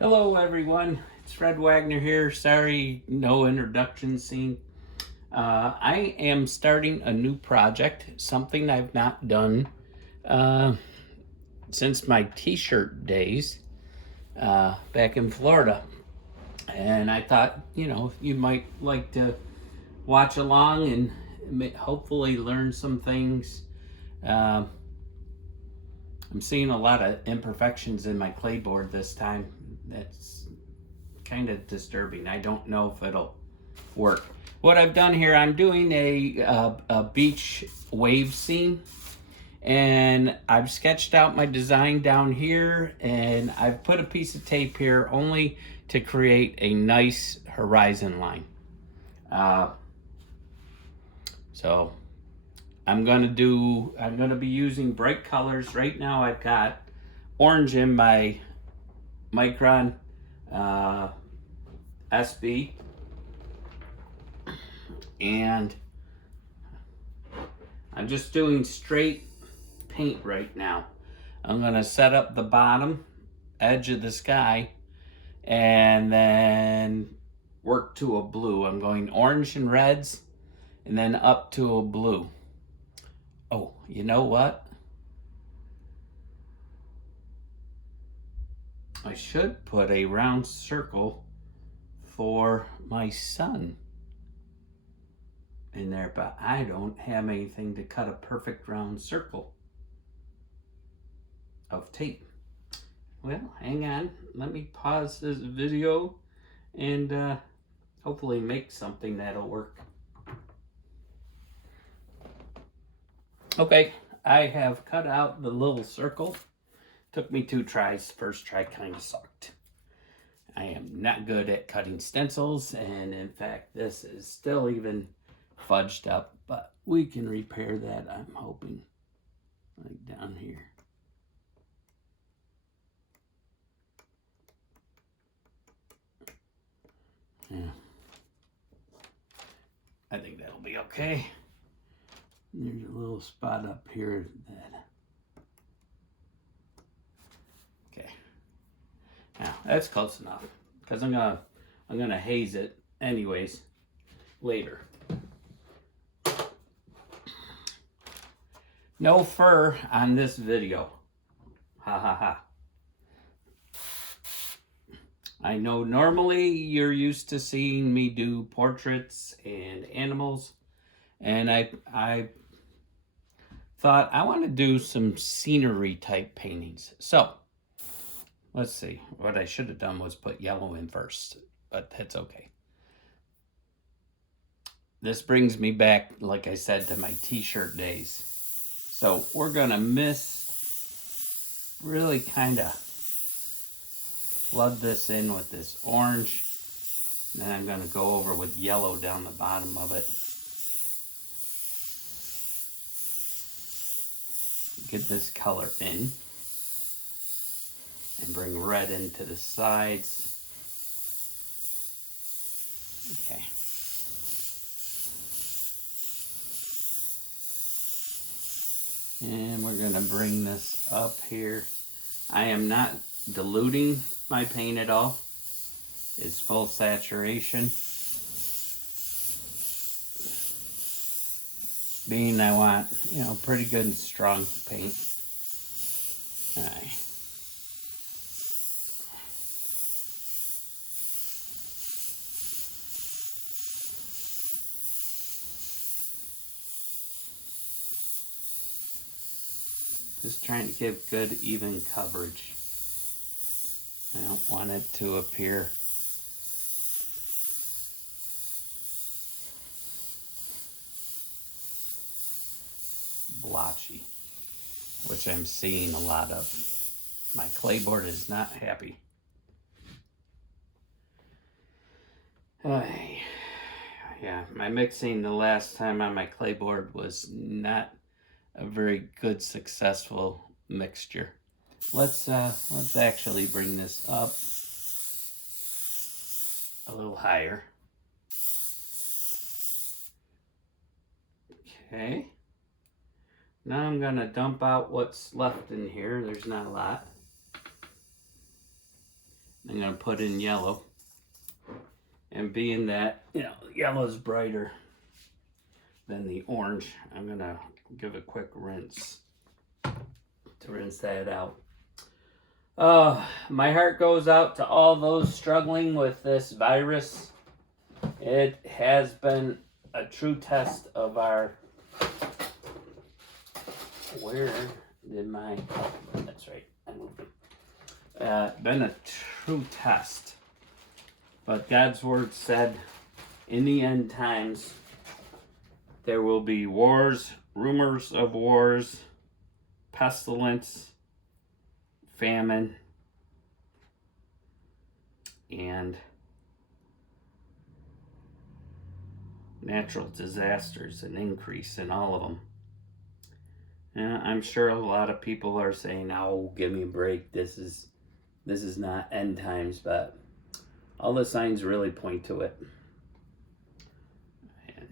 Hello everyone, it's Fred Wagner here. Sorry, no introduction scene. I am starting a new project, something I've not done since my t-shirt days back in Florida. And I thought, you might like to watch along and hopefully learn some things. I'm seeing a lot of imperfections in my Claybord this time. That's kind of disturbing. I don't know if it'll work. What I've done here, I'm doing a beach wave scene, and I've sketched out my design down here, and I've put a piece of tape here only to create a nice horizon line. So I'm gonna be using bright colors. Right now I've got orange in my Micron SB, and I'm just doing straight paint right now. I'm gonna set up the bottom edge of the sky and then work to a blue. I'm going orange and reds and then up to a blue. Oh, you know what? I should put a round circle for my sun in there, but I don't have anything to cut a perfect round circle of tape. Well, hang on. Let me pause this video and hopefully make something that'll work. Okay, I have cut out the little circle. Took me 2 tries. First try kind of sucked. I am not good at cutting stencils, and in fact, this is still even fudged up, but we can repair that, I'm hoping. Like down here. Yeah. I think that'll be okay. There's a little spot up here that... Okay. Now, that's close enough, because I'm gonna haze it anyways later. No fur on this video. Ha ha ha. I know normally you're used to seeing me do portraits and animals, and I thought I want to do some scenery type paintings. So let's see. What I should have done was put yellow in first, but that's okay. This brings me back, like I said, to my t-shirt days. So we're gonna really kind of flood this in with this orange. Then I'm gonna go over with yellow down the bottom of it. Get this color in. And bring red into the sides. Okay. And we're gonna bring this up here. I am not diluting my paint at all. It's full saturation. Being I want, pretty good and strong paint. All right. Just trying to give good, even coverage. I don't want it to appear blotchy, which I'm seeing a lot of. My Claybord is not happy. Yeah, my mixing the last time on my Claybord was not a very good, successful mixture. Let's actually bring this up a little higher. Okay. Now I'm gonna dump out what's left in here. There's not a lot. I'm going to put in yellow. And being that, you know, yellow is brighter than the orange, I'm going to give a quick rinse to rinse that out. My heart goes out to all those struggling with this virus. It has been a true test of our... Where did my... That's right, I moved it. Been a true test. But God's word said, in the end times, there will be wars, rumors of wars, pestilence, famine, and natural disasters, an increase in all of them. And I'm sure a lot of people are saying, "Oh, give me a break. This is not end times," but all the signs really point to it. And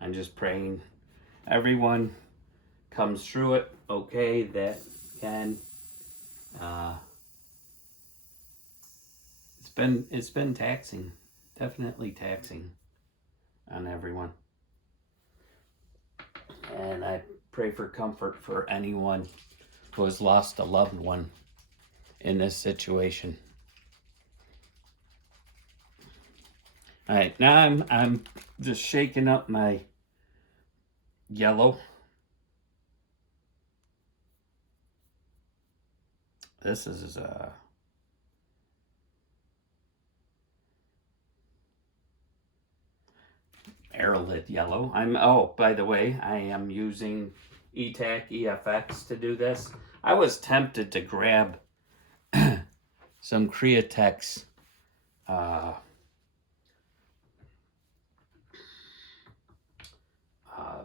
I'm just praying everyone comes through it okay, that can. It's been taxing, definitely taxing on everyone. And I pray for comfort for anyone who has lost a loved one in this situation. All right, now I'm just shaking up my yellow. This is Airlit yellow. Oh, by the way, I am using E'Tac EFX to do this. I was tempted to grab some Createx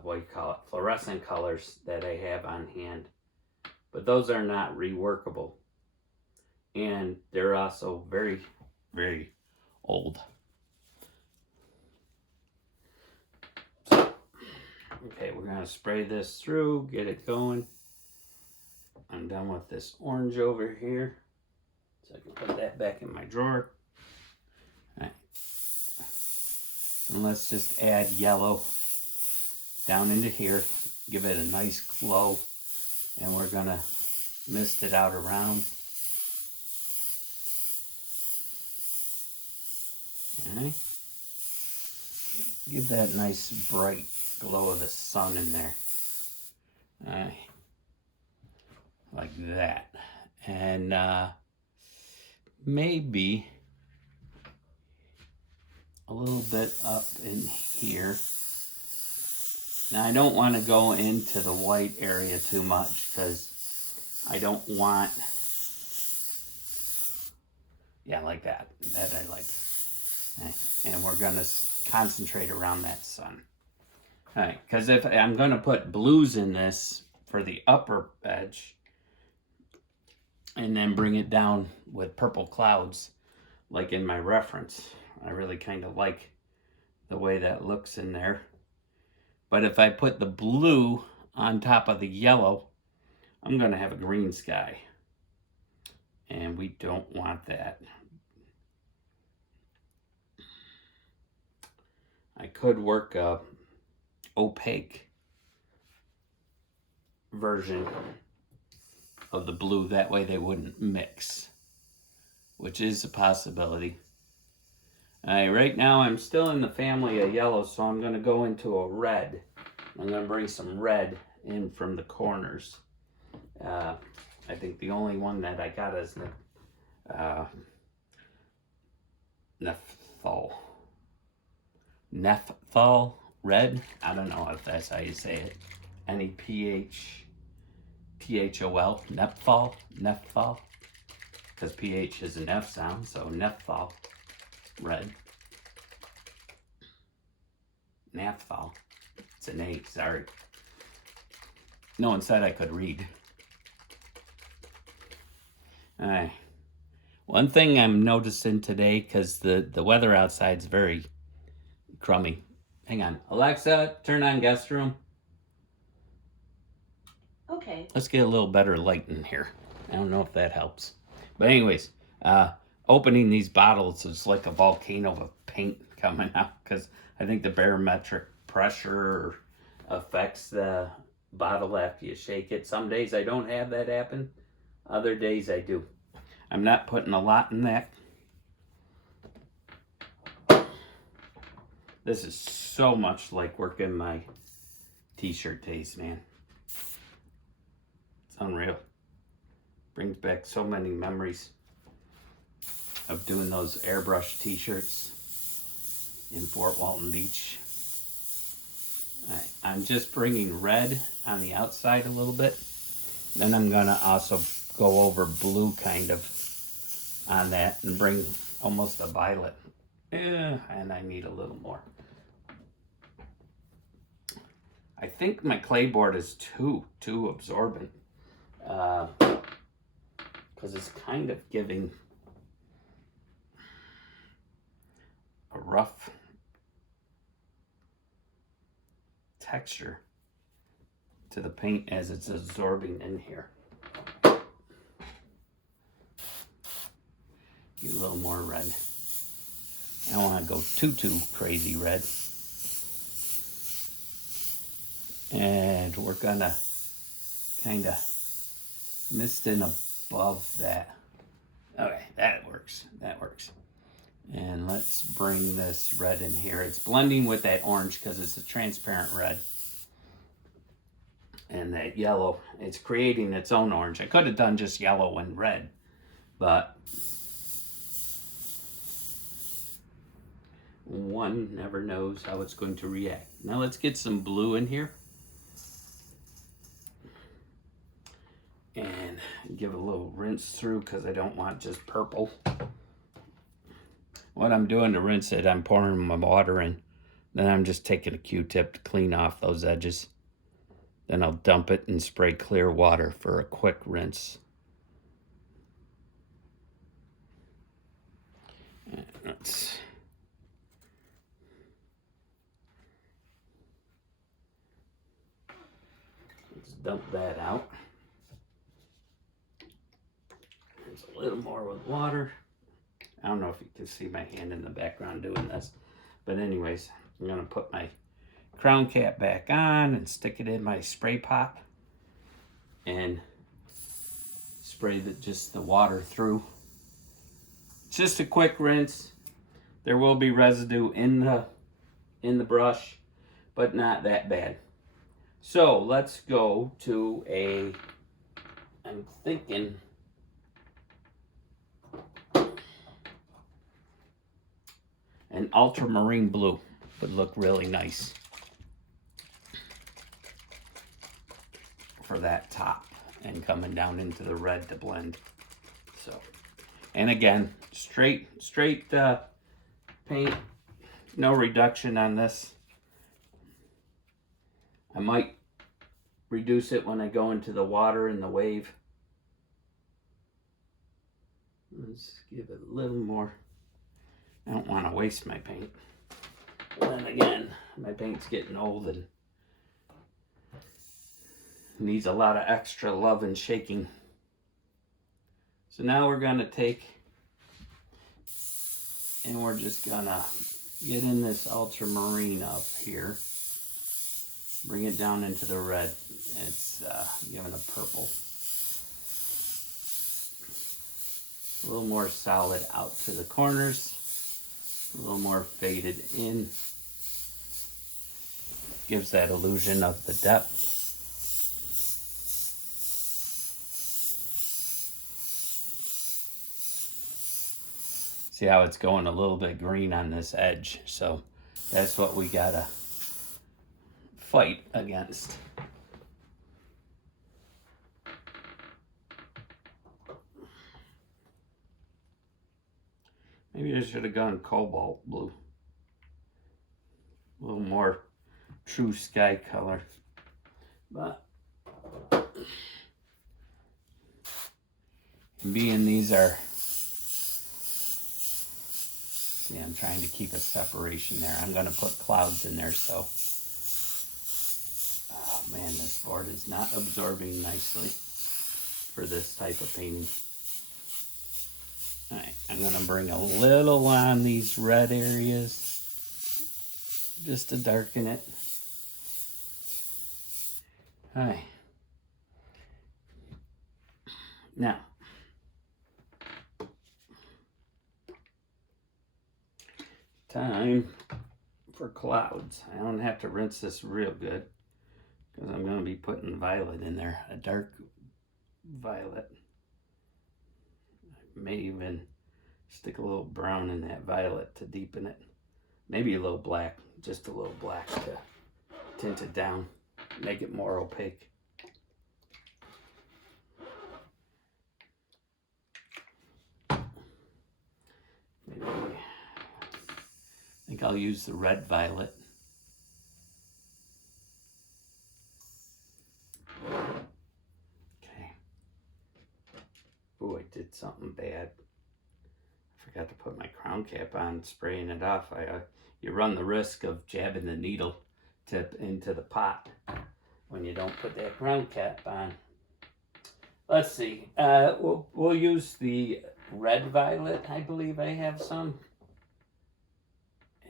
what do you call it, fluorescent colors that I have on hand, but those are not reworkable, and they're also very, very old. Okay, we're going to spray this through, get it going. I'm done with this orange over here, so I can put that back in my drawer. All right. And let's just add yellow down into here, give it a nice glow, and we're going to mist it out around. Okay. Give that nice bright glow of the sun in there. Like that. And maybe a little bit up in here. Now I don't want to go into the white area too much because I don't want, yeah, like that. That I like. And we're going to concentrate around that sun. All right, because if I'm going to put blues in this for the upper edge and then bring it down with purple clouds, like in my reference. I really kind of like the way that looks in there. But if I put the blue on top of the yellow, I'm going to have a green sky. And we don't want that. I could work a opaque version of the blue, that way they wouldn't mix, which is a possibility. Right now I'm still in the family of yellow, so I'm going to go into a red. I'm going to bring some red in from the corners. I think the only one that I got is Nephthol red. I don't know if that's how you say it. N-E-P-H-T-H-O-L. Nephthol. Because PH is an F sound, so Nephthol red. Naphthol. It's an A, sorry. No one said I could read. Alright. One thing I'm noticing today, because the weather outside's very crummy. Hang on. Alexa, turn on guest room. Okay. Let's get a little better light in here. I don't know if that helps. But anyways, Opening these bottles is like a volcano of paint coming out, because I think the barometric pressure affects the bottle after you shake it. Some days I don't have that happen. Other days I do. I'm not putting a lot in that. This is so much like working my t-shirt days, man. It's unreal. Brings back so many memories of doing those airbrush t-shirts in Fort Walton Beach. I'm just bringing red on the outside a little bit. Then I'm gonna also go over blue kind of on that and bring almost a violet. And I need a little more. I think my Claybord is too absorbent, because it's kind of giving a rough texture to the paint as it's absorbing in here. Get a little more red. I don't want to go too crazy red. And we're gonna kind of mist in above that. Okay, that works. That works. And let's bring this red in here. It's blending with that orange because it's a transparent red. And that yellow, it's creating its own orange. I could have done just yellow and red, but one never knows how it's going to react. Now let's get some blue in here. And give a little rinse through because I don't want just purple. What I'm doing to rinse it, I'm pouring my water in. Then I'm just taking a Q-tip to clean off those edges. Then I'll dump it and spray clear water for a quick rinse. Let's dump that out. There's a little more with water. I don't know if you can see my hand in the background doing this, but anyways, I'm gonna put my crown cap back on and stick it in my spray pot and spray just the water through. Just a quick rinse. There will be residue in the brush, but not that bad. So let's go to I'm thinking an ultramarine blue would look really nice for that top and coming down into the red to blend. So, and again, straight paint, no reduction on this. I might reduce it when I go into the water and the wave. Let's give it a little more. I don't want to waste my paint. And then again, my paint's getting old and needs a lot of extra love and shaking. So now we're gonna take and we're just gonna get in this ultramarine up here. Bring it down into the red. It's giving a purple. A little more solid out to the corners. A little more faded in. Gives that illusion of the depth. See how it's going a little bit green on this edge. So that's what we gotta fight against. Maybe I should have gone cobalt blue. A little more true sky color. But being these are, see, I'm trying to keep a separation there. I'm gonna put clouds in there, so. Oh man, this board is not absorbing nicely for this type of painting. All right, I'm gonna bring a little on these red areas just to darken it. All right. Now, time for clouds. I don't have to rinse this real good because I'm going to be putting violet in there, a dark violet. I may even stick a little brown in that violet to deepen it. Maybe a little black, just a little black to tint it down, make it more opaque. Maybe, I think I'll use the red violet. Okay. Oh, I did something bad. I forgot to put my crown cap on, spraying it off. You run the risk of jabbing the needle tip into the pot when you don't put that crown cap on. Let's see. We'll use the red violet. I believe I have some,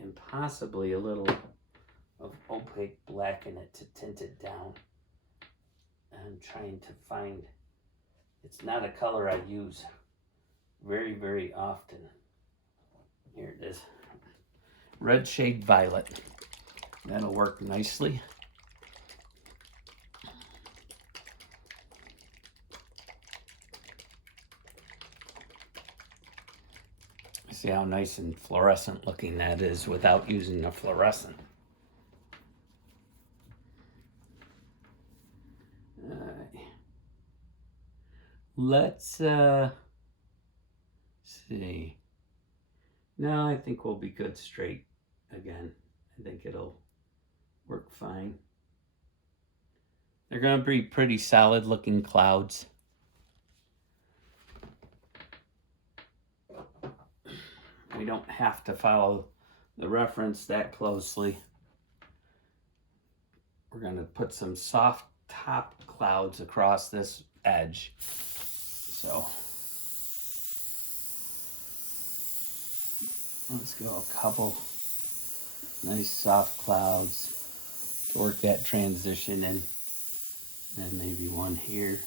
and possibly a little of opaque black in it to tint it down. I'm trying to find. It's not a color I use very, very often. Here it is. Red shade violet. That'll work nicely. See how nice and fluorescent looking that is without using a fluorescent. All right. Let's see. No, I think we'll be good straight again. I think it'll work fine. They're going to be pretty solid looking clouds. We don't have to follow the reference that closely. We're going to put some soft top clouds across this edge. So let's go a couple nice soft clouds to work that transition in. And maybe one here.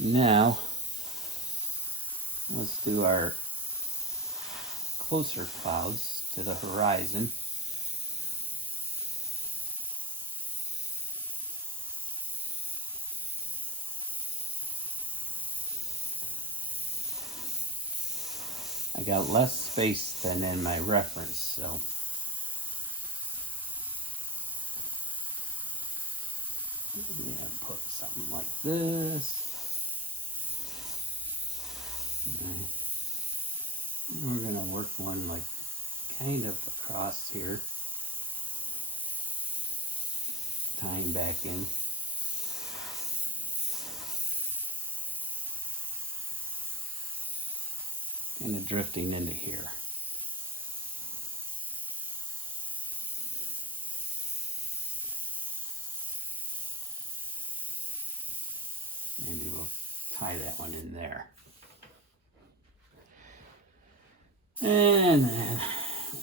Now, let's do our closer clouds to the horizon. I got less space than in my reference, so yeah, put something like this. Okay. We're gonna work one like kind of across here, tying back in. Kind of drifting into here. Maybe we'll tie that one in there. And then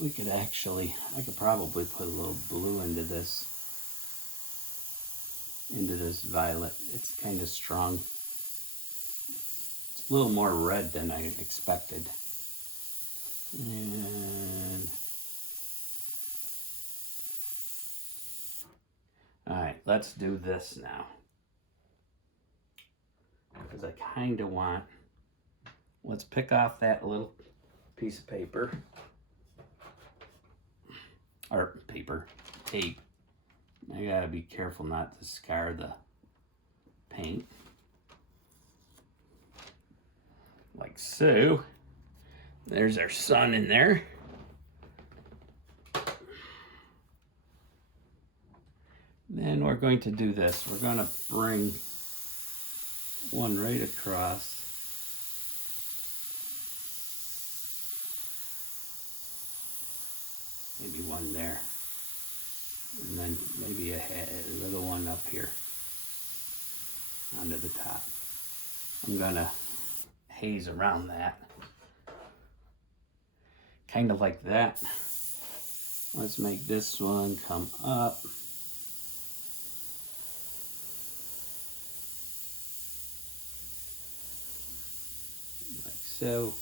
we could actually, I could probably put a little blue into this violet. It's kind of strong. It's a little more red than I expected. And all right, let's do this now. Because I kind of want, let's pick off that little piece of paper. Or paper, tape. I gotta be careful not to scar the paint. Like so. There's our sun in there. Then we're going to do this. We're going to bring one right across. Maybe one there. And then maybe a little one up here onto the top. I'm gonna haze around that. Kind of like that. Let's make this one come up. Like so.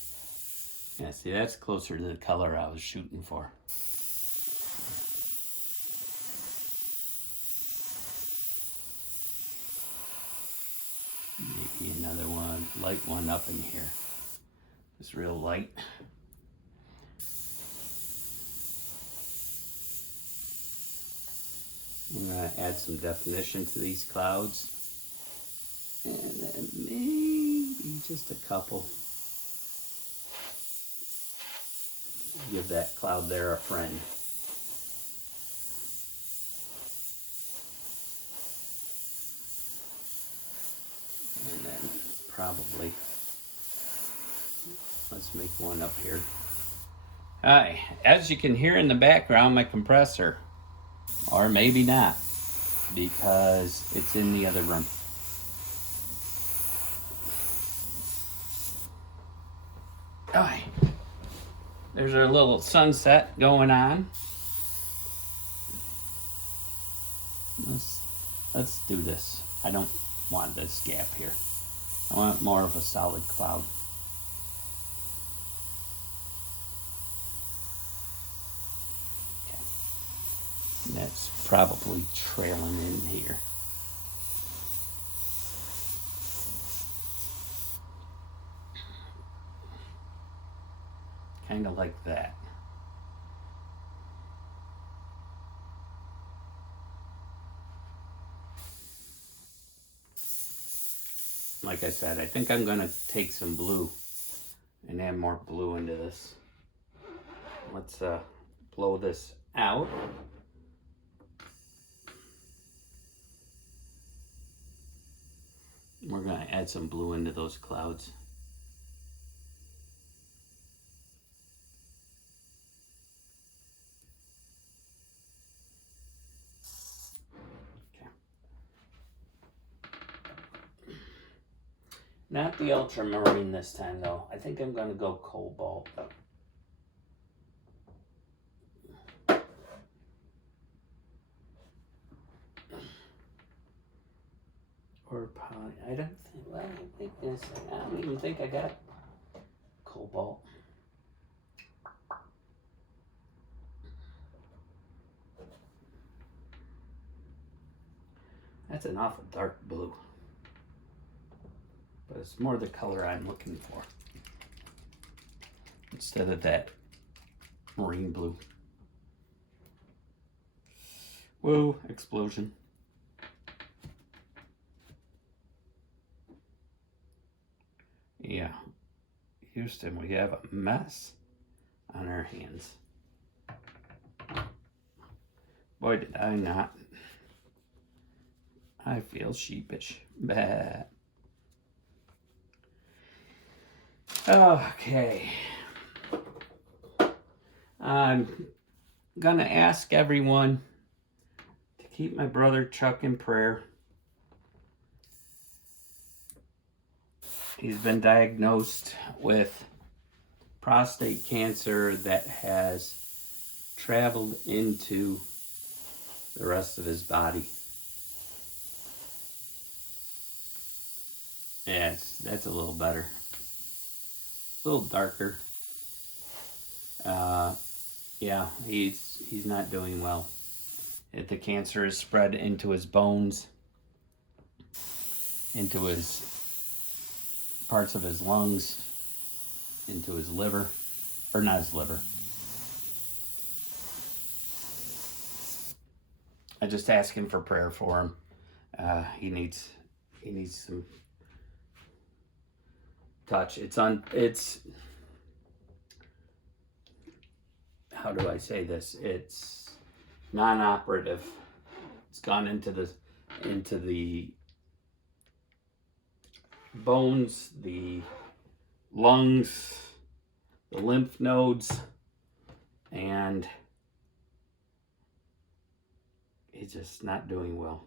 Yeah, see, that's closer to the color I was shooting for. Maybe another one, light one up in here. Just real light. I'm going to add some definition to these clouds. And then maybe just a couple. Give that cloud there a friend. And then probably, let's make one up here. Hi, as you can hear in the background, my compressor. Or maybe not, because it's in the other room. Alright, there's our little sunset going on. Let's do this. I don't want this gap here. I want more of a solid cloud. Okay. And that's probably trailing in here. Kind of like that. Like I said, I think I'm gonna take some blue and add more blue into this. Let's blow this out. We're gonna add some blue into those clouds. Not the ultramarine this time though. I think I'm gonna go cobalt. Or poly. I don't think, well, I don't even think I got cobalt. That's an awful dark blue. But it's more the color I'm looking for instead of that marine blue. Whoa, explosion. Yeah, Houston, we have a mess on our hands. Boy, did I not. I feel sheepish. Bah. Okay. I'm gonna ask everyone to keep my brother Chuck in prayer. He's been diagnosed with prostate cancer that has traveled into the rest of his body. Yeah, that's a little better. A little darker. Yeah, he's not doing well. The cancer is spread into his bones, into his parts of his lungs, into his liver, or not his liver. I just ask him for prayer for him. He needs some touch. It's how do I say this? It's non-operative. It's gone into the bones, the lungs, the lymph nodes, and He's just not doing well.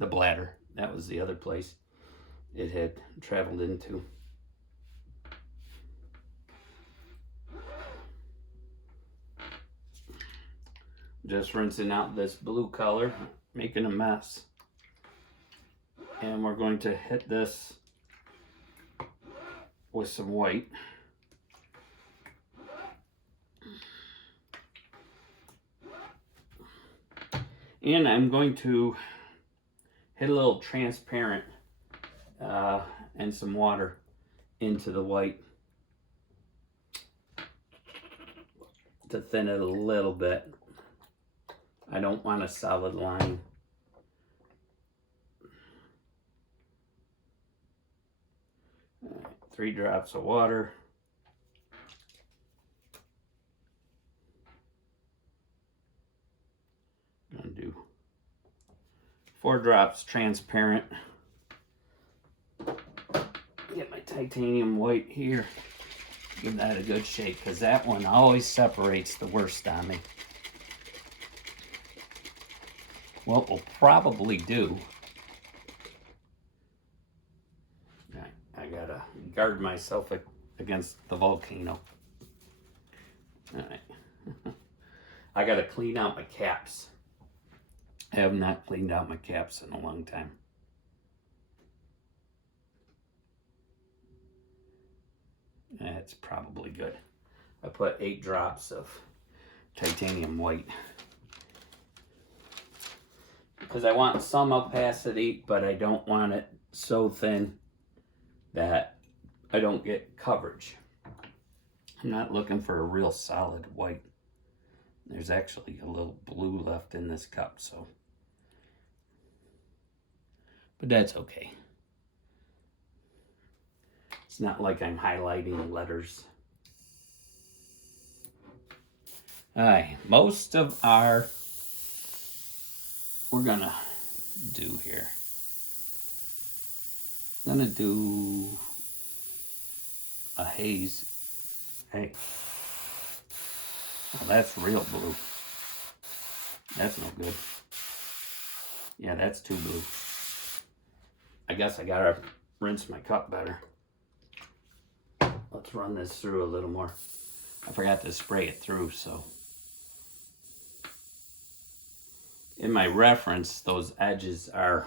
The bladder, that was the other place it had traveled into. Just rinsing out this blue color, making a mess. And we're going to hit this with some white. And I'm going to hit a little transparent and some water into the white to thin it a little bit. I don't want a solid line. All right, 3 drops of water. I'm gonna do 4 drops transparent. Get my titanium white here. Give that a good shake, because that one always separates the worst on me. What we'll probably do, I gotta guard myself against the volcano. All right. I gotta clean out my caps. I have not cleaned out my caps in a long time. That's probably good. I put 8 drops of titanium white, because I want some opacity, but I don't want it so thin that I don't get coverage. I'm not looking for a real solid white. There's actually a little blue left in this cup, so. But that's okay. It's not like I'm highlighting letters. All right, most of our, we're gonna do here. I'm gonna do a haze. Hey, oh, that's real blue. That's no good. Yeah, that's too blue. I guess I gotta rinse my cup better. Let's run this through a little more. I forgot to spray it through, so. In my reference, those edges are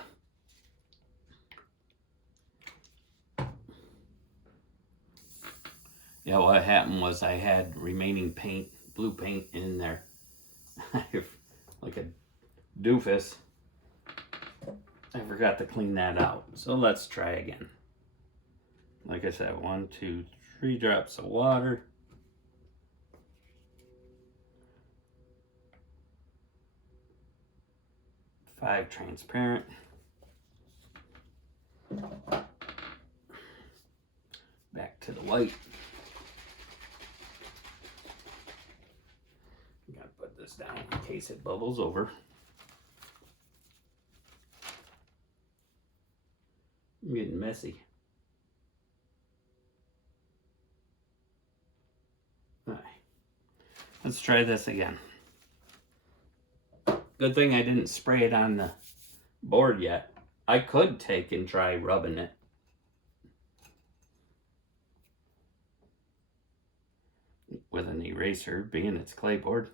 yeah, what happened was I had remaining paint, blue paint in there. Like a doofus. I forgot to clean that out. So let's try again. Like I said, 1, 2, 3 drops of water. Five transparent. Back to the white. I'm gonna put this down in case it bubbles over. I'm getting messy. All right, let's try this again. Good thing I didn't spray it on the board yet. I could take and try rubbing it. With an eraser, being it's Claybord.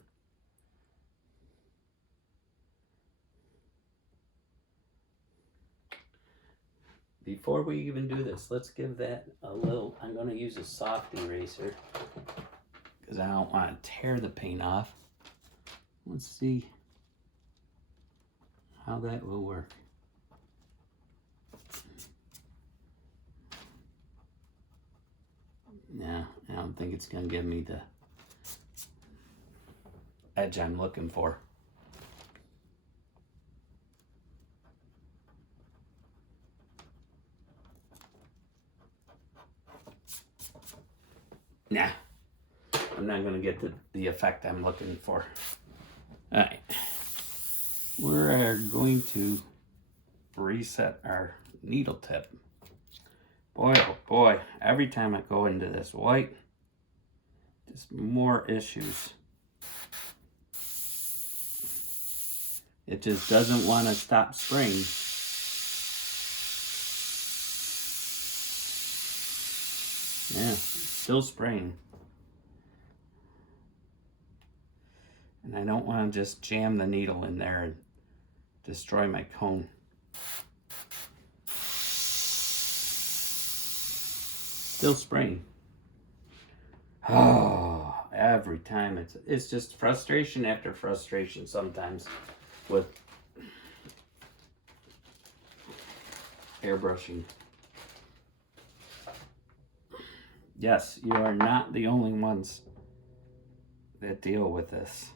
Before we even do this, let's give that a little, I'm going to use a soft eraser because I don't want to tear the paint off. Let's see how that will work. No, I don't think it's going to give me the edge I'm looking for. Nah, I'm not going to get the effect I'm looking for. All right, we're going to reset our needle tip Boy, oh boy, every time I go into this white, just more issues. It just doesn't want to stop spraying. Yeah, still spraying. And I don't want to just jam the needle in there and destroy my cone. Still spraying. Oh, every time it's just frustration after frustration sometimes with airbrushing. Yes, you are not the only ones that deal with this.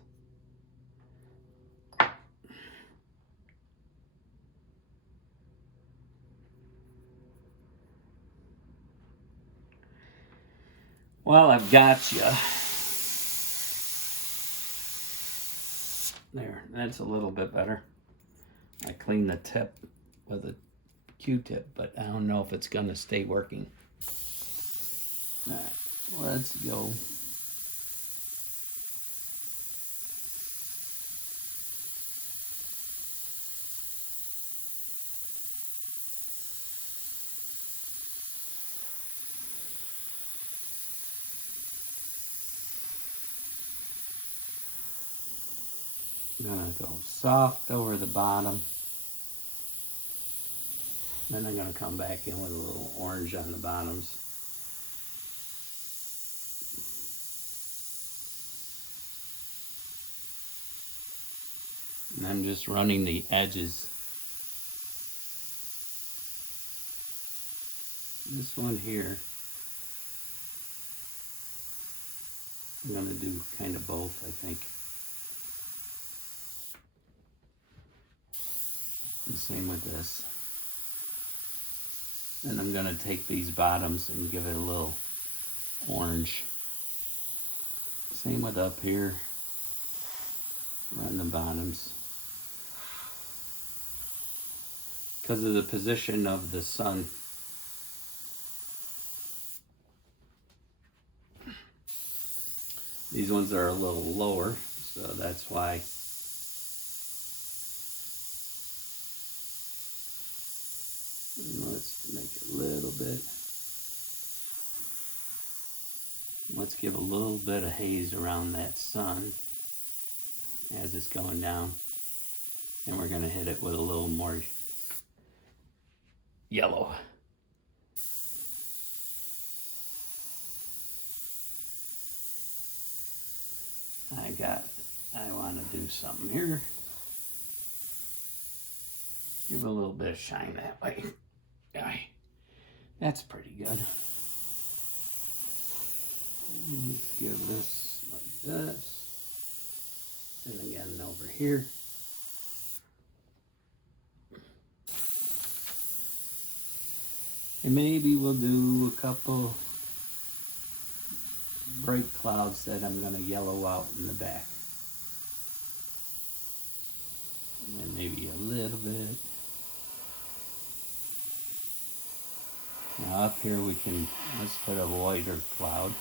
Well, I've got you. There, that's a little bit better. I cleaned the tip with a Q-tip, but I don't know if it's gonna stay working. All right, let's go. I'm gonna go soft over the bottom. Then I'm gonna come back in with a little orange on the bottoms. And I'm just running the edges. This one here, I'm gonna do kind of both, I think. The same with this. Then I'm gonna take these bottoms and give it a little orange. Same with up here. Run the bottoms. Because of the position of the sun. These ones are a little lower, so that's why. Let's make it a little bit. Let's give a little bit of haze around that sun as it's going down. And we're going to hit it with a little more yellow. I want to do something here. Give a little bit of shine that way. That's pretty good. Let's give this like this. And again over here. And maybe we'll do a couple bright clouds that I'm going to yellow out in the back. And maybe a little bit. Now up here let's put a whiter cloud.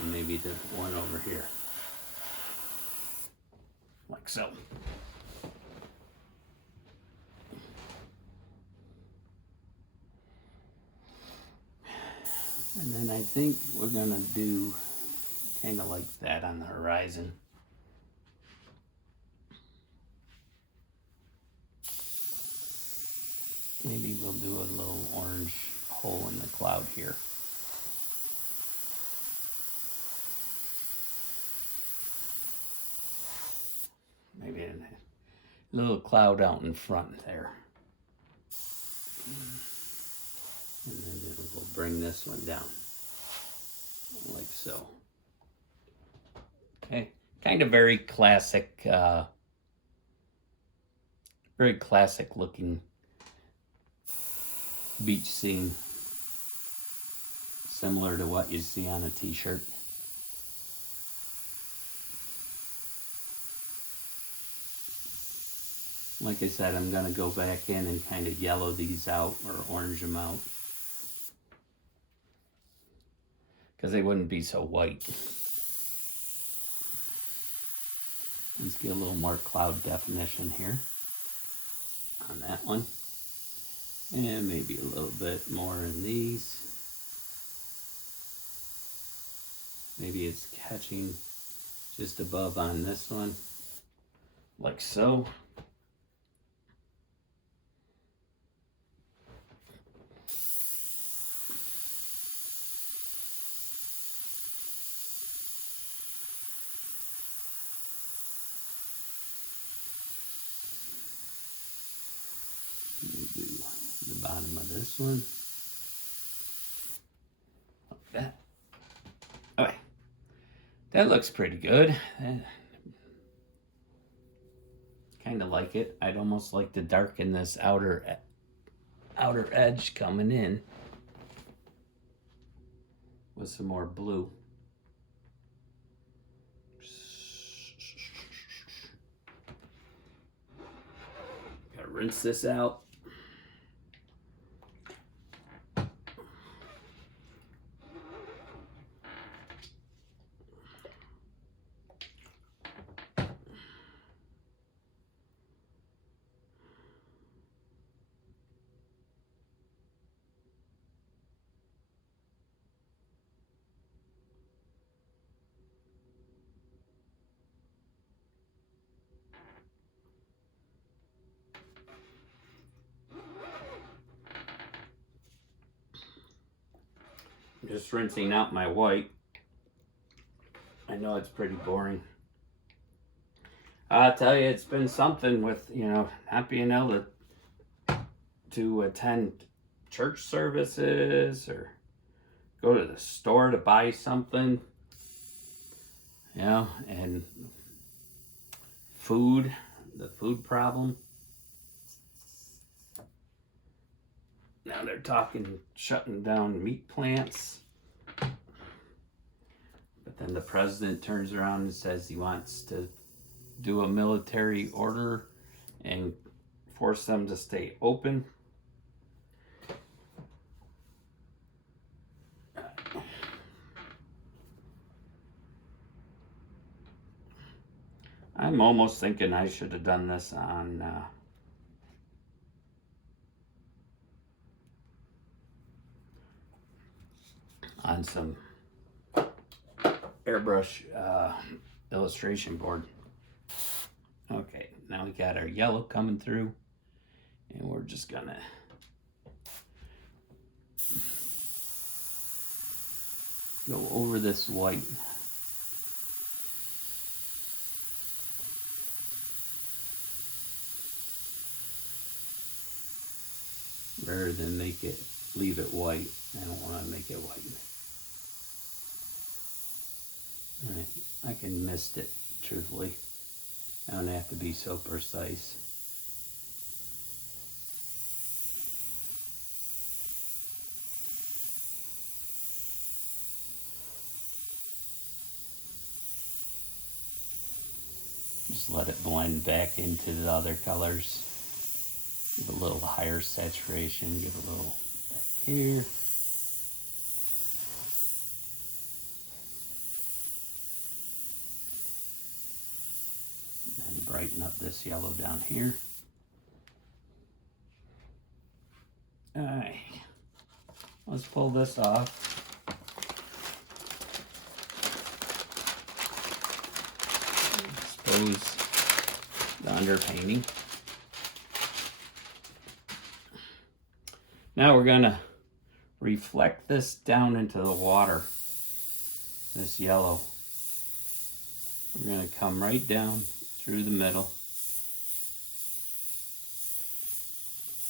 And maybe the one over here. Like so. And then I think we're gonna do kind of like that on the horizon. Maybe we'll do a little orange hole in the cloud here. Maybe a little cloud out in front there. And then we'll bring this one down. Like so. Okay, kind of very classic looking beach scene, similar to what you see on a t-shirt. Like I said, I'm going to go back in and kind of yellow these out or orange them out, because they wouldn't be so white. Let's get a little more cloud definition here on that one. And maybe a little bit more in these. Maybe it's catching just above on this one, like so. Do the bottom of this one. Like that. Okay. That looks pretty good. Kind of like it. I'd almost like to darken this outer edge coming in with some more blue. Gotta rinse this out. Just rinsing out my white. I know it's pretty boring. I'll tell you, it's been something with, you know, not being able to attend church services or go to the store to buy something, you know, and food, the food problem. Now they're talking shutting down meat plants. But then the president turns around and says he wants to do a military order and force them to stay open. I'm almost thinking I should have done this on some Airbrush illustration board. Okay, now we got our yellow coming through, and we're just gonna go over this white. Rather than leave it white. I don't want to make it white. Alright, I can mist it, truthfully. I don't have to be so precise. Just let it blend back into the other colors. Give a little higher saturation, give a little back here. And brighten up this yellow down here. Alright, let's pull this off. Expose the underpainting. Now we're going to reflect this down into the water, this yellow. We're going to come right down through the middle.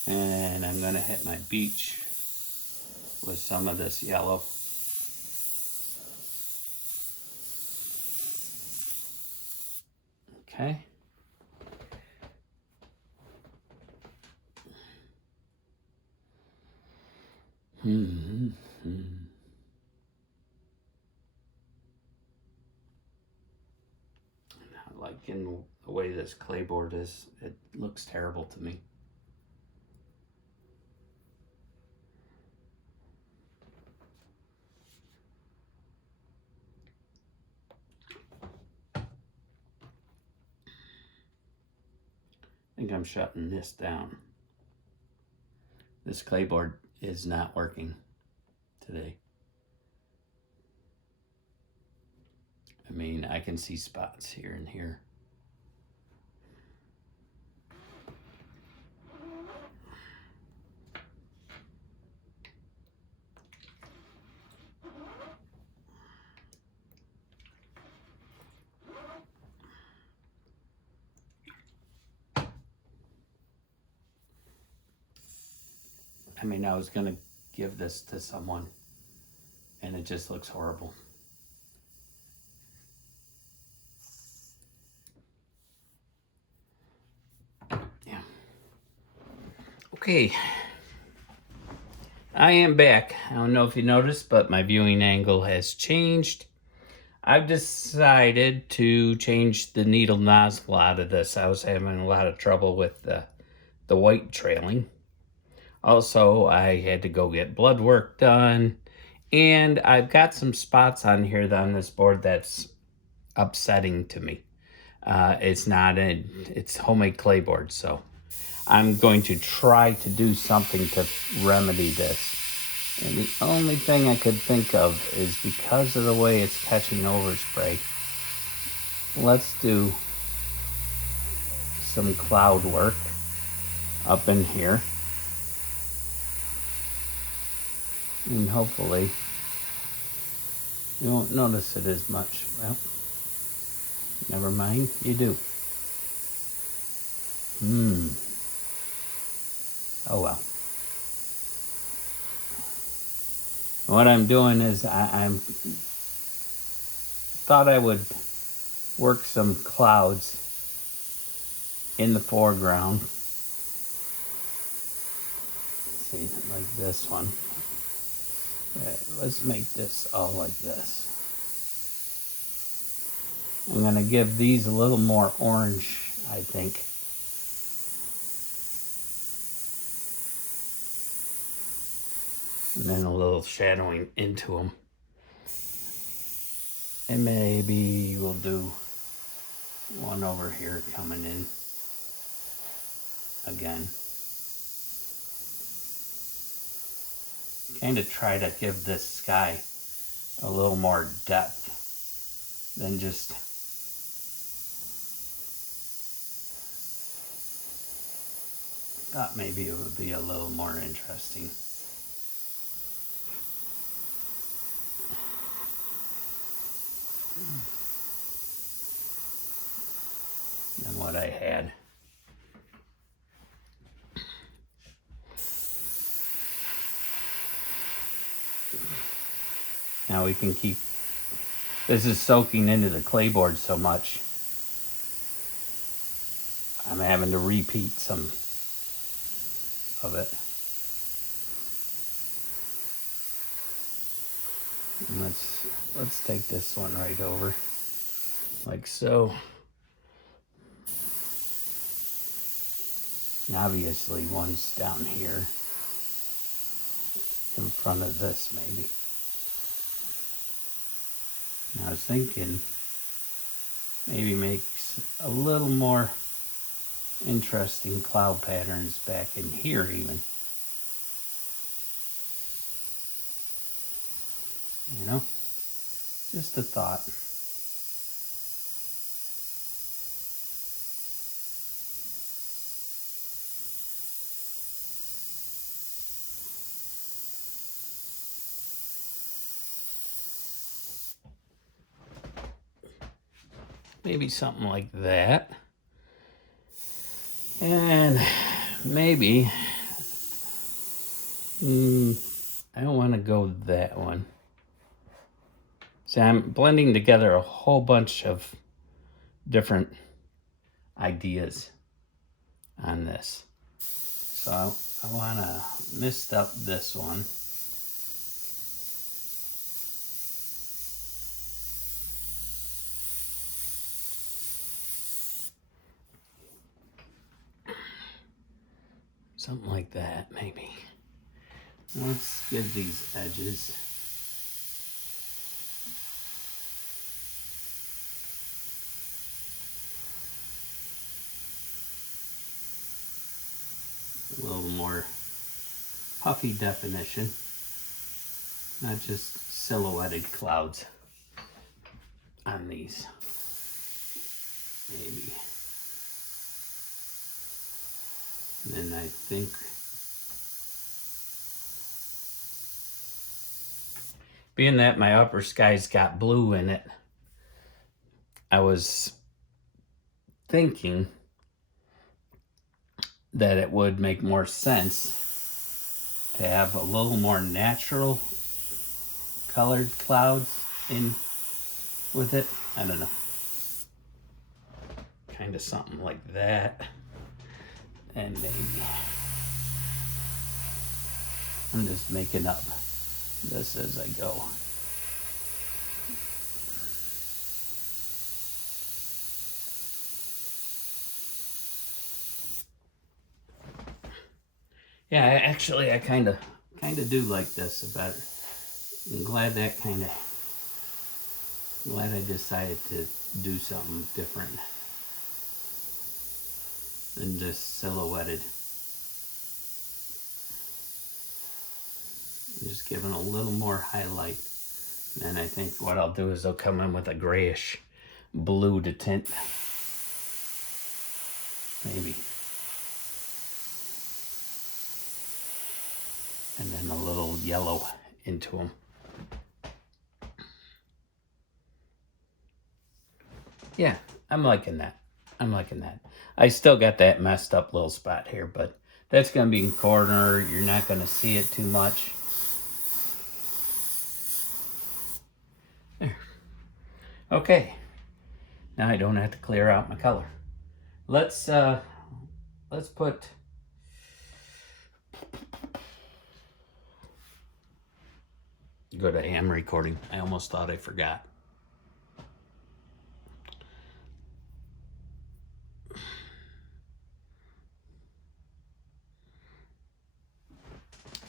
And I'm going to hit my beach with some of this yellow. Okay. Like looking the way this Claybord is, it looks terrible to me. I think I'm shutting this down. This Claybord is not working today. I mean, I can see spots here and here. I mean, I was gonna give this to someone and it just looks horrible. Yeah. Okay. I am back. I don't know if you noticed, but my viewing angle has changed. I've decided to change the needle nozzle out of this. I was having a lot of trouble with the white trailing. Also, I had to go get blood work done. And I've got some spots on here on this board that's upsetting to me. It's homemade Claybord, so I'm going to try to do something to remedy this. And the only thing I could think of is because of the way it's catching overspray, let's do some cloud work up in here. And hopefully you won't notice it as much. Well, never mind, you do. Oh well. What I'm doing is I'm thought I would work some clouds in the foreground. Let's see, like this one. Let's make this all like this. I'm gonna give these a little more orange, I think. And then a little shadowing into them. And maybe we'll do one over here coming in again. Kind of try to give this sky a little more depth than just thought maybe it would be a little more interesting than what I had. Now we can keep, this is soaking into the Claybord so much, I'm having to repeat some of it. And let's take this one right over, like so. And obviously one's down here in front of this maybe. And I was thinking maybe make a little more interesting cloud patterns back in here even. You know, just a thought. Maybe something like that. And maybe, I don't want to go that one. See, I'm blending together a whole bunch of different ideas on this. So I want to mist up this one. Something like that, maybe. Let's give these edges a little more puffy definition, not just silhouetted clouds on these, maybe. And then I think being that my upper sky's got blue in it, I was thinking that it would make more sense to have a little more natural colored clouds in with it. I don't know. Kind of something like that. And maybe I'm just making up this as I go. Yeah, actually, I kind of do like this better. I'm glad I decided to do something different than just silhouetted. I'm just giving a little more highlight. And I think what I'll do is I'll come in with a grayish blue to tint. Maybe. And then a little yellow into them. Yeah, I'm liking that. I still got that messed up little spot here, but that's going to be in corner. You're not going to see it too much. There. Okay. Now I don't have to clear out my color. Let's put go to ham recording. I almost thought I forgot.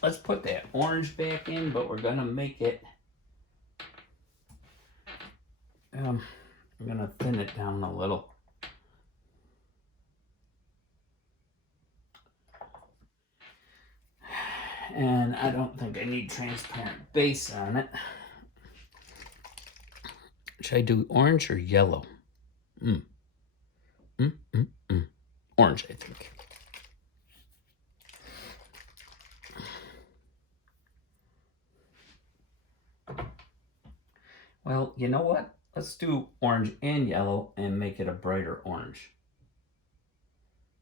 Let's put that orange back in, but we're gonna make it, I'm gonna thin it down a little. And I don't think I need transparent base on it. Should I do orange or yellow? Orange, I think. Well, you know what? Let's do orange and yellow and make it a brighter orange.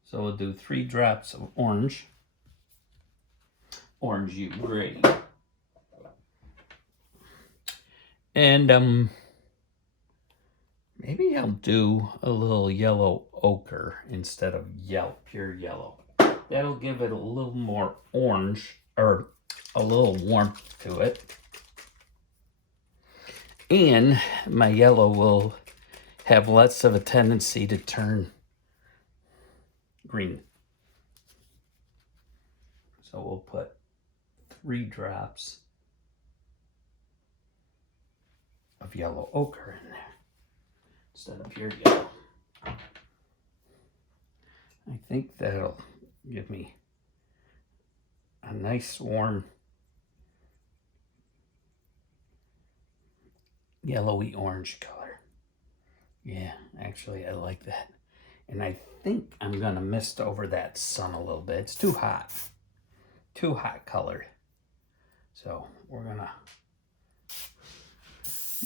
So we'll do 3 drops of orange. Orange you gray. And maybe I'll do a little yellow ochre instead of pure yellow. That'll give it a little more orange, or a little warmth to it. And my yellow will have less of a tendency to turn green. So we'll put 3 drops of yellow ochre in there instead of pure yellow. I think that'll give me a nice warm yellowy orange color. Yeah, actually I like that. And I think I'm gonna mist over that sun a little bit. It's too hot colored. So we're gonna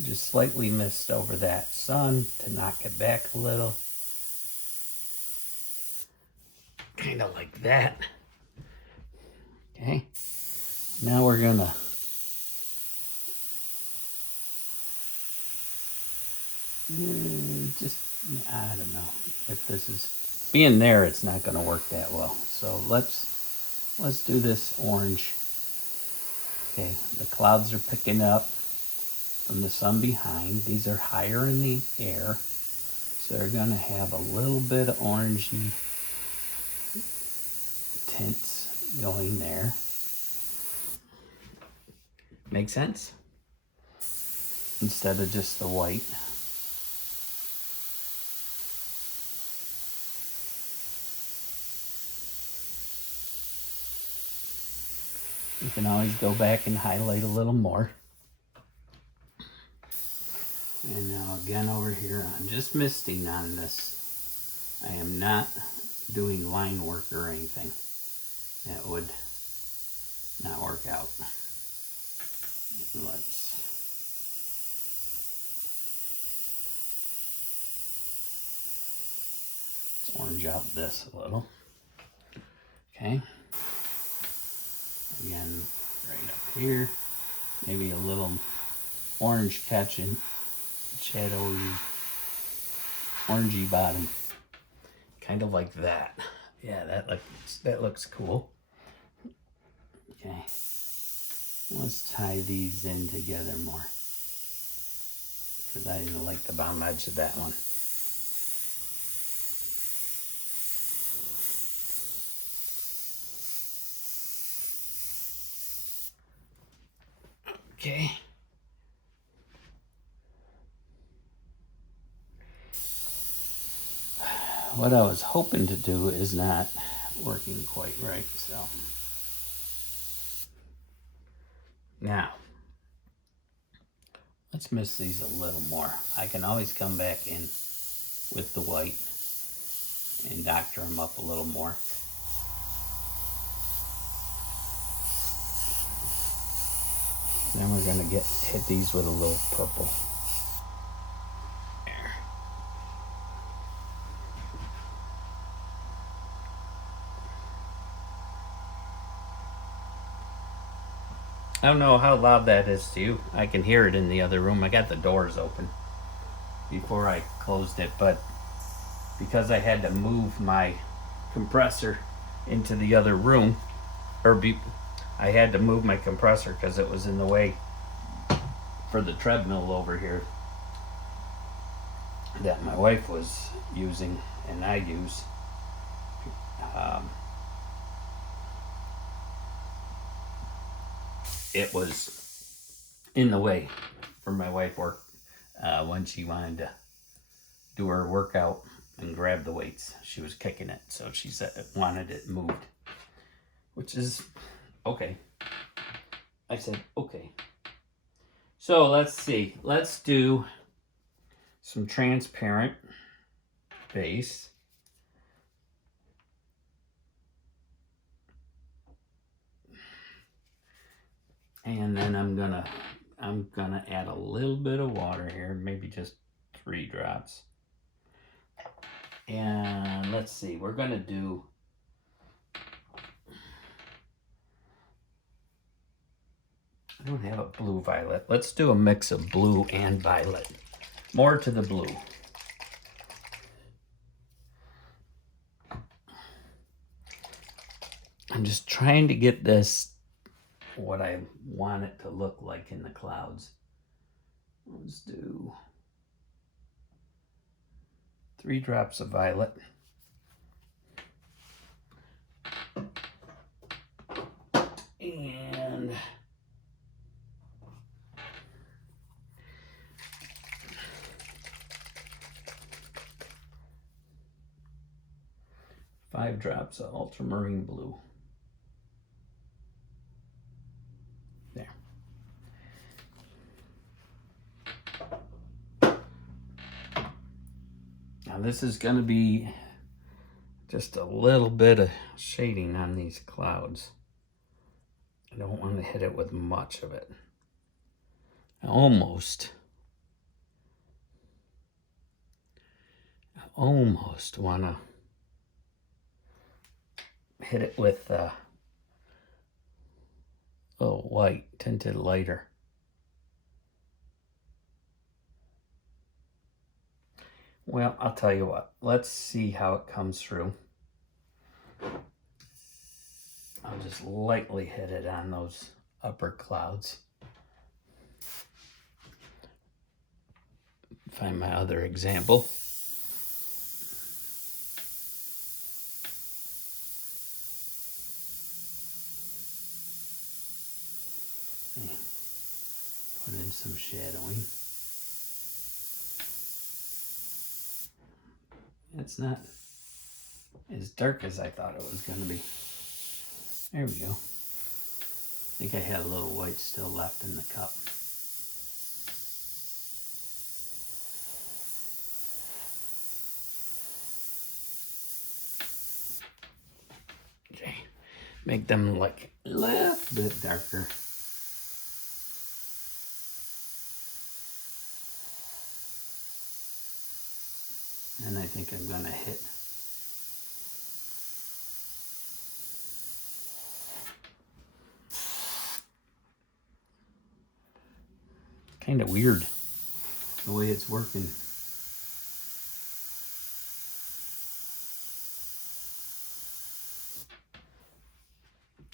just slightly mist over that sun to knock it back a little. Kind of like that. Okay. Now we're gonna I don't know if this is being there, it's not going to work that well. So let's do this orange. Okay, the clouds are picking up from the sun behind. These are higher in the air, so they're going to have a little bit of orangey tints going there. Make sense? Instead of just the white. You can always go back and highlight a little more. And now again over here, I'm just misting on this. I am not doing line work or anything. That would not work out. Let's orange out this a little. Okay. Again, right up here. Maybe a little orange catching, shadowy, orangey bottom. Kind of like that. Yeah, that looks cool. Okay. Let's tie these in together more. Because I didn't like the bottom edge of that one. Okay. What I was hoping to do is not working quite right, so. Now, let's mist these a little more. I can always come back in with the white and doctor them up a little more. Then we're gonna hit these with a little purple. There. I don't know how loud that is to you. I can hear it in the other room. I got the doors open before I closed it, but because I had to move my compressor into the other room, I had to move my compressor because it was in the way for the treadmill over here that my wife was using and I use. It was in the way for my wife work when she wanted to do her workout and grab the weights. She was kicking it, so she said wanted it moved, which is okay. I said okay. So let's see. Let's do some transparent base. And then I'm gonna add a little bit of water here, maybe just 3 drops. And let's see, we're gonna do I don't have a blue violet. Let's do a mix of blue and violet. More to the blue. I'm just trying to get this what I want it to look like in the clouds. Let's do 3 drops of violet. And five drops of ultramarine blue. There. Now this is going to be just a little bit of shading on these clouds. I don't want to hit it with much of it. I almost want to hit it with white, tinted lighter. Well, I'll tell you what. Let's see how it comes through. I'll just lightly hit it on those upper clouds. Find my other example. some shadowing. It's not as dark as I thought it was going to be. There we go. I think I had a little white still left in the cup. Okay, make them look a little bit darker. And I think I'm gonna hit kind of weird the way it's working.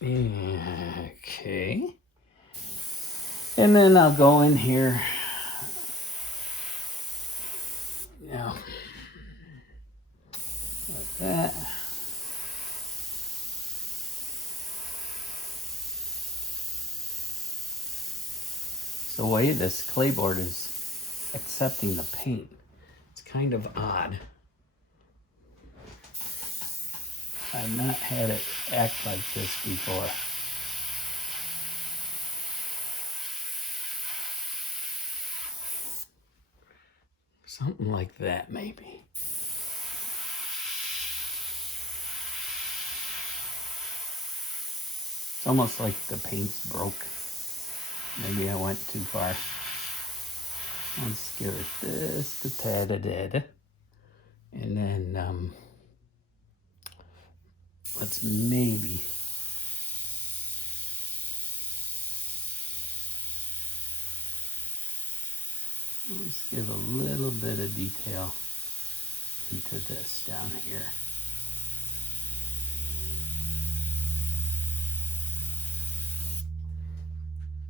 Okay. And then I'll go in here. Yeah. Like that. The way this Claybord is accepting the paint, it's kind of odd. I've not had it act like this before. Something like that, maybe. It's almost like the paint's broke. Maybe I went too far. Let's give it just a tad of dead. And then let's maybe give a little bit of detail into this down here.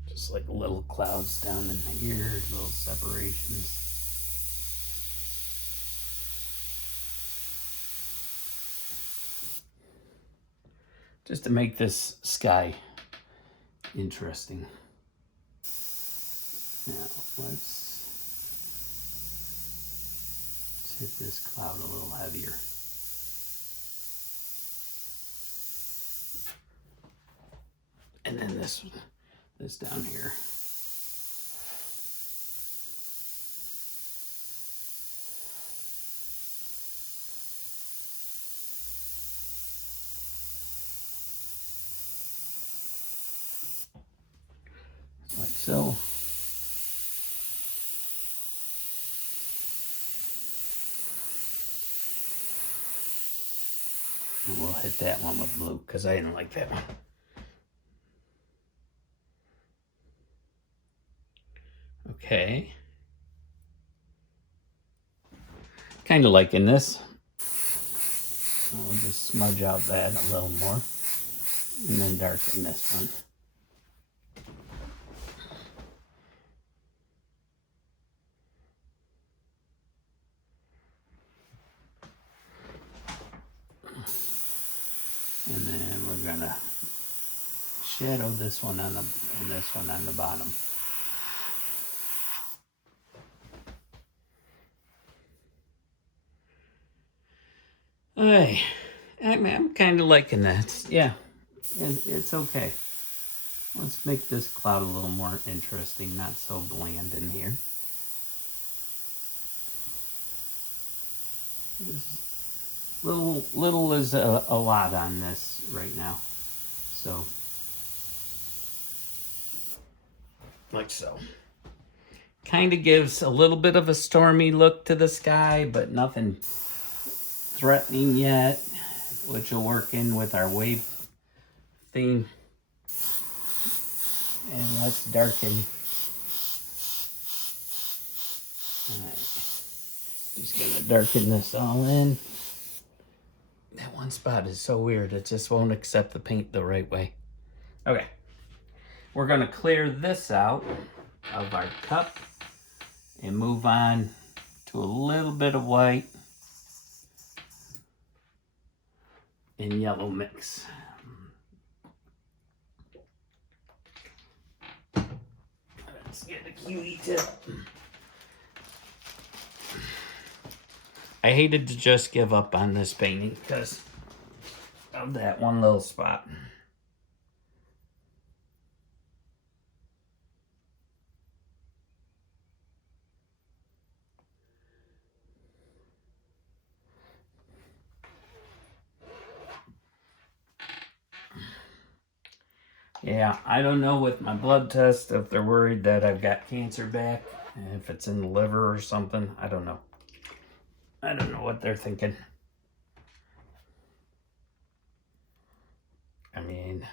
Just like little clouds down in here, little separations. Just to make this sky interesting. Now let's hit this cloud a little heavier. And then this down here. Like so. And we'll hit that one with blue because I didn't like that one. Okay. Kind of liking this. I'll just smudge out that a little more. And then darken this one. And then we're gonna shadow this one on the and this one on the bottom. Hey, I'm kind of liking that. Yeah, it's okay. Let's make this cloud a little more interesting, not so bland in here. Little is a lot on this right now. So, like so. Kind of gives a little bit of a stormy look to the sky, but nothing threatening yet, which will work in with our wave theme. And let's darken. Alright. Just gonna darken this all in. That one spot is so weird, it just won't accept the paint the right way. Okay. We're gonna clear this out of our cup and move on to a little bit of white and yellow mix. Let's get the Q-tip. I hated to just give up on this painting because of that one little spot. Yeah, I don't know with my blood test if they're worried that I've got cancer back, if it's in the liver or something. I don't know. I don't know what they're thinking. I mean,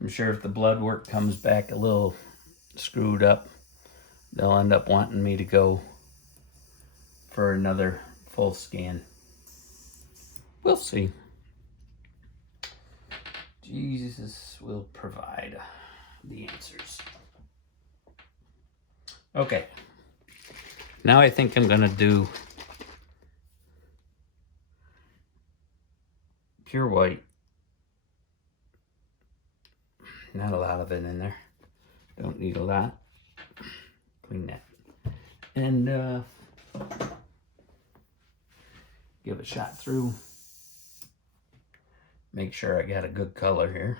I'm sure if the blood work comes back a little screwed up, they'll end up wanting me to go for another full scan. We'll see. Jesus will provide the answers. Okay. Now I think I'm gonna do pure white. Not a lot of it in there. Don't need a lot. Clean that. And give a shot through. Make sure I got a good color here.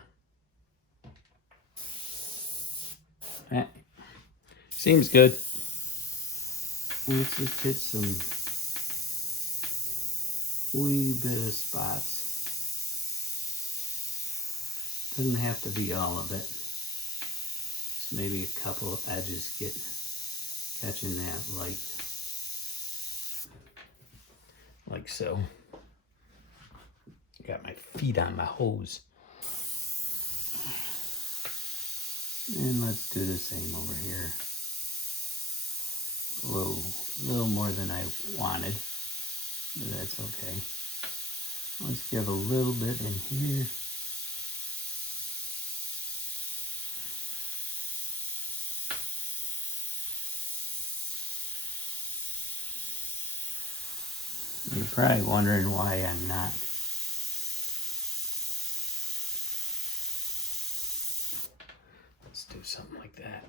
Seems good. Let's just hit some wee bit of spots. Doesn't have to be all of it. Just maybe a couple of edges catching that light. Like so. Got my feet on my hose. And let's do the same over here. A little more than I wanted, but that's okay. Let's give a little bit in here. You're probably wondering why I'm not. Let's do something like that.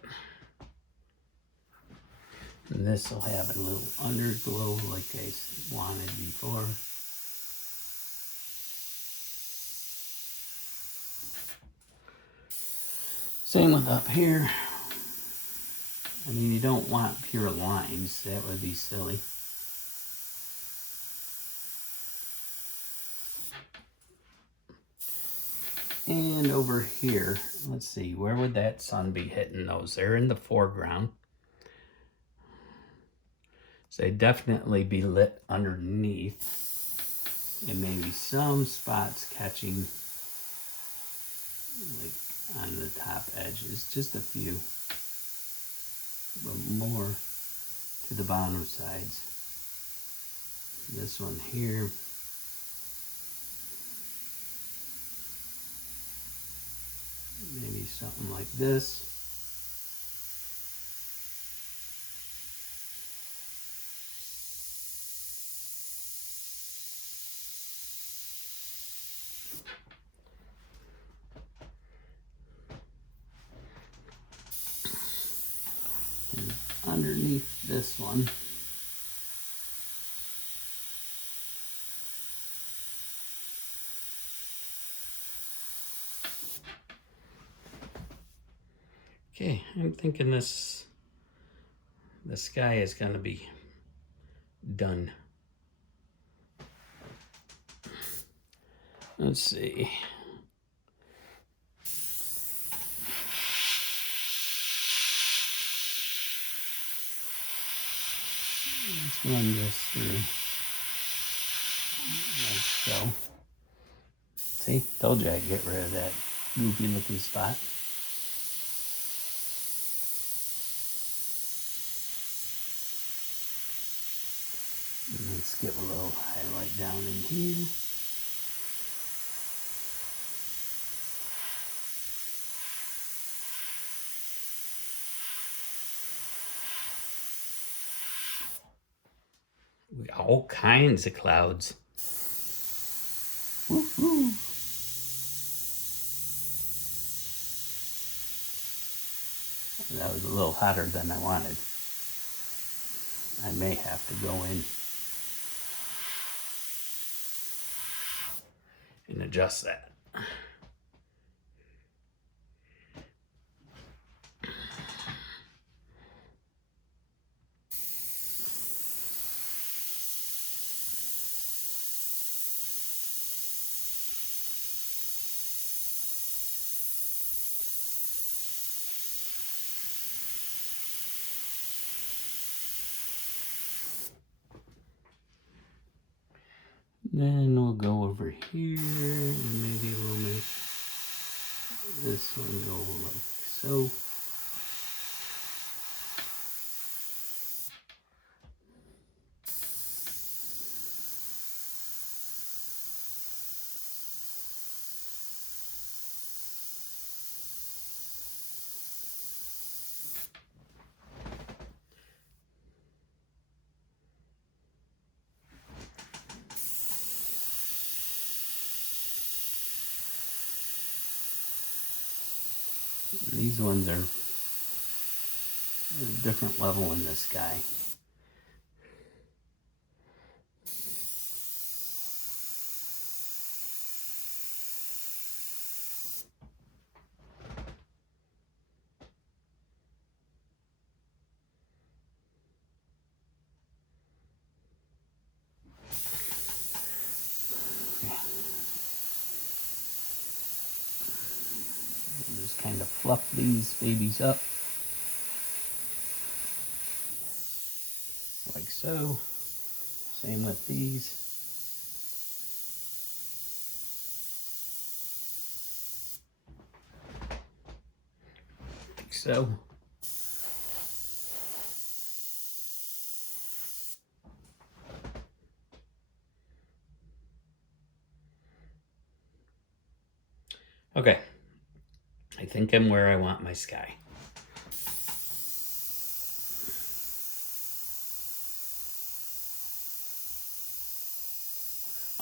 And this will have a little underglow like I wanted before. Same with up here. I mean, you don't want pure lines. That would be silly. And over here, let's see, where would that sun be hitting those? They're in the foreground. So they'd definitely be lit underneath. And maybe some spots catching like on the top edges, just a few, but more to the bottom sides. This one here. Maybe something like this. And underneath this one, okay, I'm thinking the sky is going to be done. Let's see. Let's run this through like so. See, told you I'd get rid of that goofy looking spot. And let's give a little highlight down in here. We got all kinds of clouds. Woo-hoo. That was a little hotter than I wanted. I may have to go in and adjust that. Then we'll go over here and maybe we'll make this one go like so. These ones are a different level in the sky. Just kind of fluff these babies up like so. Same with these. Like so. Okay, I think I'm where I want my sky.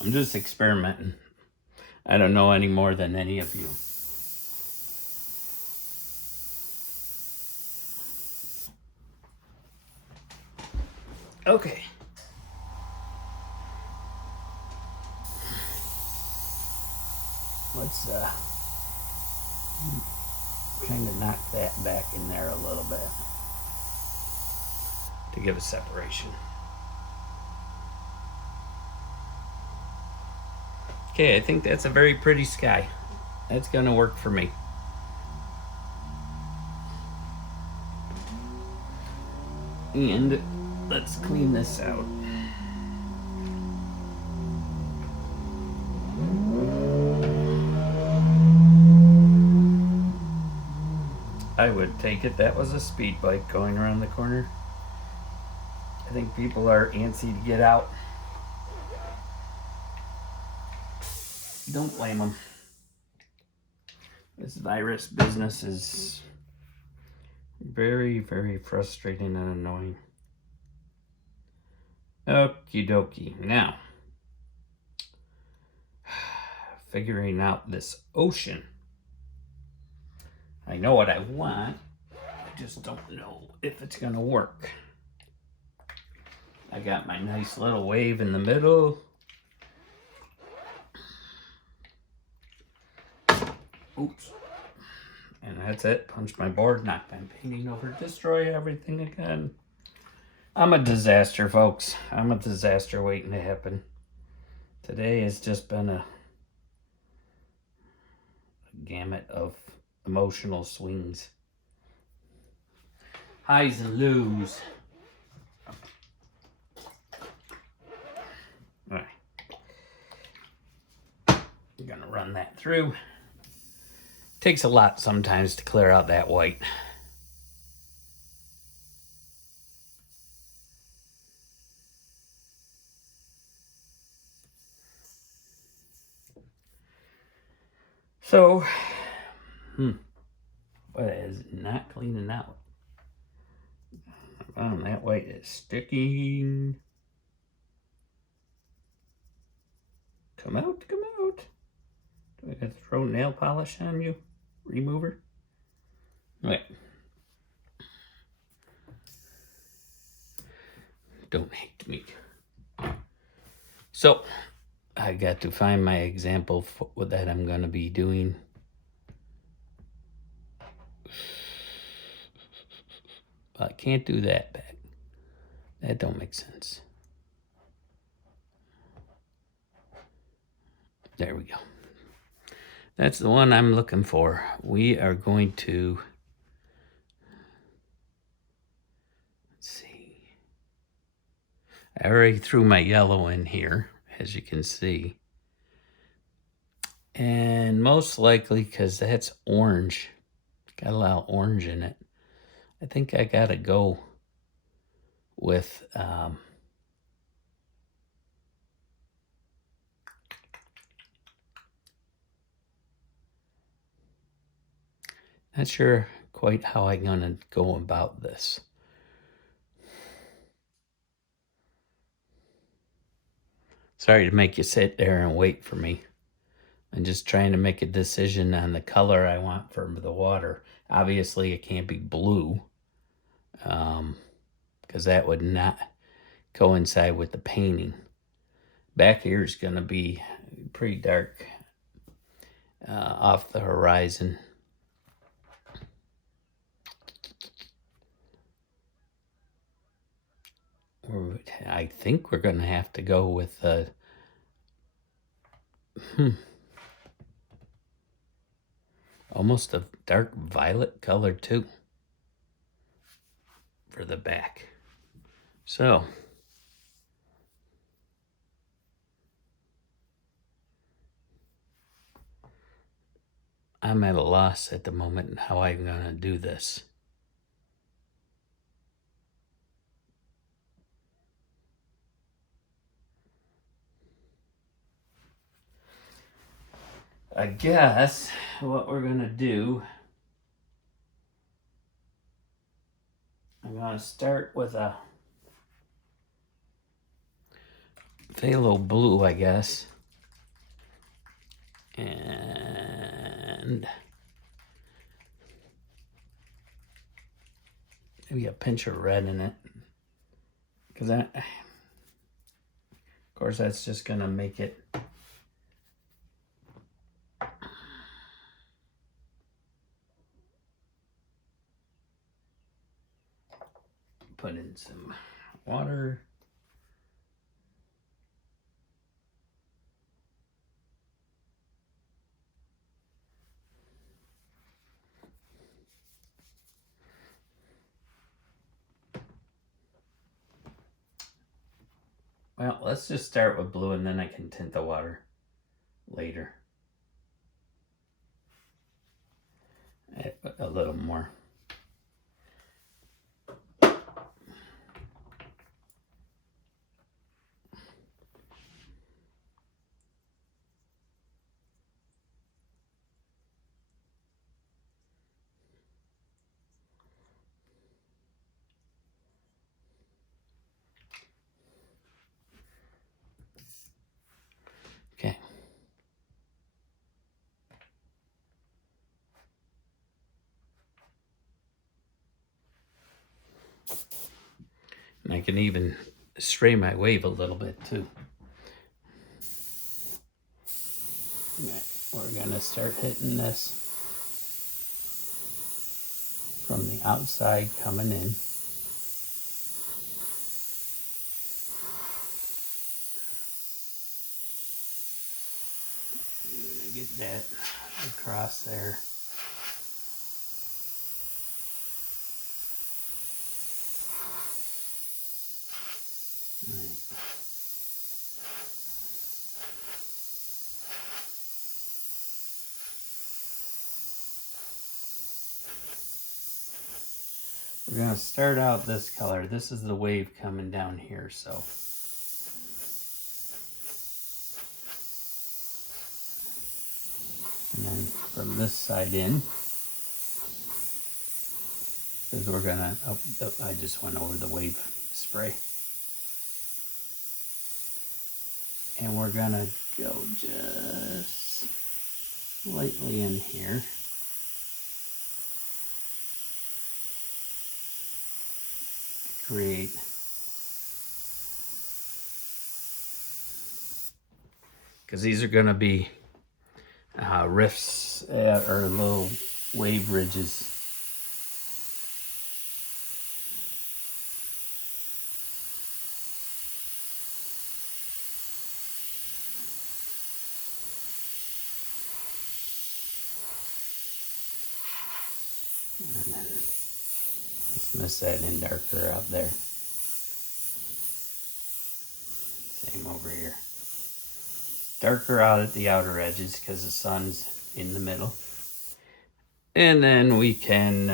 I'm just experimenting. I don't know any more than any of you. Okay. Let's kind of knock that back in there a little bit to give a separation. Okay, I think that's a very pretty sky. That's gonna work for me. And let's clean this out. I would take it that was a speed bike going around the corner. I think people are antsy to get out. Don't blame them. This virus business is very, very frustrating and annoying. Okie dokie. Now, figuring out this ocean. I know what I want. I just don't know if it's gonna work. I got my nice little wave in the middle. Oops. And that's it. Punch my board, knock my painting over, destroy everything again. I'm a disaster, folks. I'm a disaster waiting to happen. Today has just been a gamut of emotional swings. Highs and lows. All right. I'm gonna run that through. Takes a lot sometimes to clear out that white. So, but it is not cleaning out. That white is sticking. Come out, come out. Do I got to throw nail polish on you? Remover? Wait. Don't hate me. So I got to find my example for that I'm going to be doing. I can't do that back. That don't make sense. There we go. That's the one I'm looking for. We are going to, let's see. I already threw my yellow in here, as you can see. And most likely, because that's orange, got a lot of orange in it, I think I got to go with not sure quite how I'm going to go about this. Sorry to make you sit there and wait for me. I'm just trying to make a decision on the color I want for the water. Obviously, it can't be blue, because that would not coincide with the painting. Back here is going to be pretty dark off the horizon. I think we're going to have to go with almost a dark violet color too for the back. So I'm at a loss at the moment in how I'm going to do this. I guess what we're going to do, I'm going to start with a phthalo blue, I guess. And maybe a pinch of red in it. Because that, of course, that's just going to make it put in some water. Well, let's just start with blue and then I can tint the water later. A little more. Okay. And I can even stray my wave a little bit too. Okay, we're gonna start hitting this from the outside coming in. I'm gonna get that across there. All right. We're gonna start out this color. This is the wave coming down here, so. And then from this side in, because we're gonna, oh, I just went over the wave spray. And we're gonna go just lightly in here. Create because these are going to be rifts or little wave ridges. Let's miss that in darker out there. Same over here. Darker out at the outer edges because the sun's in the middle. And then we can,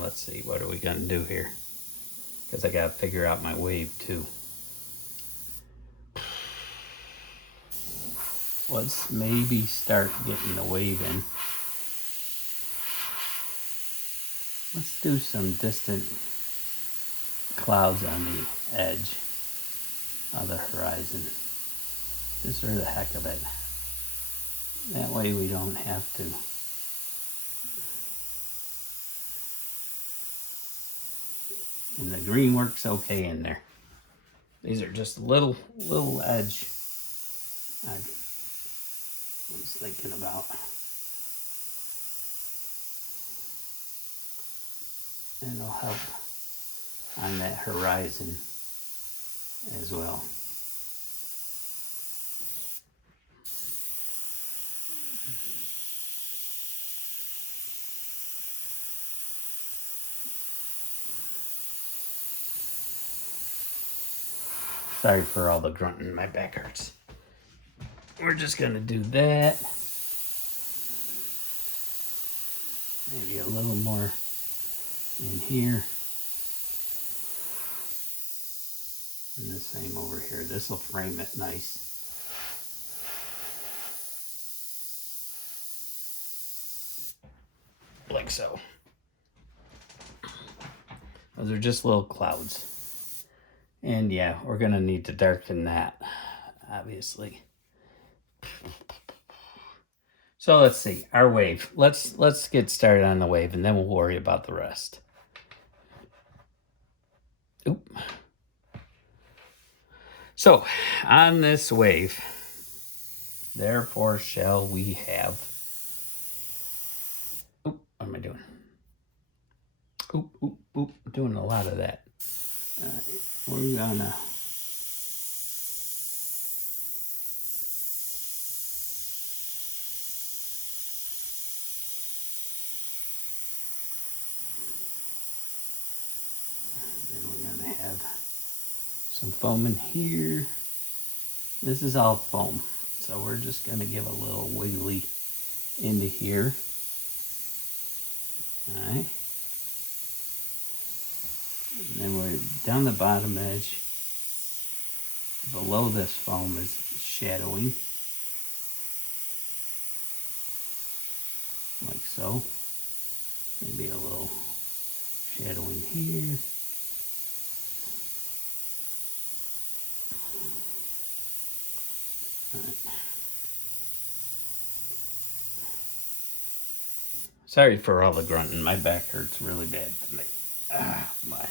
let's see, what are we going to do here? Because I got to figure out my wave too. Let's maybe start getting the wave in. Let's do some distant clouds on the edge of the horizon. Just for the heck of it. That way we don't have to and the green works okay in there. These are just little edge I was thinking about. And it'll help on that horizon as well. Sorry for all the grunting, my back hurts. We're just gonna do that. Maybe a little more in here. And the same over here. This will frame it nice. Like so. Those are just little clouds. And yeah, we're gonna need to darken that, obviously. So let's see, our wave. Let's get started on the wave and then we'll worry about the rest. Oop. So on this wave, therefore shall we have. Oop, what am I doing? Oop, oop, oop, I'm doing a lot of that. We're gonna have some foam in here. This is all foam, so we're just gonna give a little wiggly into here. All right. And then we're down the bottom edge. Below this foam is shadowing. Like so. Maybe a little shadowing here. All right. Sorry for all the grunting. My back hurts really bad tonight. Mine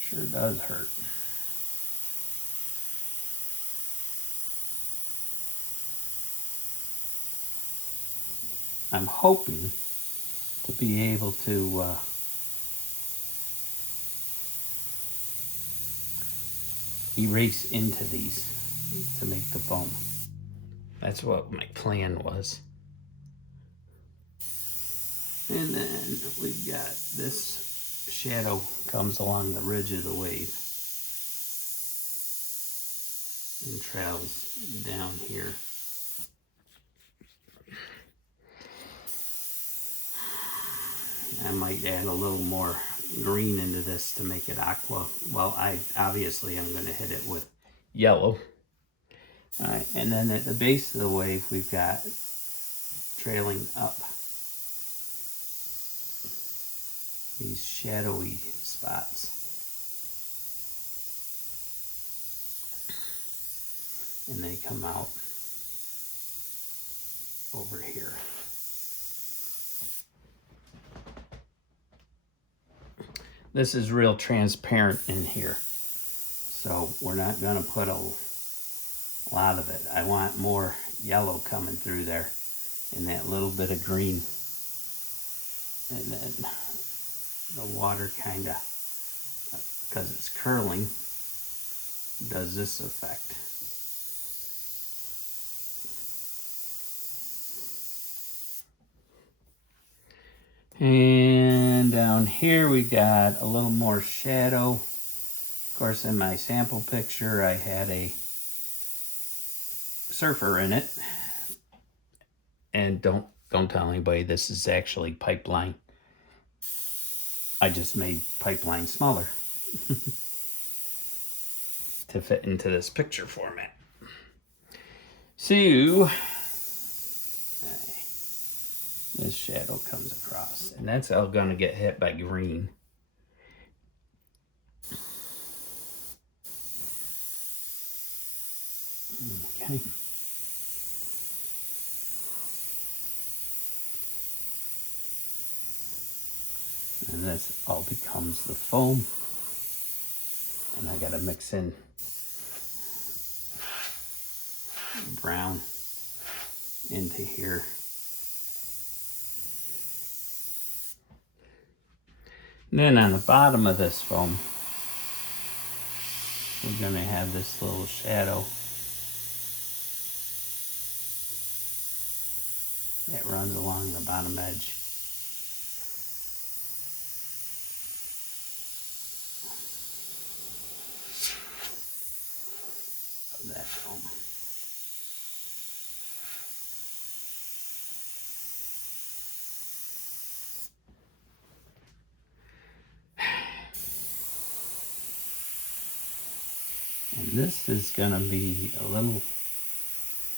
sure does hurt. I'm hoping to be able to erase into these to make the foam. That's what my plan was. And then we've got this shadow comes along the ridge of the wave and travels down here. I might add a little more green into this to make it aqua. Well, I'm going to hit it with yellow. All right, and then at the base of the wave, we've got trailing up these shadowy spots. And they come out over here. This is real transparent in here. So we're not gonna put a a lot of it. I want more yellow coming through there and that little bit of green. And then the water kind of, because it's curling, does this effect. And down here we got a little more shadow. Of course, in my sample picture, I had a surfer in it. And don't tell anybody this is actually pipeline. I just made pipeline smaller to fit into this picture format. So this shadow comes across, and that's all gonna get hit by green. Okay. And this all becomes the foam. And I gotta mix in brown into here. And then on the bottom of this foam, we're gonna have this little shadow that runs along the bottom edge. Of that foam. And this is gonna be a little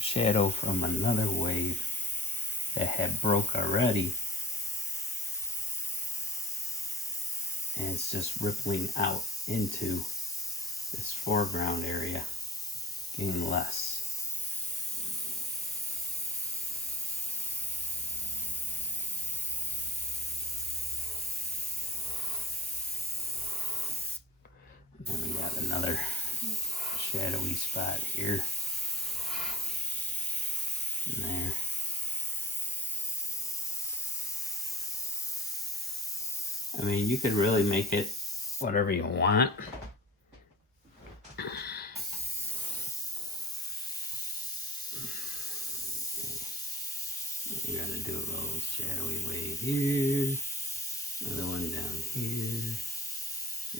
shadow from another wave that had broke already. And it's just rippling out into this foreground area, getting less. And then we got another shadowy spot here. And there. I mean, you could really make it whatever you want. You gotta do a little shadowy wave here. Another one down here.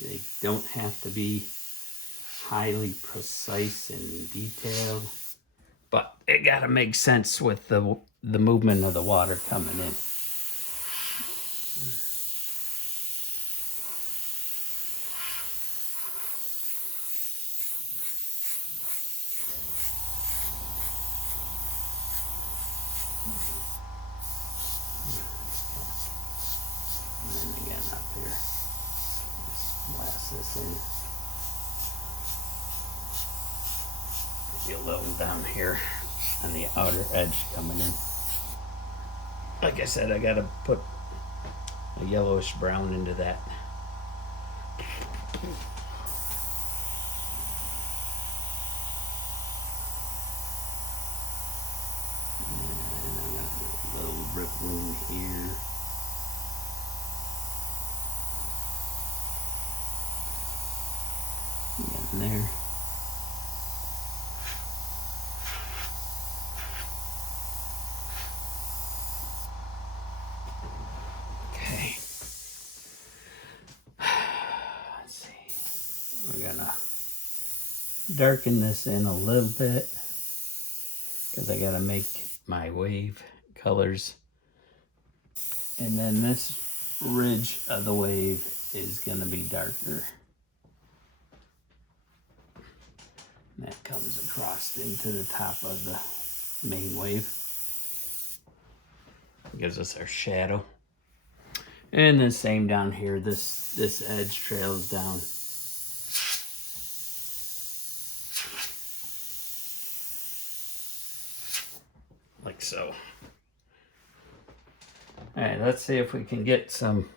They don't have to be highly precise and detailed, but it gotta make sense with the movement of the water coming in. And then again up here, blast this in. Get a little down here on the outer edge coming in. Like I said, I gotta put a yellowish brown into that. And I'm gonna do a little rippling here. Get in there. Okay. Let's see. We're gonna darken this in a little bit because I gotta make my wave colors. And then this ridge of the wave is gonna be darker. And that comes across into the top of the main wave. Gives us our shadow. And the same down here, this edge trails down. Like so. All right, let's see if we can get some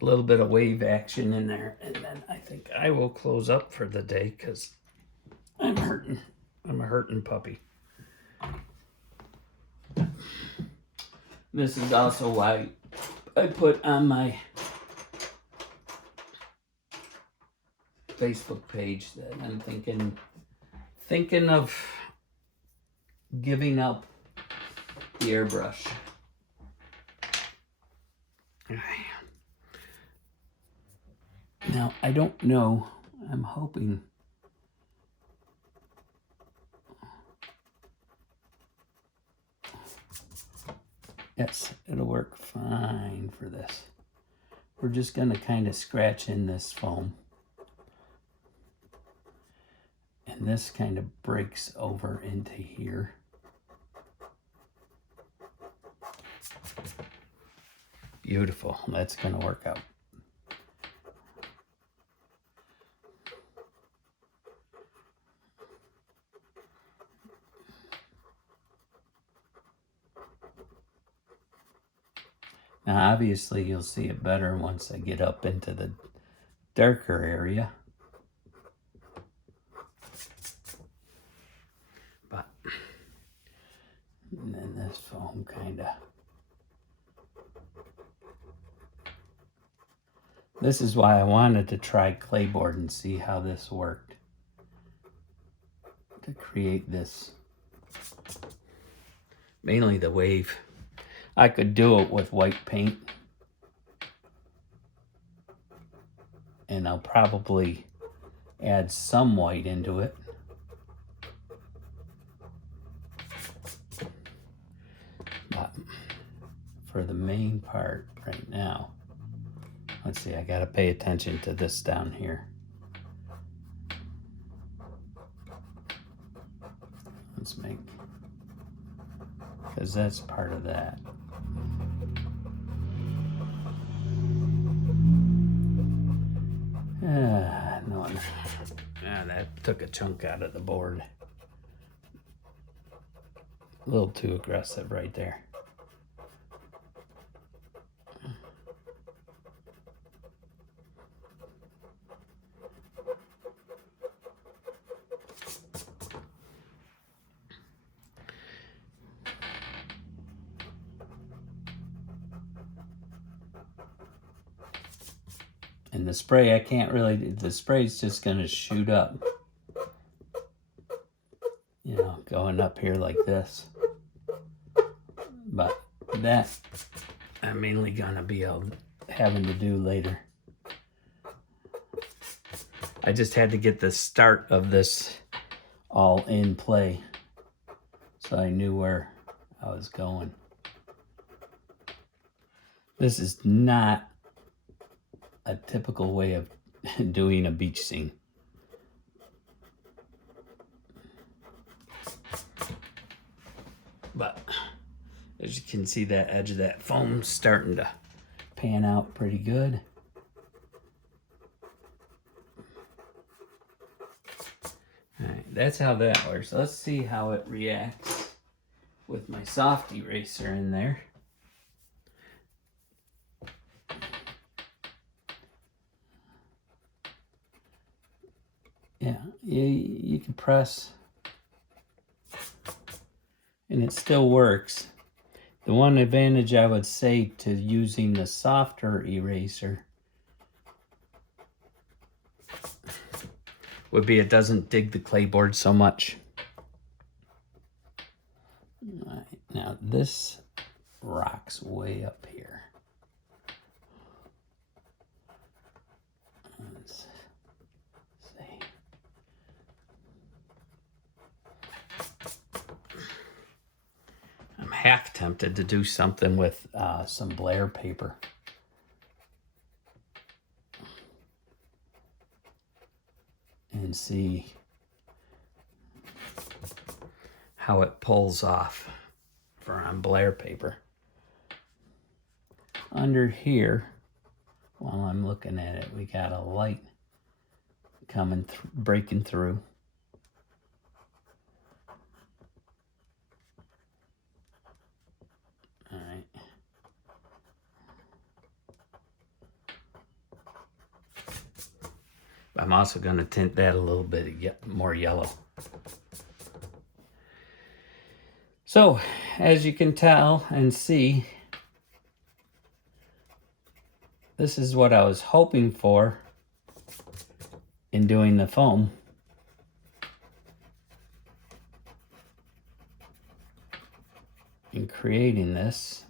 a little bit of wave action in there, and then I think I will close up for the day because I'm hurting. I'm a hurting puppy. This is also why I put on my Facebook page that I'm thinking of giving up the airbrush. Now, I don't know. I'm hoping. Yes, it'll work fine for this. We're just going to kind of scratch in this foam. And this kind of breaks over into here. Beautiful. That's going to work out. Now, obviously, you'll see it better once I get up into the darker area. But, and then this foam kind of. This is why I wanted to try Claybord and see how this worked. To create this. Mainly the wave. I could do it with white paint. And I'll probably add some white into it. But for the main part right now, let's see, I gotta pay attention to this down here. Let's make, because that's part of that. No, that took a chunk out of the board. A little too aggressive right there. And the spray, I can't really, the spray's just gonna shoot up. You know, going up here like this. But that, I'm mainly gonna be having to do later. I just had to get the start of this all in play. So I knew where I was going. This is not a typical way of doing a beach scene. But as you can see, that edge of that foam starting to pan out pretty good. All right, that's how that works. Let's see how it reacts with my soft eraser in there. Yeah, you can press and it still works. The one advantage I would say to using the softer eraser would be it doesn't dig the Claybord so much. All right, now this rocks way up here. Let's see. I'm half tempted to do something with some Blair paper. And see how it pulls off on Blair paper. Under here, while I'm looking at it, we got a light coming, breaking through. All right. I'm also going to tint that a little bit more yellow. So, as you can tell and see, this is what I was hoping for in doing the foam. In creating this.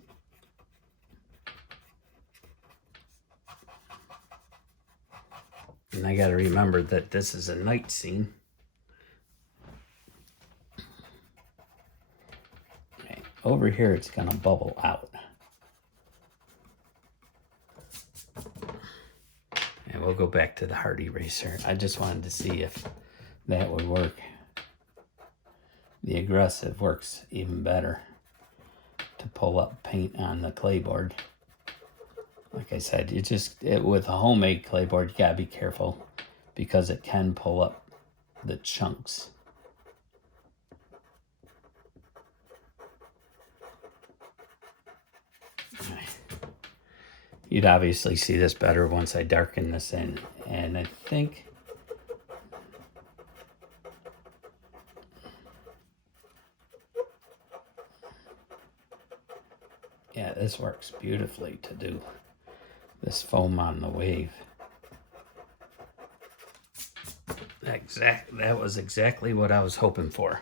And I got to remember that this is a night scene. Okay. Over here it's going to bubble out. And we'll go back to the hard eraser. I just wanted to see if that would work. The aggressive works even better to pull up paint on the Claybord. Like I said, with a homemade Claybord, you gotta be careful because it can pull up the chunks. You'd obviously see this better once I darken this in, and I think yeah, this works beautifully to do this foam on the wave. That was exactly what I was hoping for.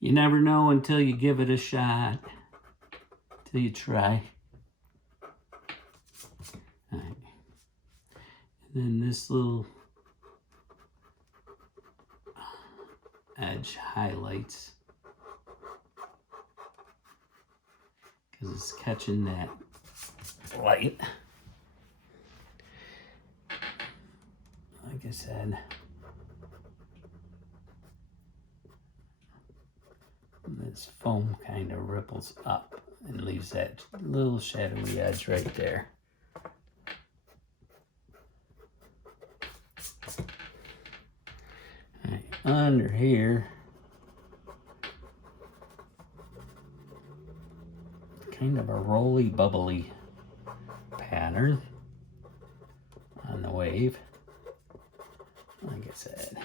You never know until you give it a shot, till you try. All right. And then this little edge highlights because it's catching that light. Like I said, this foam kind of ripples up and leaves that little shadowy edge right there. All right, under here, kind of a roly bubbly pattern on the wave. Like I said,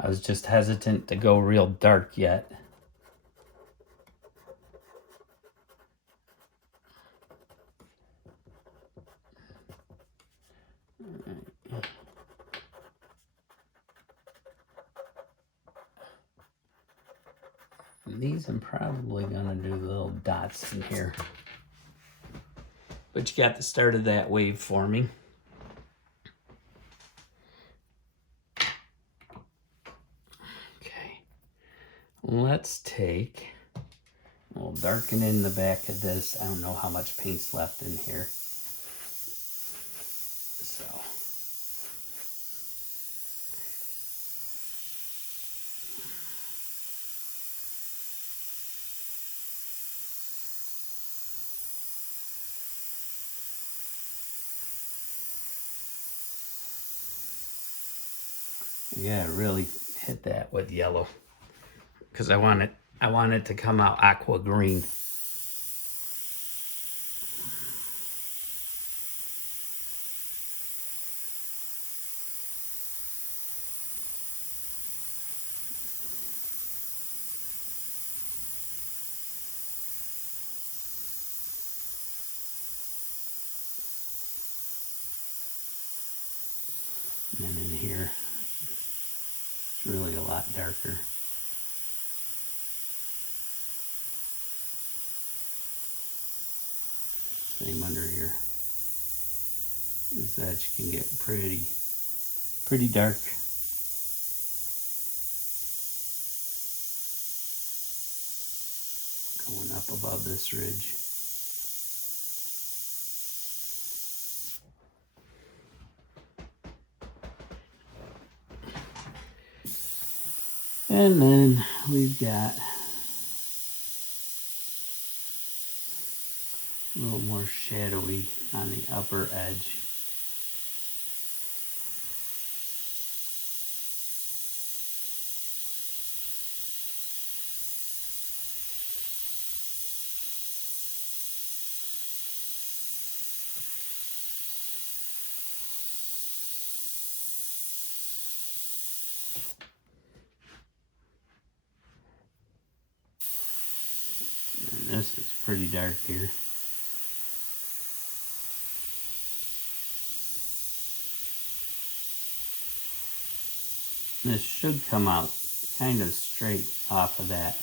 I was just hesitant to go real dark yet. And these I'm probably gonna do little dots in here. But you got the start of that wave forming. Okay, let's take, we'll darken in the back of this. I don't know how much paint's left in here. So, yeah, really hit that with yellow because I want it to come out aqua green. And then in here, it's really a lot darker. Same under here. This edge can get pretty dark. Going up above this ridge. And then we've got a little more shadowy on the upper edge. this is pretty dark here. This should come out kind of straight off of that.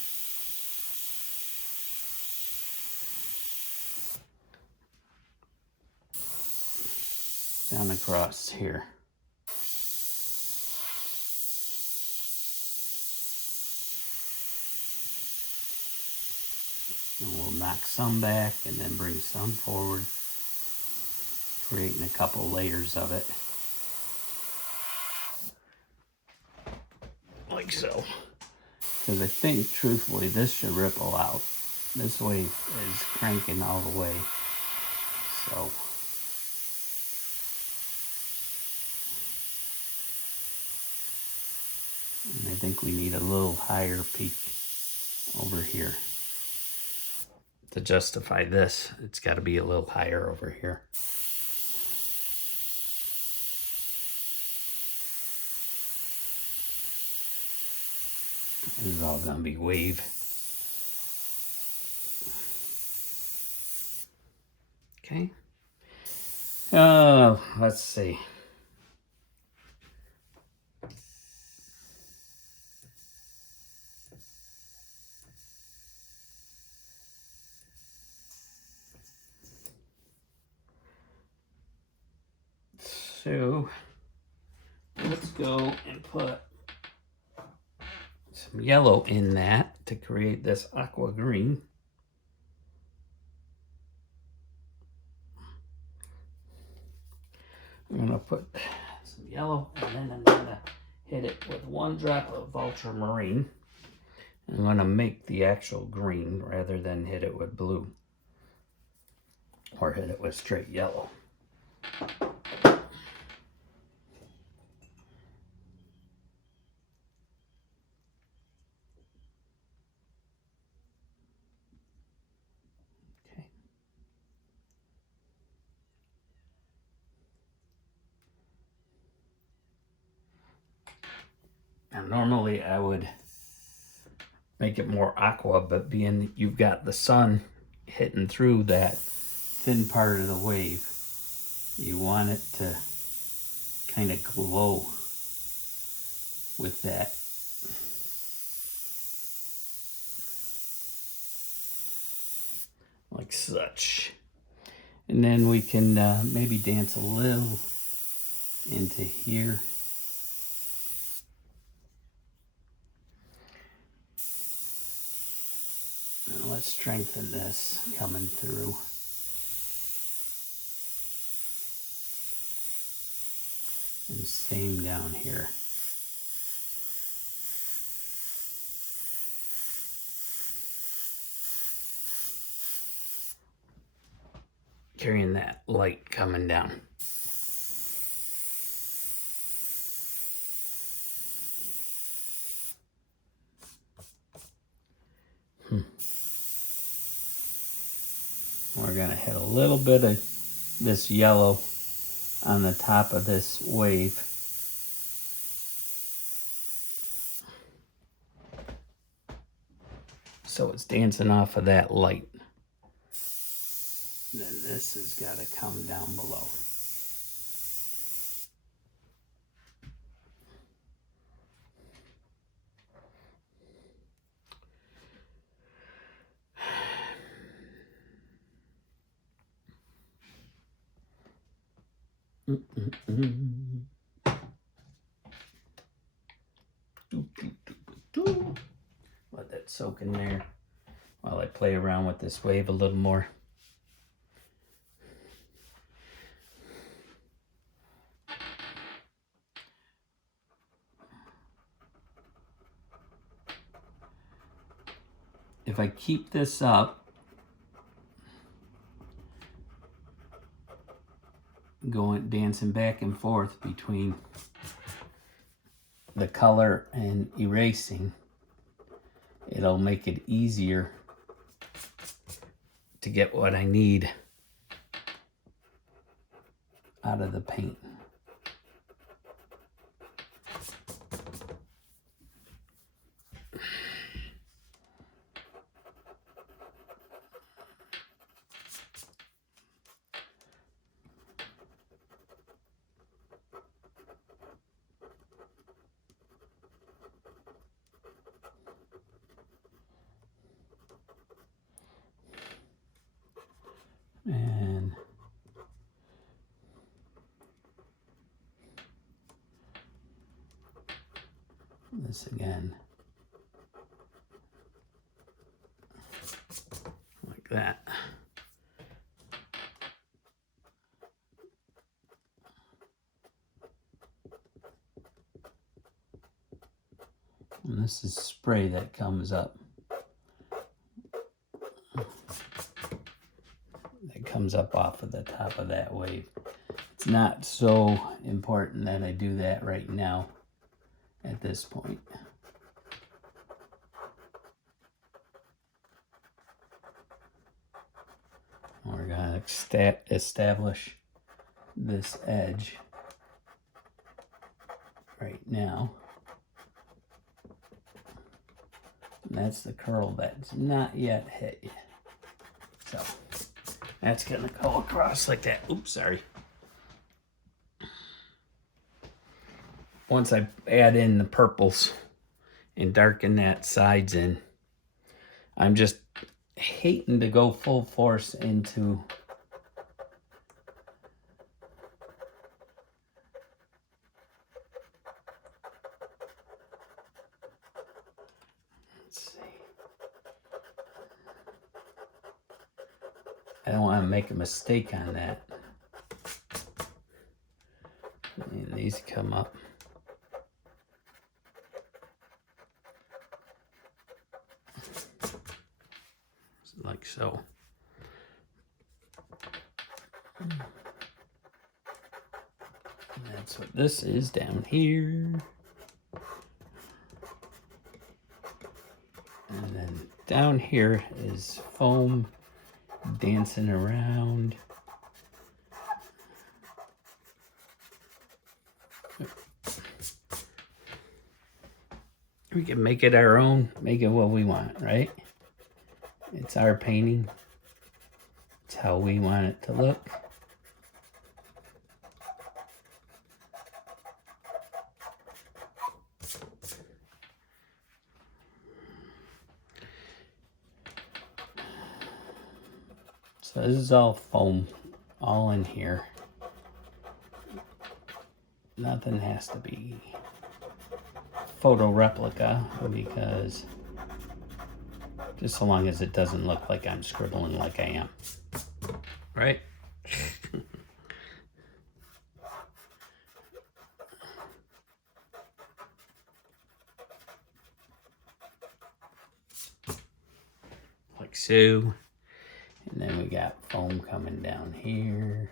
Down across here. And we'll knock some back and then bring some forward, creating a couple layers of it. Like so. Because I think, truthfully, this should ripple out. This wave is cranking all the way. So. And I think we need a little higher peak over here. To justify this, it's got to be a little higher over here. This is all going to be wave. Okay. Let's see. So let's go and put some yellow in that to create this aqua green. I'm going to put some yellow and then I'm going to hit it with 1 drop of ultramarine. I'm going to make the actual green rather than hit it with blue or hit it with straight yellow. Now, normally I would make it more aqua, but being that you've got the sun hitting through that thin part of the wave, you want it to kind of glow with that. Like such. And then we can maybe dance a little into here. Now let's strengthen this coming through. And same down here. Carrying that light coming down. We're going to hit a little bit of this yellow on the top of this wave. So it's dancing off of that light. Then this has got to come down below. Let that soak in there while I play around with this wave a little more. If I keep this up, dancing back and forth between the color and erasing, it'll make it easier to get what I need out of the paint. And this again. Like that. And this is spray that comes up. That comes up off of the top of that wave. It's not so important that I do that right now at this point. We're going to establish this edge right now. And that's the curl that's not yet hit. So that's going to go across like that. Oops, sorry. Once I add in the purples and darken that sides in, I'm just hating to go full force into I don't want to make a mistake on that. And these come up. Like so. And that's what this is down here. And then down here is foam dancing around. We can make it our own, make it what we want, right? It's our painting. It's how we want it to look. So this is all foam, all in here. Nothing has to be photo replica, because just so long as it doesn't look like I'm scribbling like I am, right? Like so. And then we got foam coming down here.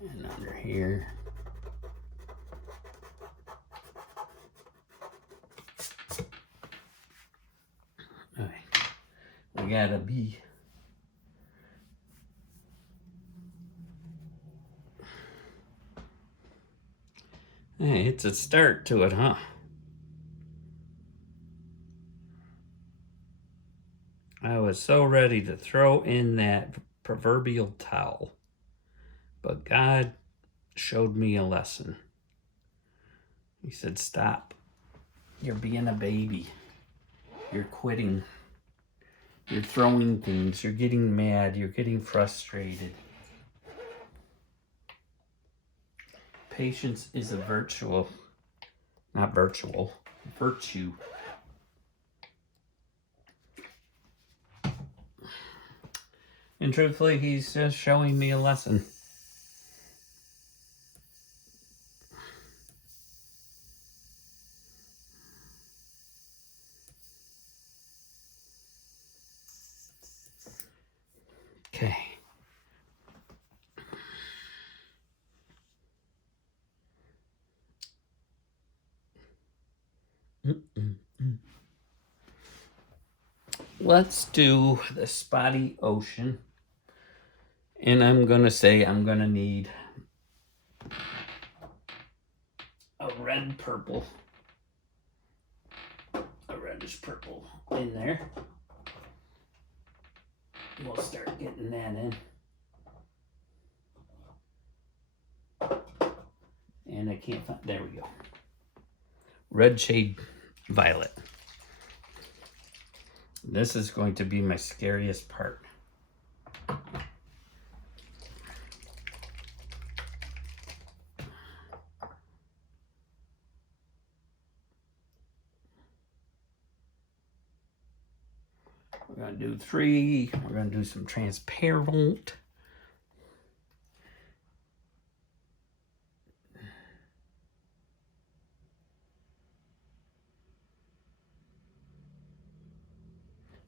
And under here. Okay. We gotta be hey, it's a start to it, huh? I was so ready to throw in that proverbial towel, but God showed me a lesson. He said, stop. You're being a baby. You're quitting. You're throwing things. You're getting mad. You're getting frustrated. Patience is a virtue. Not virtual. Virtue. And truthfully, he's just showing me a lesson. Okay. Let's do the spotty ocean. And I'm going to say I'm going to need a red purple. A reddish purple in there. We'll start getting that in. And I can't find, there we go. Red shade violet. This is going to be my scariest part. We're going to do 3. We're going to do some transparent.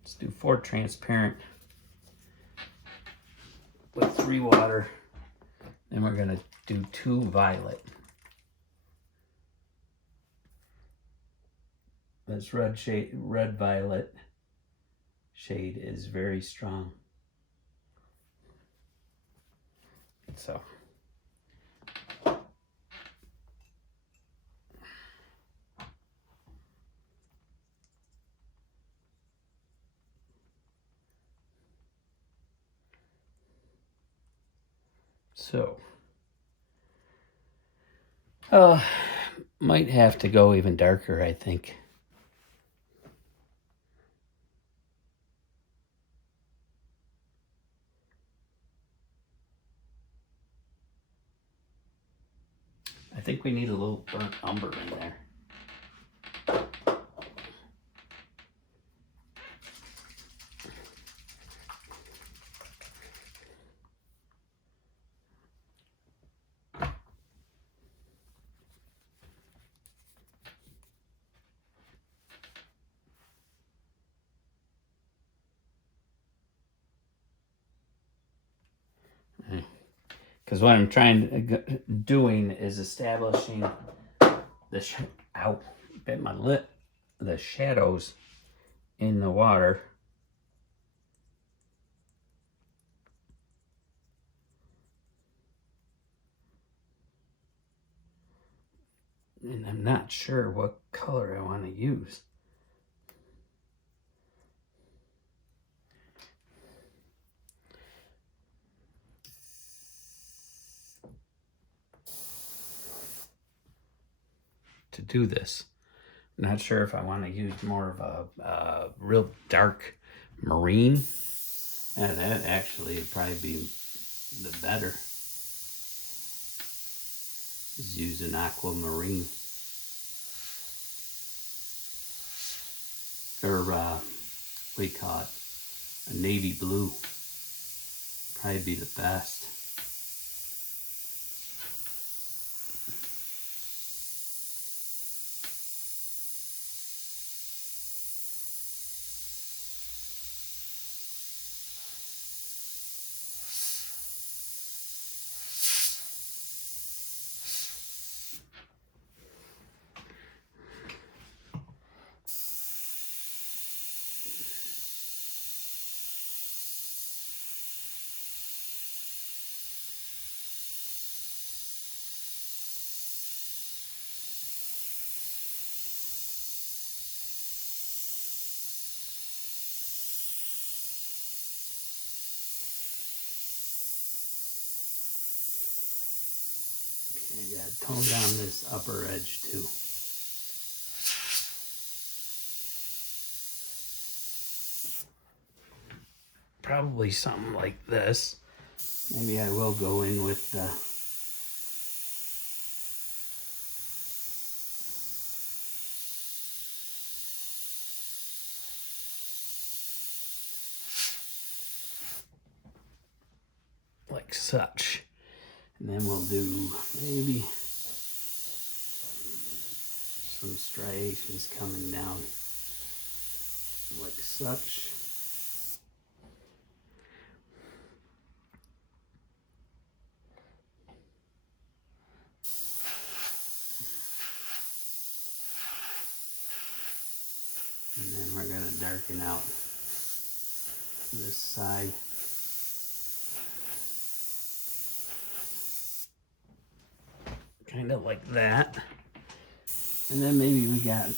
Let's do 4 transparent with 3 water. Then we're going to do 2 violet. This red violet shade is very strong. So might have to go even darker, I think. I think we need a little burnt umber in there. Because what I'm doing is establishing the bit my lip, the shadows in the water. And I'm not sure what color I want to use. To do this, I'm not sure if I want to use more of a real dark marine. Yeah, that actually would probably be the better. Is use an aquamarine. Or what do you call it? A navy blue. Probably be the best. I gotta tone down this upper edge too. Probably something like this. Maybe I will go in with the like such. And then we'll do maybe some striations coming down like such. And then we're going to darken out this side. Kind of like that. And then maybe we got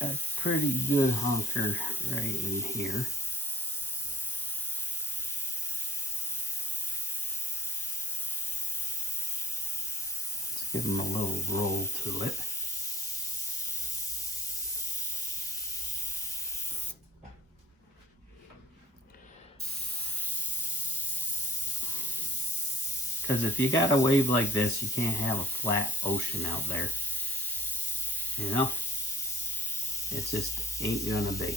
a pretty good honker right in here. Let's give them a little roll to it. Because if you got a wave like this, you can't have a flat ocean out there. You know? It just ain't gonna be.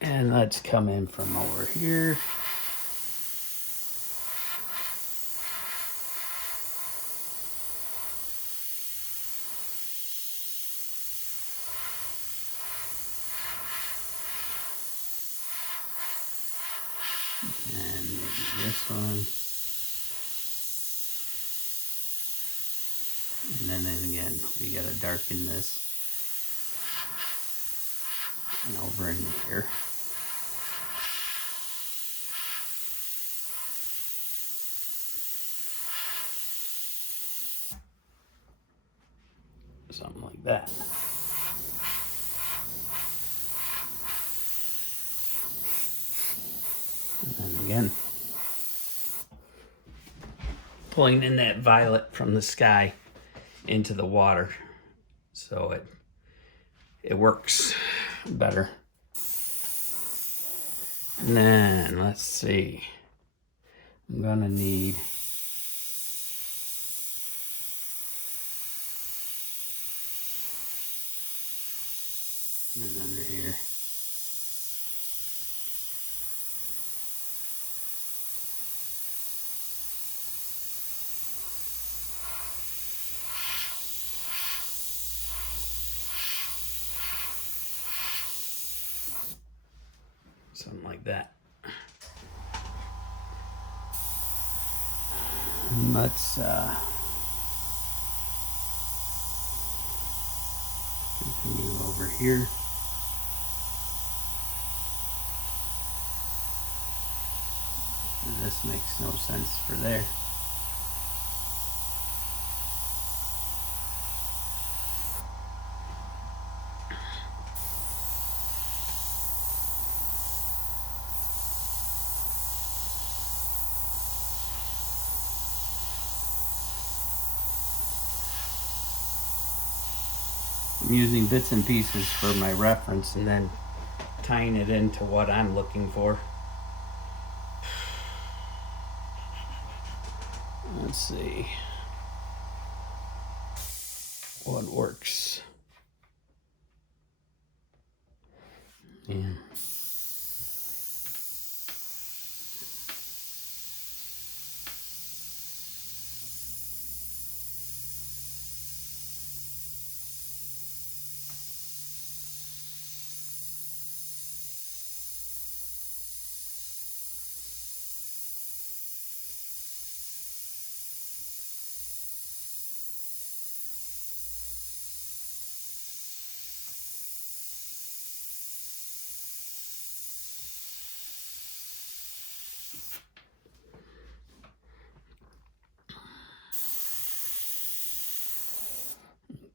And let's come in from over here. And maybe this one. And then again, we gotta darken this. And over in here. Something like that. And then again, pulling in that violet from the sky into the water, so it works better. And then let's see, I'm gonna need and under here. Something like that. And let's continue over here. And this makes no sense for there. I'm using bits and pieces for my reference and then tying it into what I'm looking for. Let's see what works. Yeah.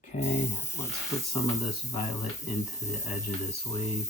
Okay, let's put some of this violet into the edge of this wave.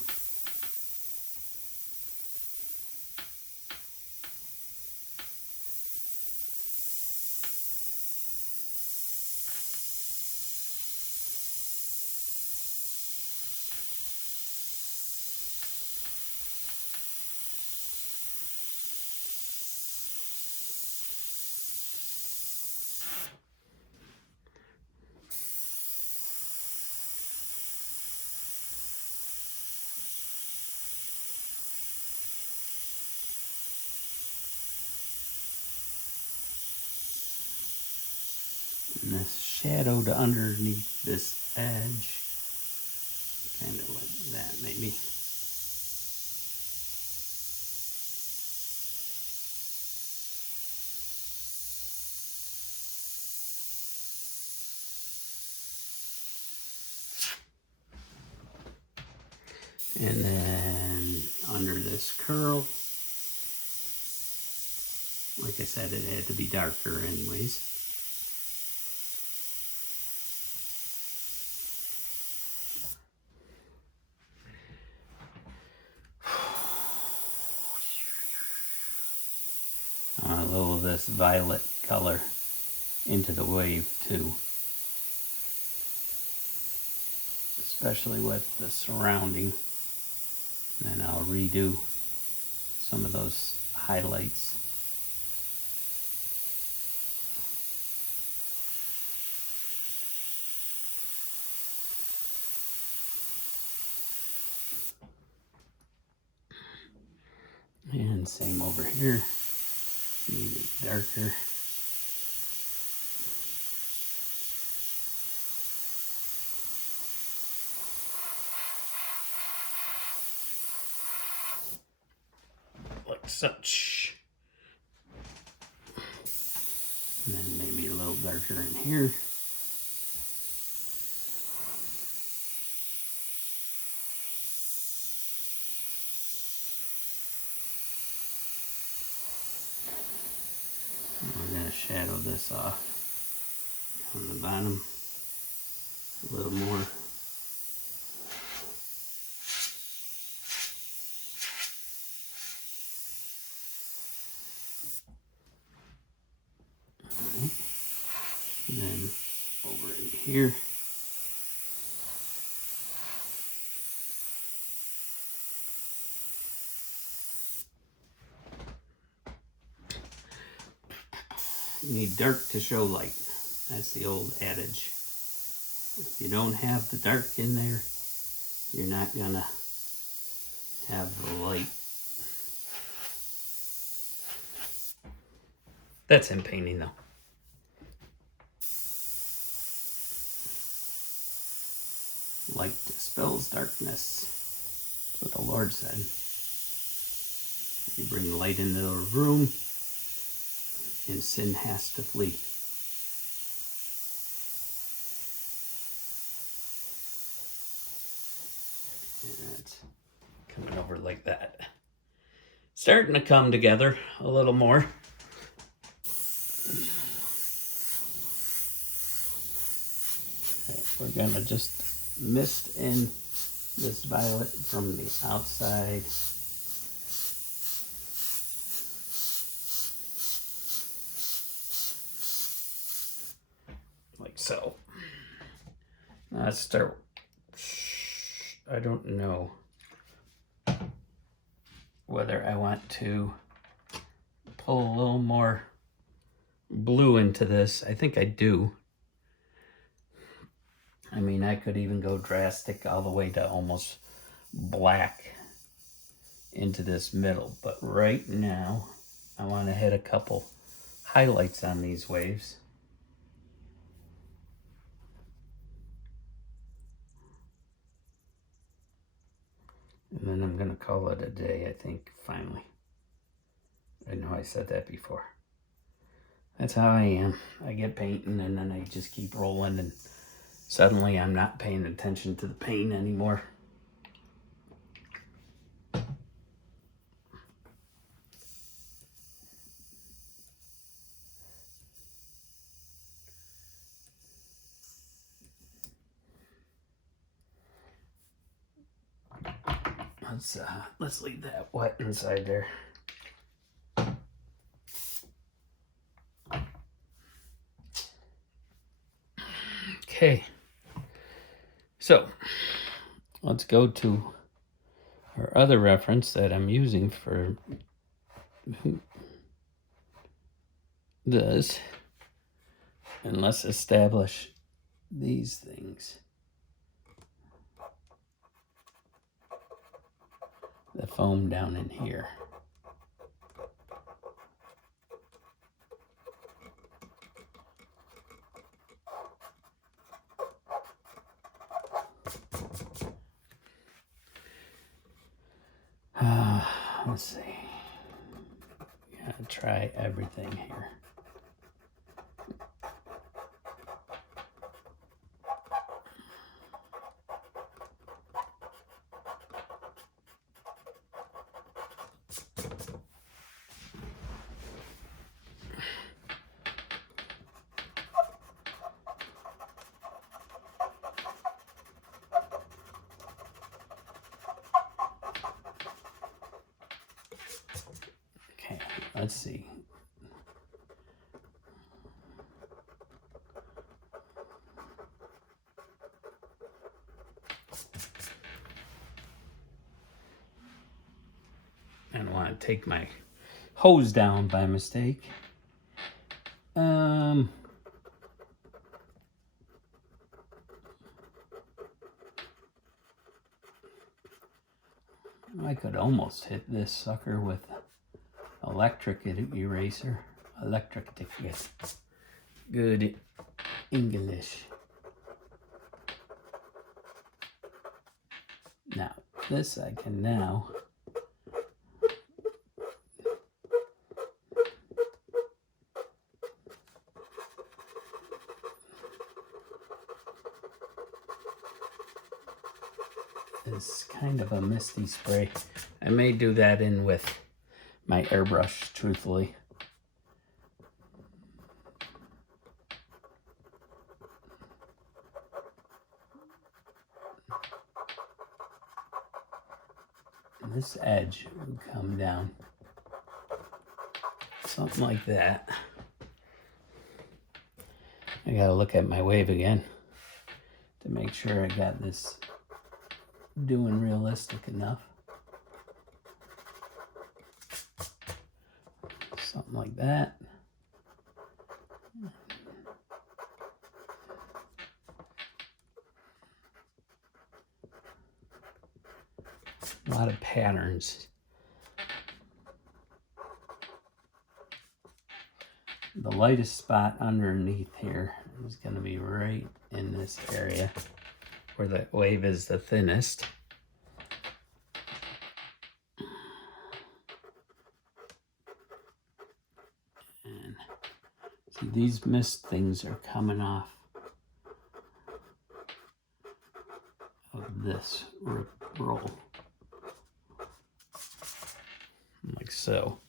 And this shadow to underneath this edge, kind of like that maybe. And then under this curl, like I said, it had to be darker anyways. A little of this violet color into the wave too, especially with the surrounding. Then I'll redo some of those highlights. And same over here. Need it darker. Like such. And then maybe a little darker in here. We're going to shadow this off on the bottom a little more. Alright. And then over in here. You need dark to show light. That's the old adage. If you don't have the dark in there, you're not gonna have the light. That's in painting though. Light dispels darkness. That's what the Lord said. You bring light into the room, and sin has to flee. And that's coming over like that. Starting to come together a little more. Okay, we're gonna just mist in this violet from the outside. Like so. Now let's start. I don't know whether I want to pull a little more blue into this. I think I do. I mean, I could even go drastic all the way to almost black into this middle. But right now, I want to hit a couple highlights on these waves. And then I'm going to call it a day, I think, finally. I know I said that before. That's how I am. I get painting and then I just keep rolling and suddenly I'm not paying attention to the paint anymore. Let's leave that wet inside there. Okay, so let's go to our other reference that I'm using for this, and let's establish these things. The foam down in here. Let's see. Gotta try everything here. Okay, let's see. I don't want to take my hose down by mistake. I could almost hit this sucker with electric eraser. Electric, good English. Now, this I can now is kind of a misty spray. I may do that in with my airbrush, truthfully. And this edge would come down. Something like that. I gotta look at my wave again to make sure I got this doing realistic enough. Something like that. A lot of patterns. The lightest spot underneath here is going to be right in this area where the wave is the thinnest. And see, these mist things are coming off of this roll. Like so.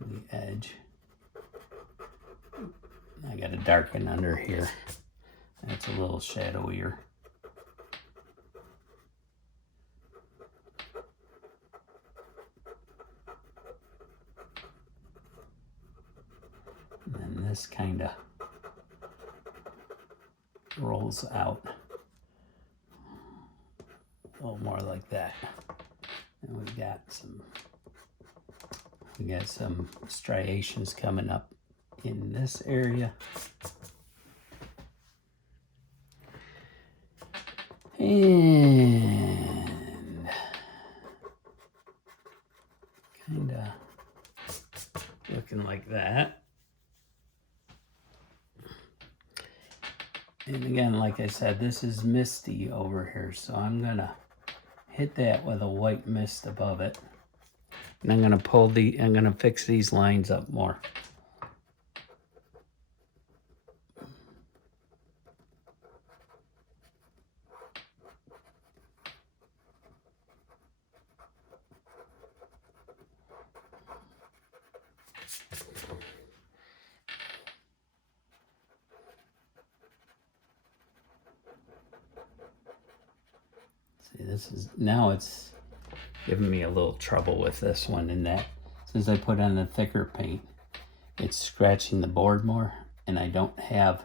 The edge. I got to darken under here. That's a little shadowier. And then this kind of rolls out a little more like that. And we got some striations coming up in this area. And kind of looking like that. And again, like I said, this is misty over here, so I'm gonna hit that with a white mist above it. And I'm gonna fix these lines up more. See, now it's giving me a little trouble with this one in that since I put on the thicker paint, it's scratching the board more, and I don't have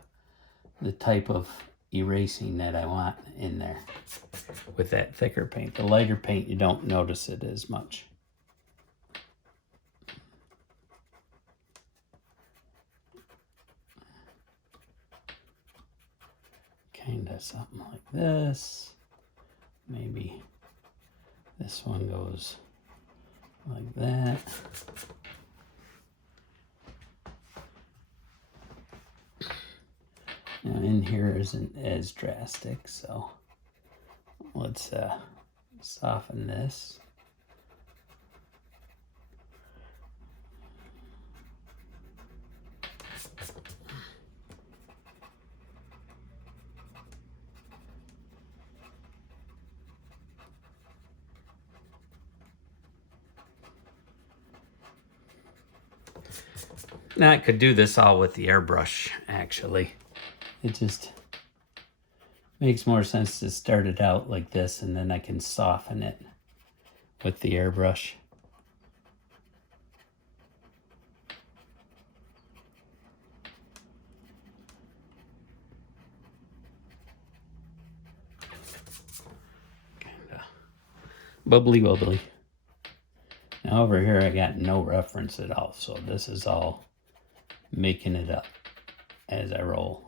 the type of erasing that I want in there with that thicker paint. The lighter paint, you don't notice it as much. Kind of something like this. Maybe this one goes like that. Now in here isn't as drastic, so let's soften this. Now I could do this all with the airbrush, actually. It just makes more sense to start it out like this, and then I can soften it with the airbrush. bubbly bubbly. Now over here I got no reference at all, so this is all making it up as I roll.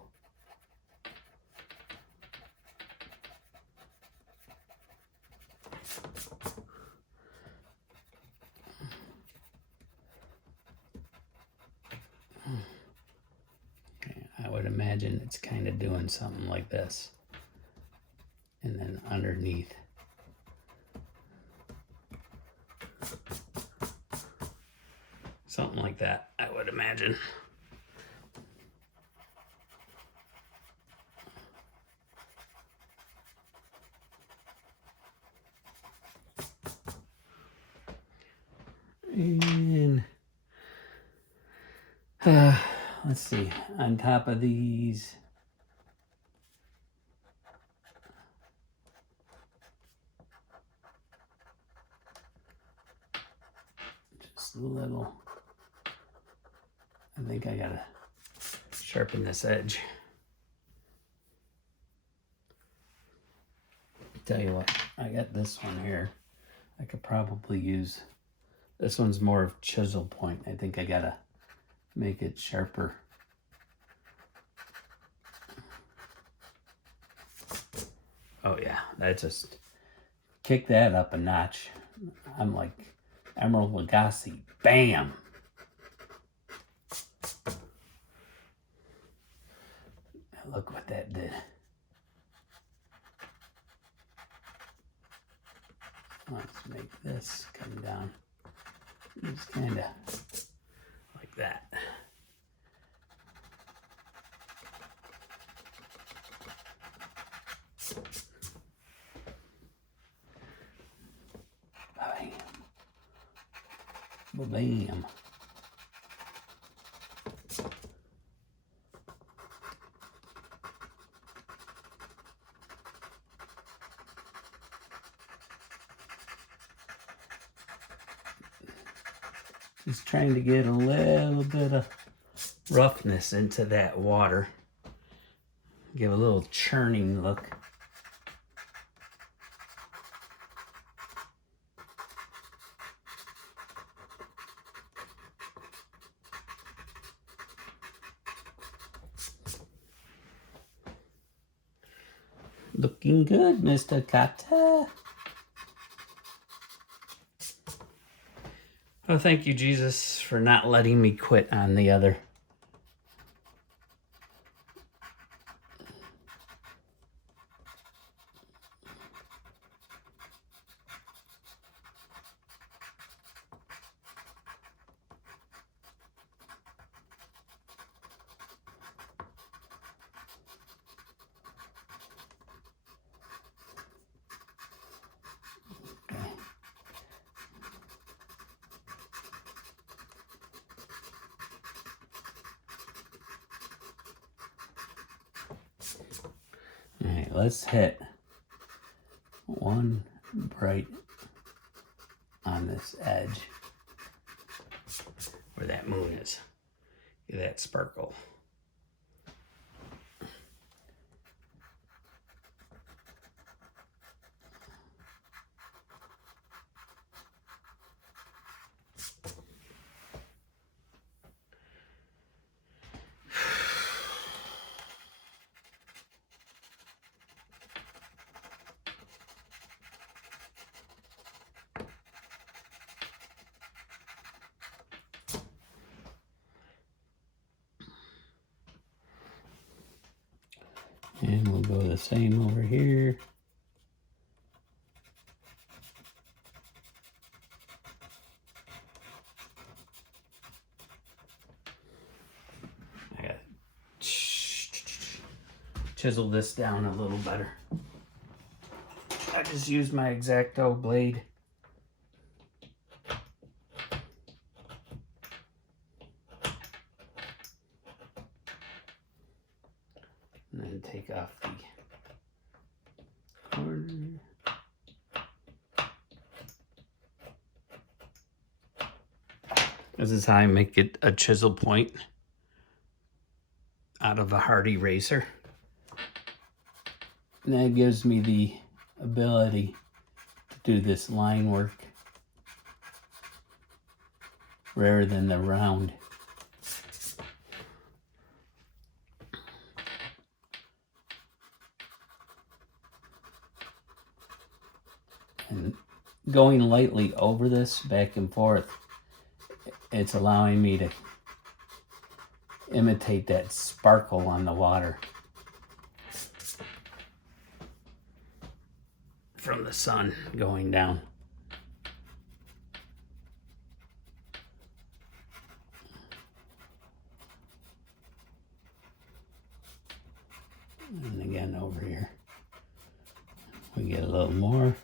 I would imagine it's kind of doing something like this. And then underneath. Something like that, I would imagine. And let's see, on top of these, just a little, I think I gotta sharpen this edge. Tell you what, I got this one here. I could probably use, this one's more of chisel point. I think I gotta make it sharper. Oh yeah, that just kick that up a notch. I'm like Emerald Lagasse, bam! Look what that did. Let's make this come down. Just kind of like that. Bam. Bam. Just trying to get a little bit of roughness into that water. Give a little churning look. Looking good, Mr. Kata. Oh, thank you, Jesus, for not letting me quit on the other. All right, let's hit one bright on this edge where that moon is. Get that sparkle. And we'll go the same over here. I gotta chisel this down a little better. I just used my X-Acto blade. And then take off the corner. This is how I make it a chisel point out of a hard eraser. And that gives me the ability to do this line work rather than the round. And going lightly over this back and forth, it's allowing me to imitate that sparkle on the water from the sun going down. And again over here, we get a little more.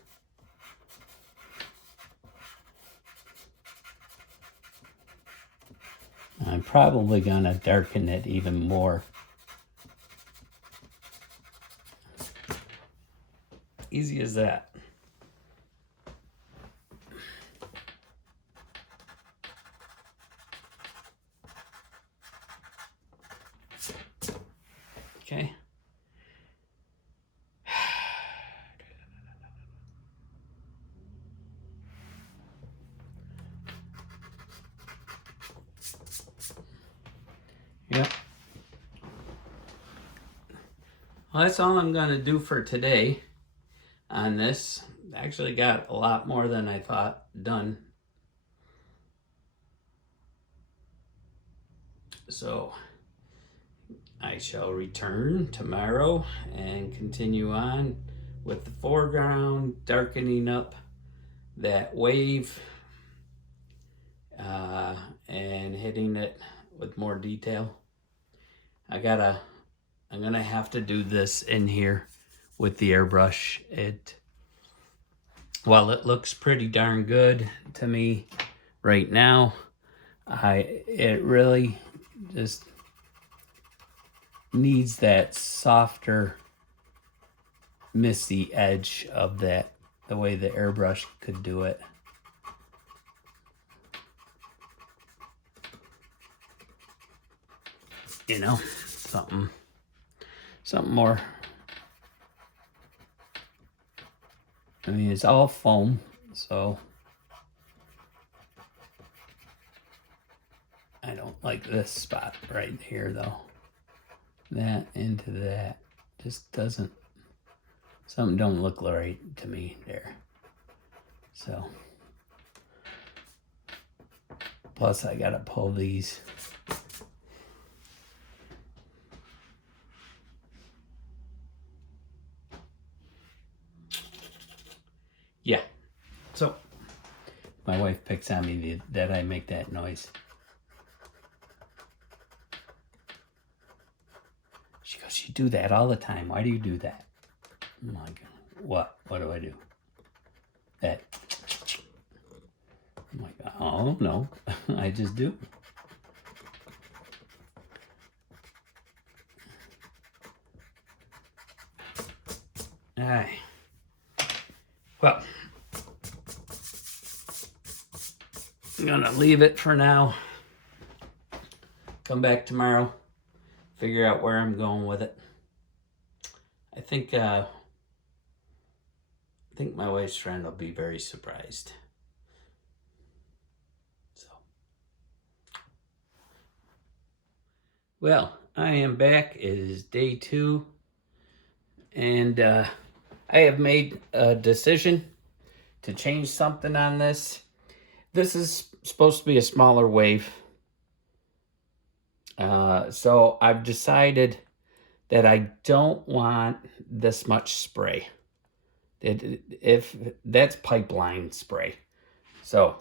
I'm probably gonna darken it even more. Easy as that. Okay. Yep. Well, that's all I'm gonna do for today on this. Actually got a lot more than I thought done. So I shall return tomorrow and continue on with the foreground, darkening up that wave and hitting it with more detail. I'm gonna have to do this in here with the airbrush. While it looks pretty darn good to me right now, it really just needs that softer, misty edge of that, the way the airbrush could do it. You know, something more. I mean, it's all foam, so I don't like this spot right here though. That into that just doesn't, something don't look right to me there. So, plus I gotta pull these. Yeah, so my wife picks on me that I make that noise. She goes, "You do that all the time. Why do you do that?" I'm like, "What? What do I do?" That. I'm like, "Oh, no, I just do." All right. Well, I'm gonna leave it for now. Come back tomorrow, figure out where I'm going with it. I think my wife's friend will be very surprised. So, well, I am back. It is day 2, and I have made a decision to change something on this. This is supposed to be a smaller wave. So I've decided that I don't want this much spray. If that's pipeline spray. So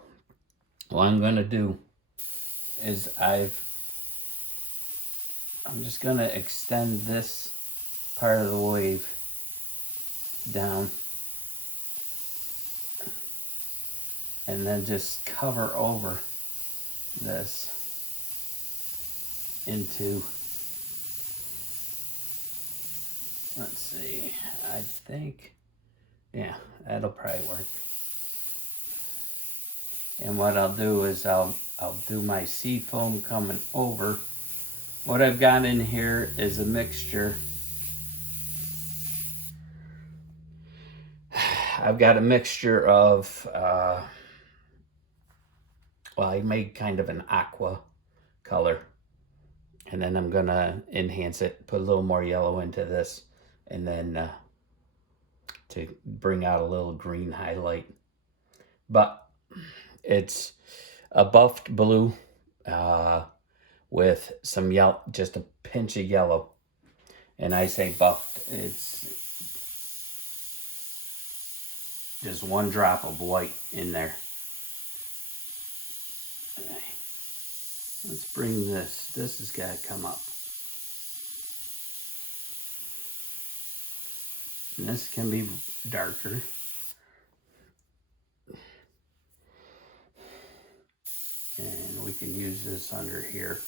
what I'm gonna do is I'm just gonna extend this part of the wave down and then just cover over this into, let's see, I think, yeah, that'll probably work. And what I'll do is I'll do my seed foam coming over. What I've got in here is a mixture. I've got a mixture of, well, I made kind of an aqua color. And then I'm gonna enhance it, put a little more yellow into this, and then to bring out a little green highlight. But it's a buffed blue with some yellow, just a pinch of yellow. And I say buffed, it's just one drop of white in there. Let's bring this has got to come up. And this can be darker. And we can use this under here.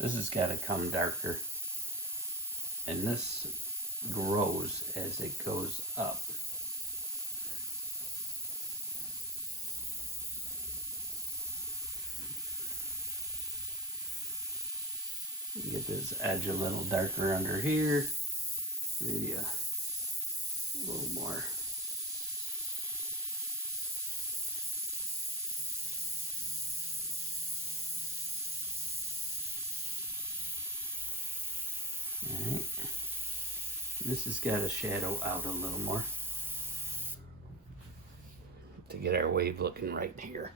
This has got to come darker. And this grows as it goes up. Get this edge a little darker under here. Maybe a little more. Alright. This has got to shadow out a little more to get our wave looking right here.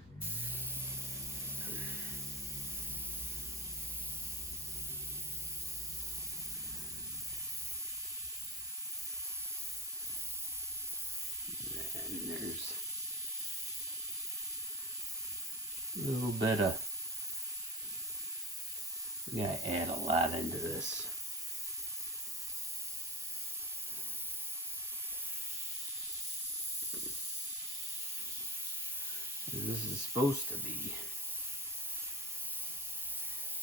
And there's a little bit of, we gotta add a lot into this. This is supposed to be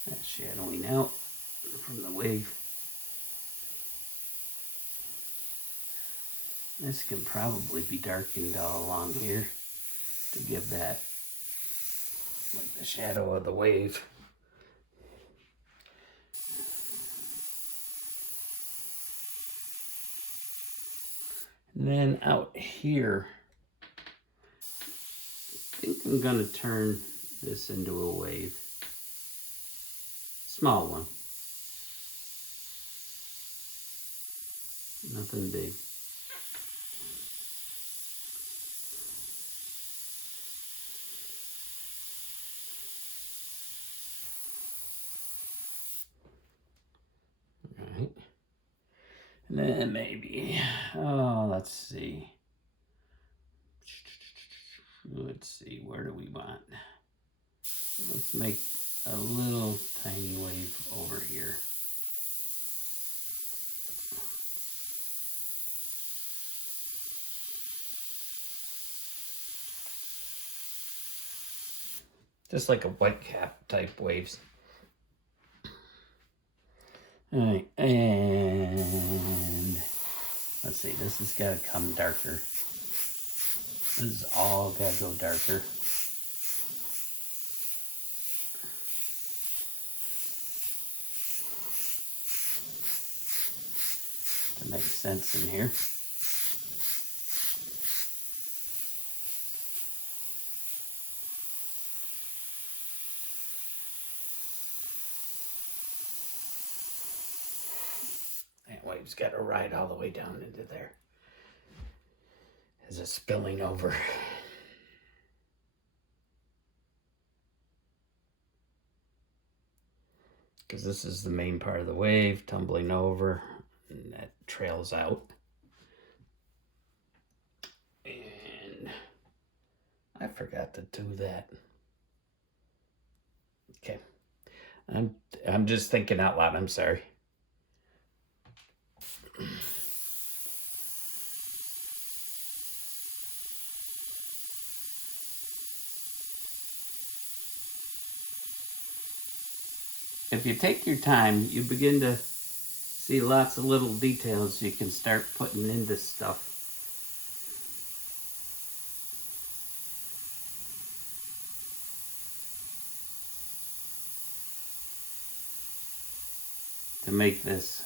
that shadowing out from the wave. This can probably be darkened all along here to give that, like the shadow of the wave. And then out here, I think I'm gonna turn this into a wave. Small one. Nothing big. Alright. And then maybe, oh, let's see. Let's see, where do we want? Let's make a little tiny wave over here. Just like a white cap type waves. All right, and let's see, this has got to come darker. This is all got to go darker. To make sense in here. That wave's got to ride all the way down into there. As it's spilling over. Because this is the main part of the wave, tumbling over, and that trails out. And I forgot to do that. Okay. I'm just thinking out loud, I'm sorry. If you take your time, you begin to see lots of little details you can start putting into stuff. To make this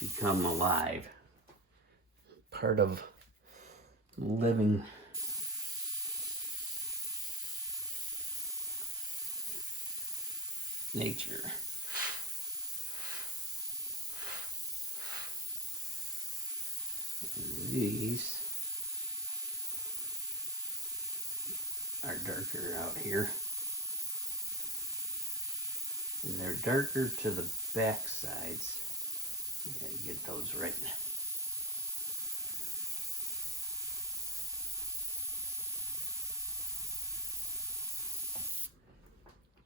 become alive. Part of living nature. And these are darker out here. And they're darker to the back sides. You gotta get those right.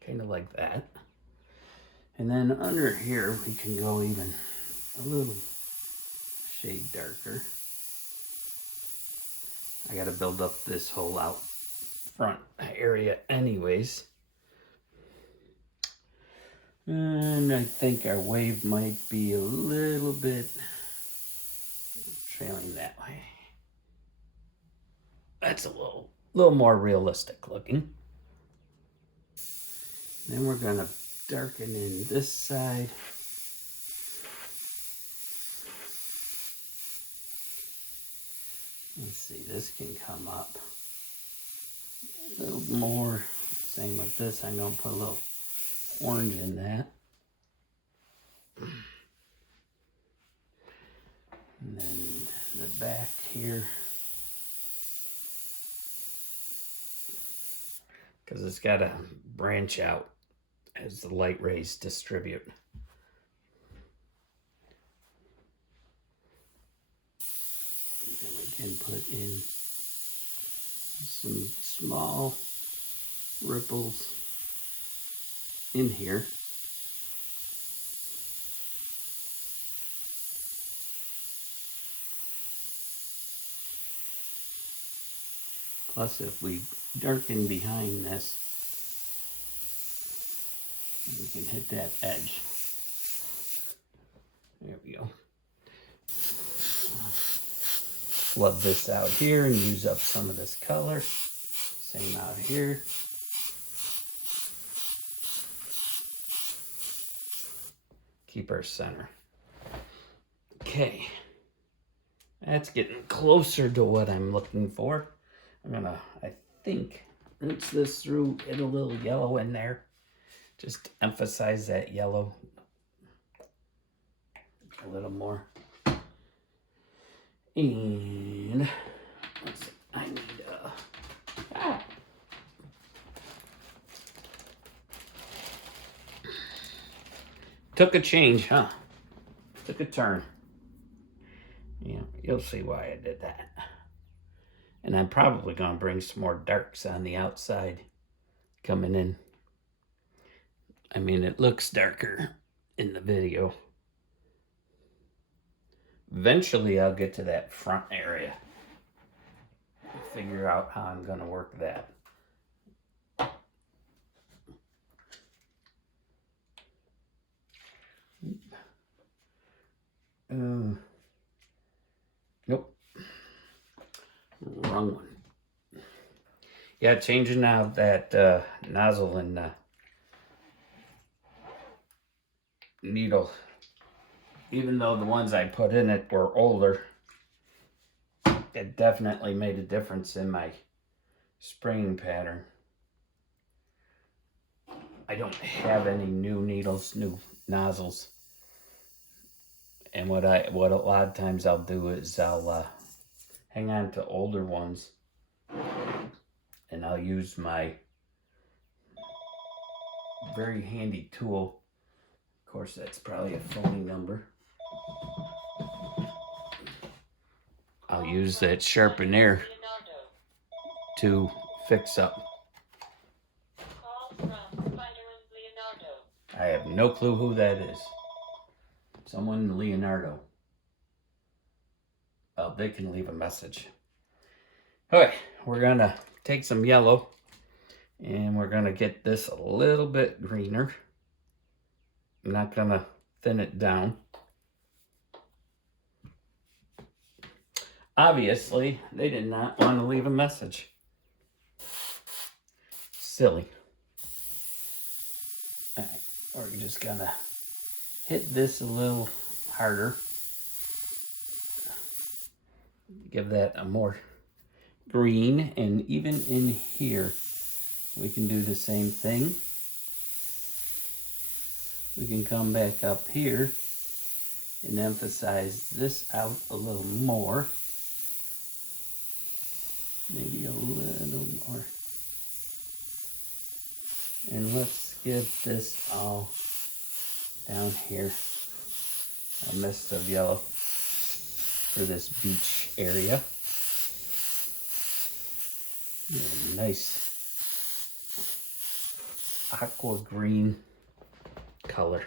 Kind of like that. And then under here, we can go even a little shade darker. I gotta build up this whole out front area anyways. And I think our wave might be a little bit trailing that way. That's a little more realistic looking. Then we're gonna darken in this side. Let's see, this can come up a little more. Same with this, I'm gonna put a little orange in that. And then the back here, because it's got to branch out as the light rays distribute. And we can put in some small ripples in here. Plus, if we darken behind this, we can hit that edge. There we go. Flood this out here and use up some of this color. Same out here. Keep our center. Okay. That's getting closer to what I'm looking for. I'm gonna, I think, rinse this through, get a little yellow in there. Just emphasize that yellow a little more. And let's see, I need took a change, huh? Took a turn. Yeah, you'll see why I did that. And I'm probably gonna bring some more darks on the outside coming in. I mean, it looks darker in the video. Eventually, I'll get to that front area. Figure out how I'm gonna work that. Nope. Wrong one. Yeah, changing out that nozzle and needle. Even though the ones I put in it were older, it definitely made a difference in my spraying pattern. I don't have any new needles, new nozzles. And what a lot of times I'll do is I'll hang on to older ones and I'll use my very handy tool. Of course, that's probably a phony number. I'll use that sharpener to fix up. I have no clue who that is. Someone Leonardo. Oh, they can leave a message. Okay, we're gonna take some yellow and we're gonna get this a little bit greener. I'm not gonna thin it down. Obviously, they did not want to leave a message. Silly. All right, we're just gonna hit this a little harder. Give that a more green, and even in here, we can do the same thing. We can come back up here and emphasize this out a little more. Maybe a little more. And let's give this all down here a mist of yellow for this beach area. A nice aqua green color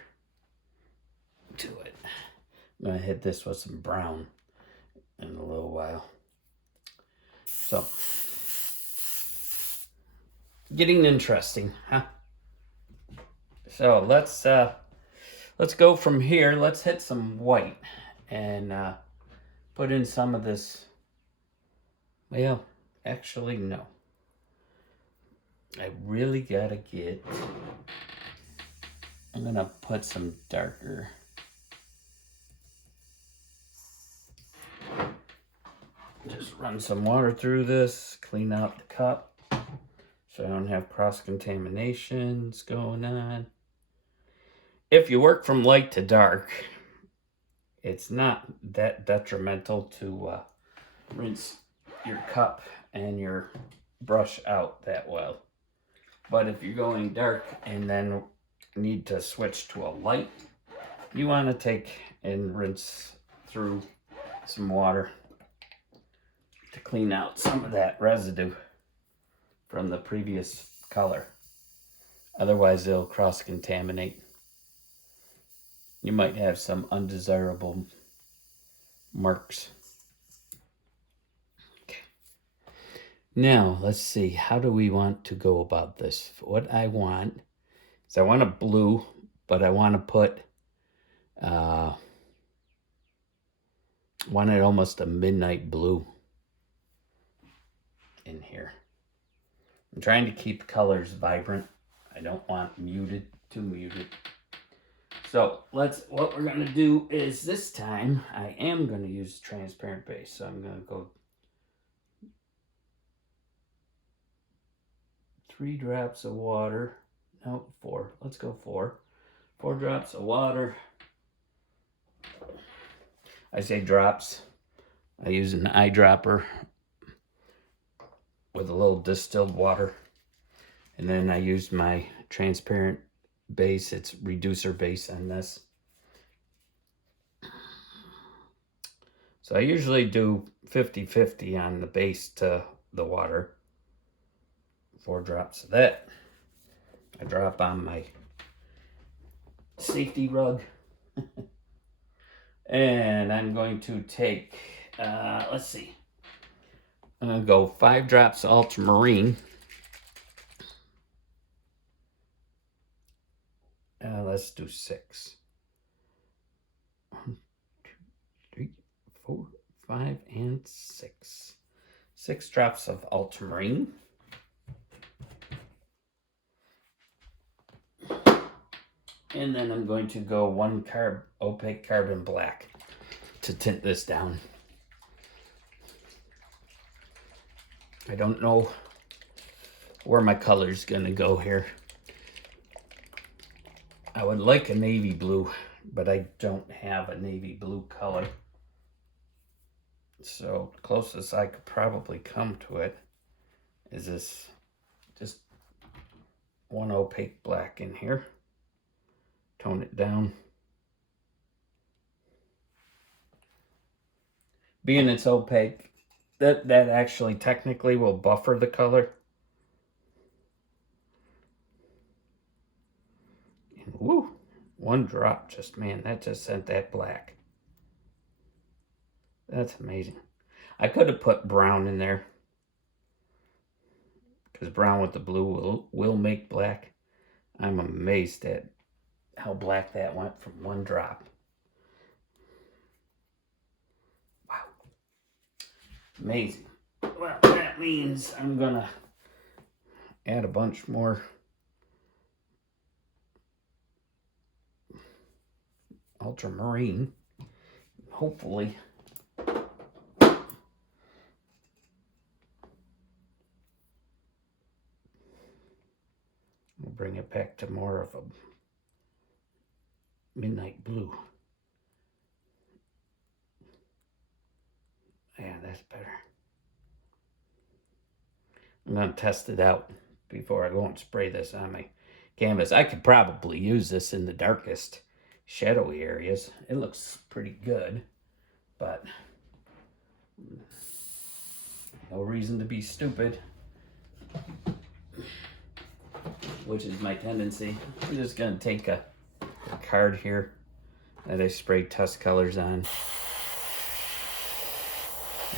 to it. I'm going to hit this with some brown in a little while. So, getting interesting, huh? So let's go from here. Let's hit some white and put in some of this. Well, actually, no. I really gotta get. I'm gonna put some darker. Just run some water through this, clean out the cup so I don't have cross-contaminations going on. If you work from light to dark, it's not that detrimental to rinse your cup and your brush out that well. But if you're going dark and then need to switch to a light, you want to take and rinse through some water to clean out some of that residue from the previous color. Otherwise, it'll cross-contaminate. You might have some undesirable marks. Okay. Now, let's see. How do we want to go about this? What I want is I want a blue, but I want to put, want it almost a midnight blue in here. I'm trying to keep colors vibrant. I don't want too muted. So what we're gonna do is this time I am gonna use transparent base. So I'm gonna go 3 drops of water. No, 4. Let's go 4. 4 drops of water. I say drops. I use an eyedropper with a little distilled water. And then I used my transparent base. It's reducer base on this. So I usually do 50-50 on the base to the water. 4 drops of that. I drop on my safety rug. And I'm going to take, let's see. I'm going to go 5 drops of ultramarine. Let's do 6. 1, 2, 3, 4, 5, and 6. 6 drops of ultramarine. And then I'm going to go 1 opaque carbon black to tint this down. I don't know where my color's gonna go here. I would like a navy blue, but I don't have a navy blue color. So the closest I could probably come to it is this, just 1 opaque black in here. Tone it down. Being it's opaque, that actually technically will buffer the color. And woo, 1 drop just, man, that just sent that black. That's amazing. I could have put brown in there, because brown with the blue will make black. I'm amazed at how black that went from 1 drop. Wow. Amazing. Well, that means I'm gonna add a bunch more ultramarine. Hopefully it back to more of a midnight blue. Yeah, that's better. I'm going to test it out before I go and spray this on my canvas. I could probably use this in the darkest shadowy areas. It looks pretty good, but no reason to be stupid, which is my tendency. I'm just going to take a card here that I sprayed Tusk Colors on.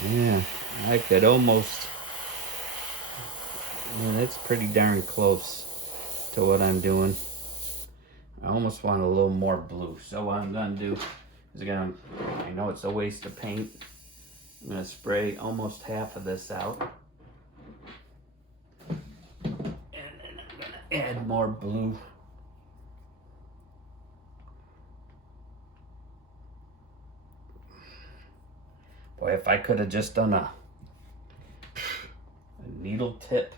Yeah, I could almost... Yeah, that's pretty darn close to what I'm doing. I almost want a little more blue. So what I'm going to do is I know it's a waste of paint. I'm going to spray almost half of this out. And then I'm going to add more blue. Boy, if I could have just done a needle tip.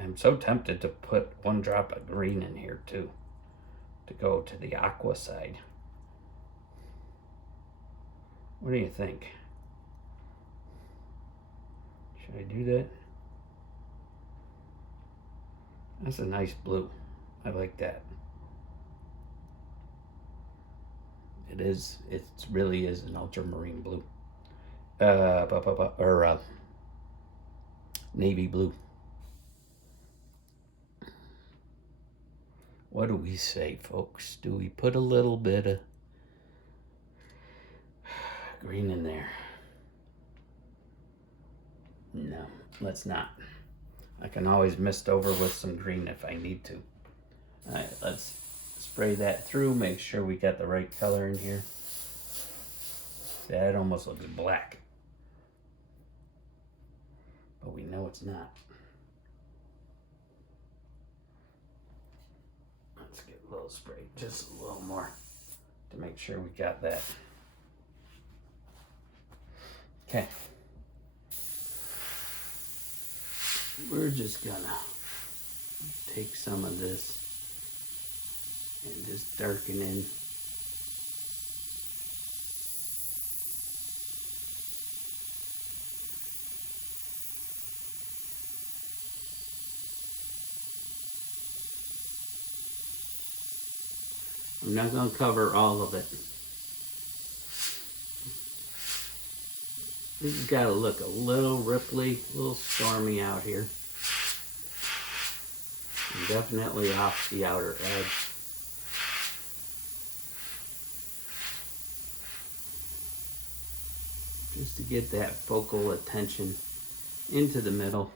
I'm so tempted to put one drop of green in here too, to go to the aqua side. What do you think? Should I do that? That's a nice blue. I like that. It is. It really is an ultramarine blue. Navy blue. What do we say, folks? Do we put a little bit of green in there? No, let's not. I can always mist over with some green if I need to. All right, let's spray that through, make sure we got the right color in here. That almost looks black, but we know it's not. Let's get a little spray, just a little more, to make sure we got that. Okay. We're just gonna take some of this and just darken in. I'm not going to cover all of it. This has got to look a little ripply, a little stormy out here. And definitely off the outer edge. Just to get that focal attention into the middle.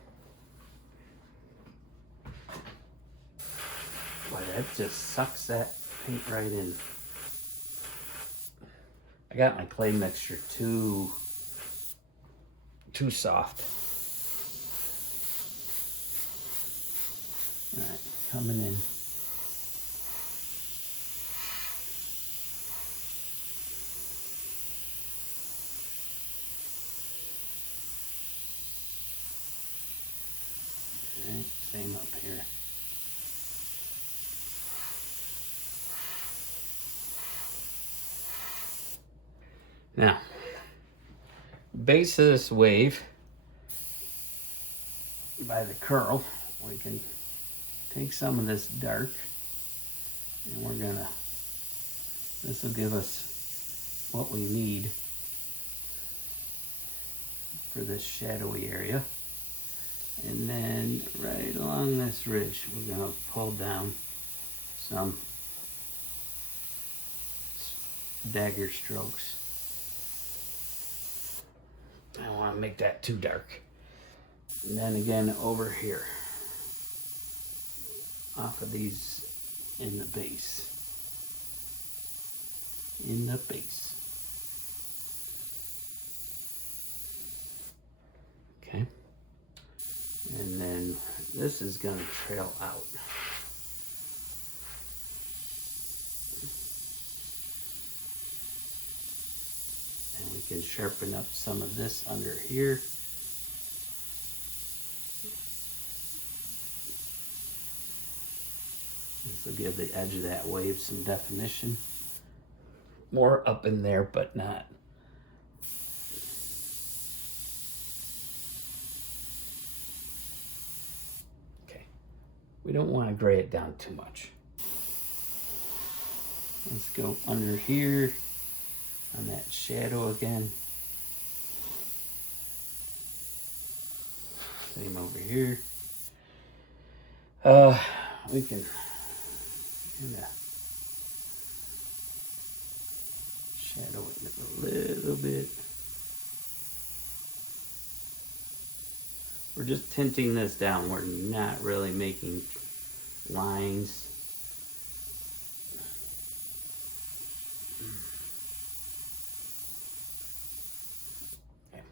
Boy, that just sucks that paint right in. I got my clay mixture too soft. All right, coming in. All right, same up here. Now, base of this wave, by the curl, we can take some of this dark, and we're gonna, this will give us what we need for this shadowy area. And then right along this ridge, we're gonna pull down some dagger strokes. I don't want to make that too dark. And then again over here, off of these in the base. In the base. Okay. And then this is going to trail out. And we can sharpen up some of this under here. will give the edge of that wave some definition. More up in there, but not. Okay. We don't want to gray it down too much. Let's go under here on that shadow again. Same over here. We can kind of shadow it a little bit. We're just tinting this down. We're not really making lines. Okay.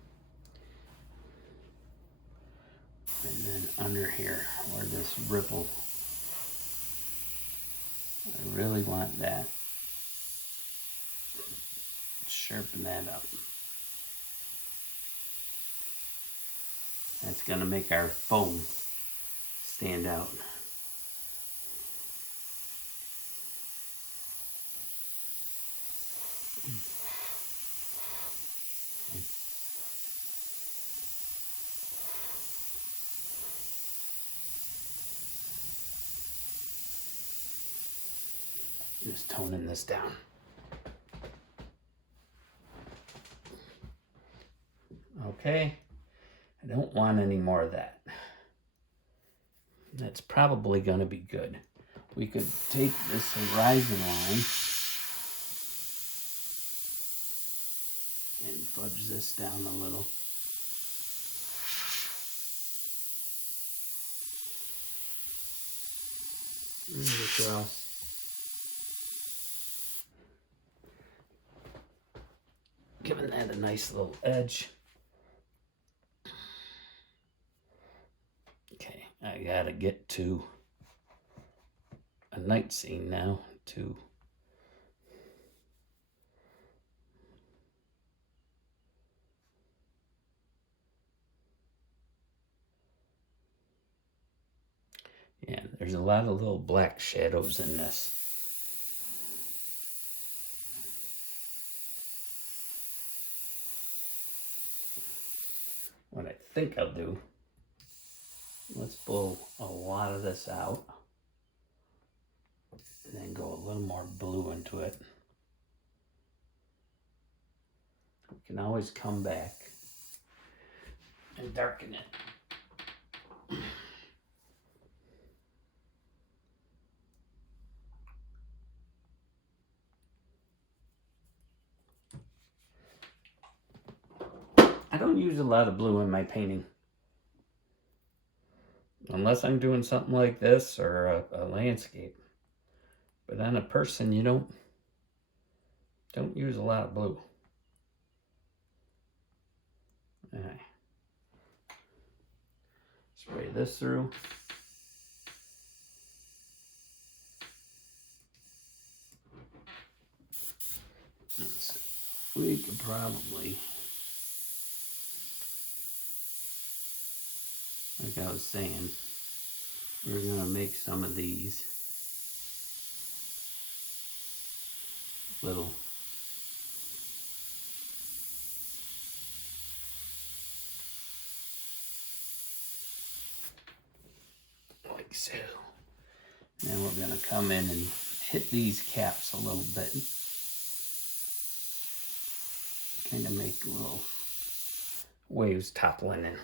And then under here, where this ripple, I really want that. Sharpen that up. That's going to make our foam stand out. Just toning this down. Okay, I don't want any more of that. That's probably going to be good. We could take this horizon line and fudge this down a little. Across. Giving that a nice little edge. Okay, I gotta get to a night scene now too. Yeah, there's a lot of little black shadows in this. What I think I'll do, let's blow a lot of this out and then go a little more blue into it. We can always come back and darken it. I don't use a lot of blue in my painting. Unless I'm doing something like this or a landscape. But on a person, you don't use a lot of blue. All right. Spray this through. We could probably, like I was saying, we're gonna make some of these little like so. Now we're gonna come in and hit these caps a little bit. Kind of make little waves toppling in.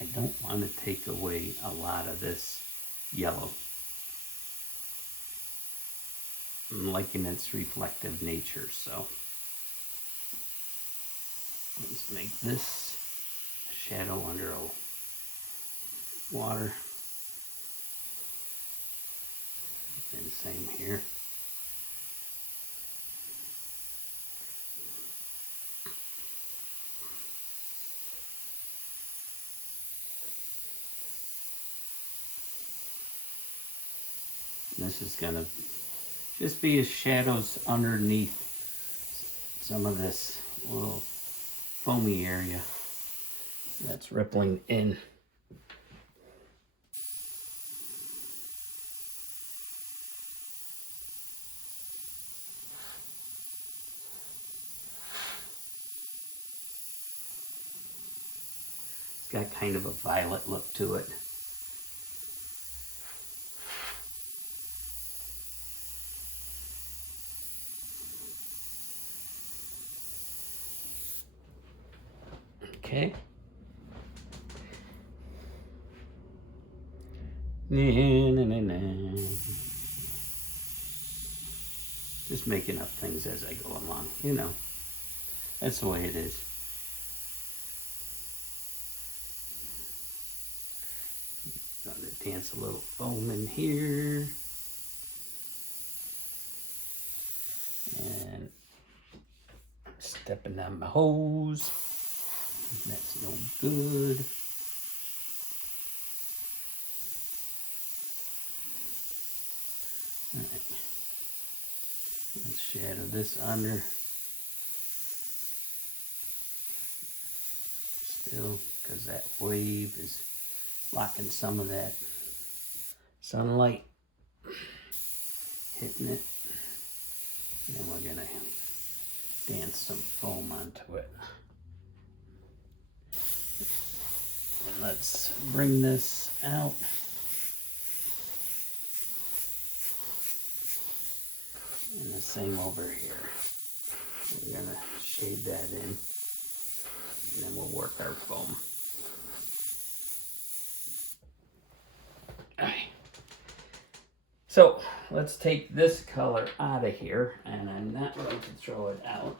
I don't want to take away a lot of this yellow. I'm liking its reflective nature, so let's make this shadow under water. And same here. This is gonna just be as shadows underneath some of this little foamy area. That's rippling in. It's got kind of a violet look to it. Okay. Just making up things as I go along, you know. That's the way it is. Starting to dance a little foam in here. And stepping on my hose. That's no good. All right. Let's shadow this under. Still, because that wave is blocking some of that sunlight, hitting it. And then we're gonna dance some foam onto it. And let's bring this out. And the same over here. We're gonna shade that in. And then we'll work our foam. Alright. So let's take this color out of here, and I'm not going to throw it out.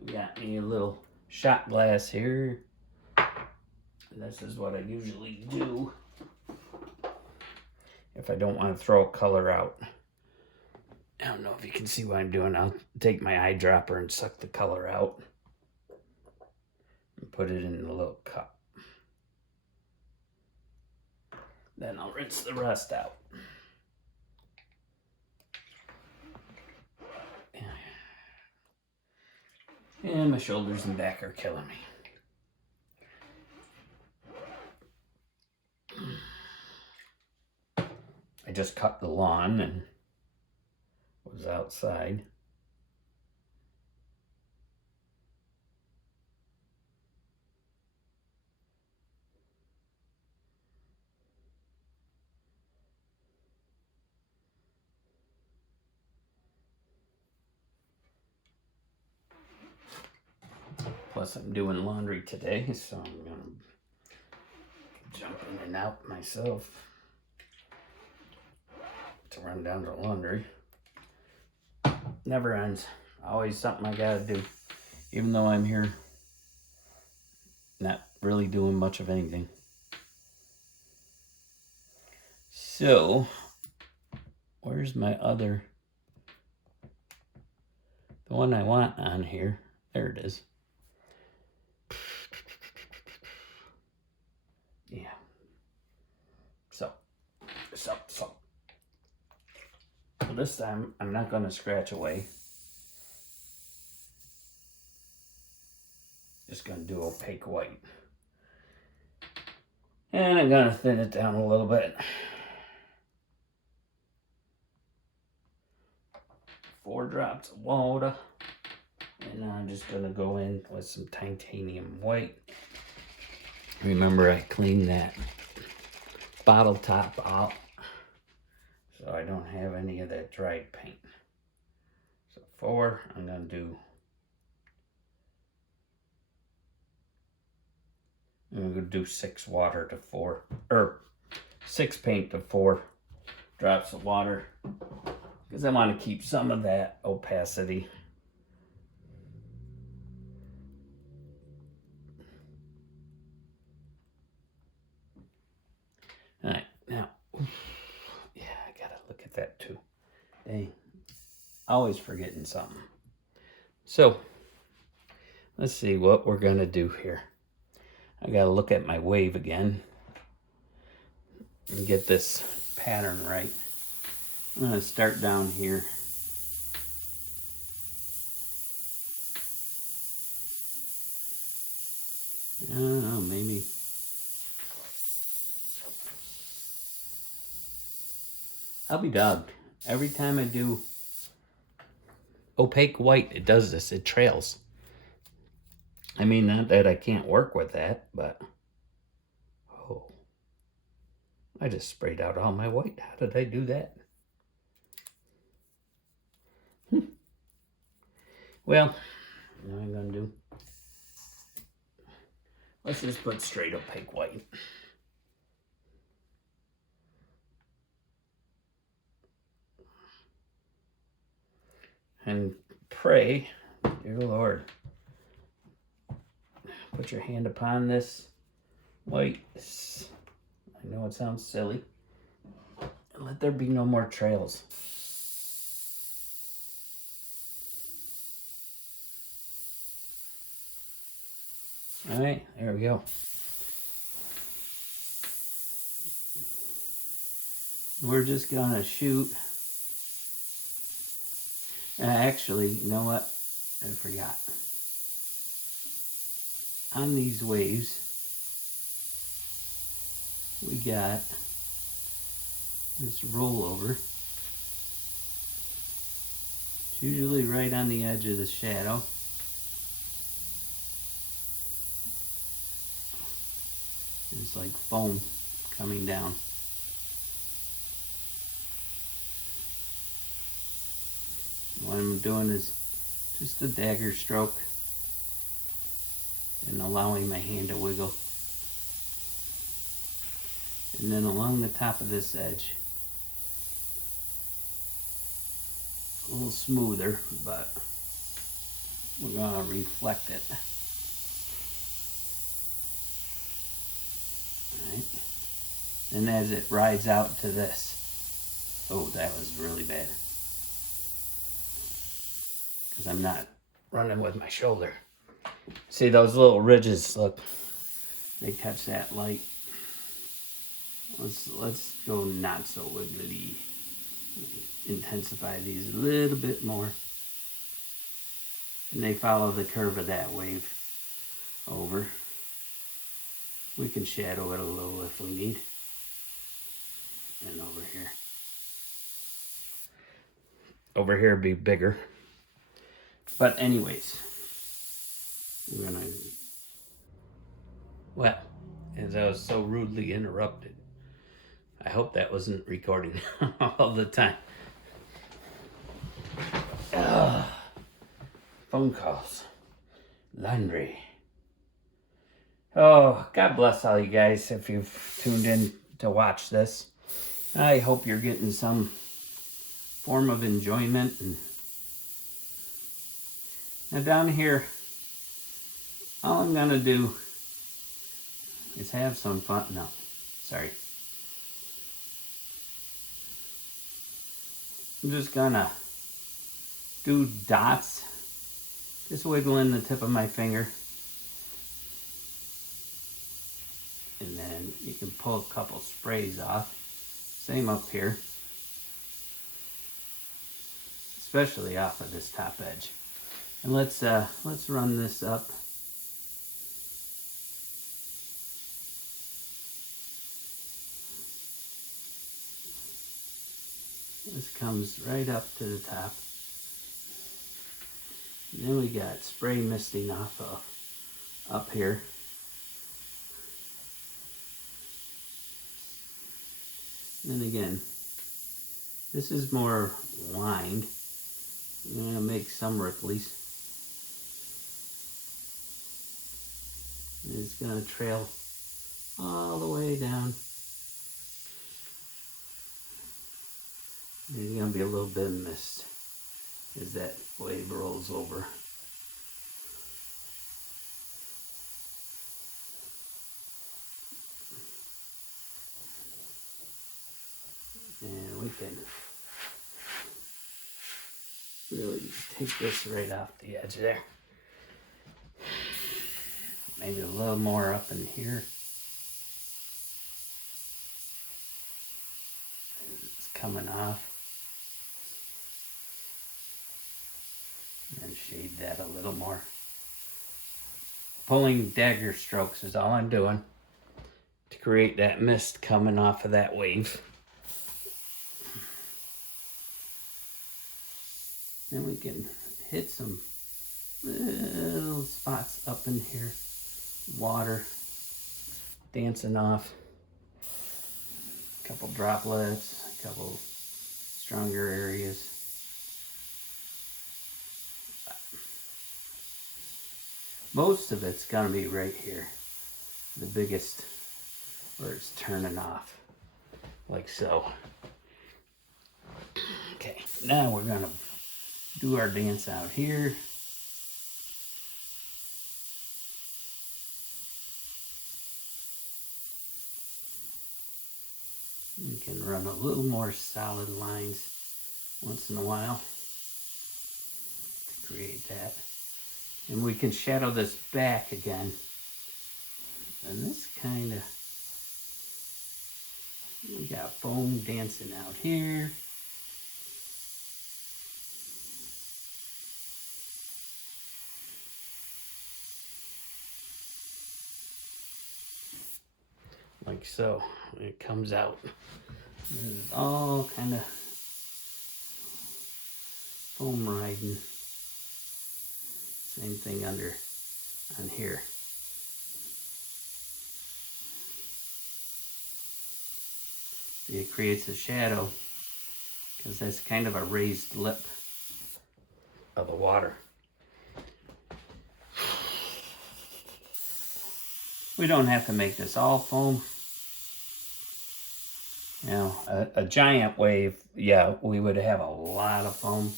We got me a little shot glass here. This is what I usually do if I don't want to throw a color out. I don't know if you can see what I'm doing. I'll take my eyedropper and suck the color out and put it in a little cup. Then I'll rinse the rest out. And my shoulders and back are killing me. I just cut the lawn and was outside. Plus I'm doing laundry today, so I'm gonna jump in and out myself to run down to laundry. Never ends. Always something I gotta do. Even though I'm here not really doing much of anything. So, where's my other, the one I want on here? There it is. Yeah. So this time I'm not going to scratch away. Just going to do opaque white. And I'm going to thin it down a little bit. 4 drops of water. And now I'm just going to go in with some titanium white. Remember, I cleaned that bottle top out, so I don't have any of that dried paint. So 4, I'm going to do 6 water to 4, or 6 paint to 4 drops of water, because I want to keep some of that opacity. All right, now, yeah, I gotta look at that too. Dang, always forgetting something. So, let's see what we're gonna do here. I gotta look at my wave again and get this pattern right. I'm gonna start down here. I don't know, maybe. I'll be dogged. Every time I do opaque white, it does this. It trails. I mean, not that I can't work with that, but... Oh. I just sprayed out all my white. How did I do that? Well, what I'm going to do... Let's just put straight opaque white. And pray, dear Lord, put your hand upon this white. I know it sounds silly. And let there be no more trails. All right, there we go. We're just gonna shoot. Actually, you know what? I forgot. On these waves, we got this rollover. It's usually right on the edge of the shadow. It's like foam coming down. What I'm doing is just a dagger stroke and allowing my hand to wiggle. And then along the top of this edge, a little smoother, but we're gonna reflect it. All right. And as it rides out to this, oh, that was really bad. Because I'm not running with my shoulder. See those little ridges, look, they catch that light. Let's go not so wiggly. Intensify these a little bit more. And they follow the curve of that wave over. We can shadow it a little if we need. And over here. Over here be bigger. But anyways, we're gonna, well, as I was so rudely interrupted, I hope that wasn't recording all the time. Phone calls, laundry. Oh, God bless all you guys if you've tuned in to watch this. I hope you're getting some form of enjoyment. And now down here, all I'm gonna do is have some fun. No, sorry. I'm just gonna do dots, just wiggling the tip of my finger. And then you can pull a couple sprays off. Same up here. Especially off of this top edge. And let's run this up. This comes right up to the top. And then we got spray misting off of up here. And again, this is more lined. I'm gonna make some ripples. And it's gonna trail all the way down. There's gonna be a little bit of mist as that wave rolls over. And we can really take this right off the edge there. Maybe a little more up in here. It's coming off. And shade that a little more. pulling dagger strokes is all I'm doing to create that mist coming off of that wave. Then we can hit some little spots up in here. Water dancing off. A couple droplets, a couple stronger areas. Most of it's gonna be right here. The biggest where it's turning off. Like so. Okay, now we're gonna do our dance out here. We can run a little more solid lines once in a while to create that. And we can shadow this back again. And this kind of, we got foam dancing out here. Like so, it comes out. This is all kind of foam riding. Same thing under on here. See, it creates a shadow because that's kind of a raised lip of the water. We don't have to make this all foam. You know, a giant wave, yeah, we would have a lot of foam.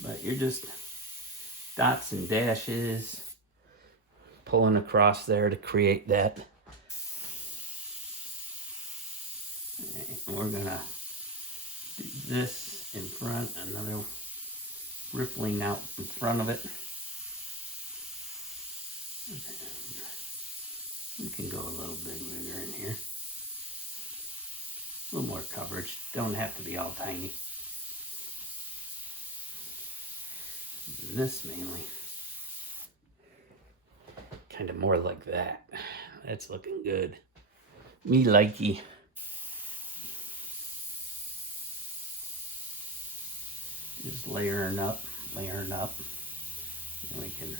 But you're just dots and dashes, pulling across there to create that. And we're gonna do this in front, another rippling out in front of it. We can go a little bit bigger in here. A little more coverage. Don't have to be all tiny. This mainly. Kind of more like that. That's looking good. Me likey. Just layering up, layering up. And we can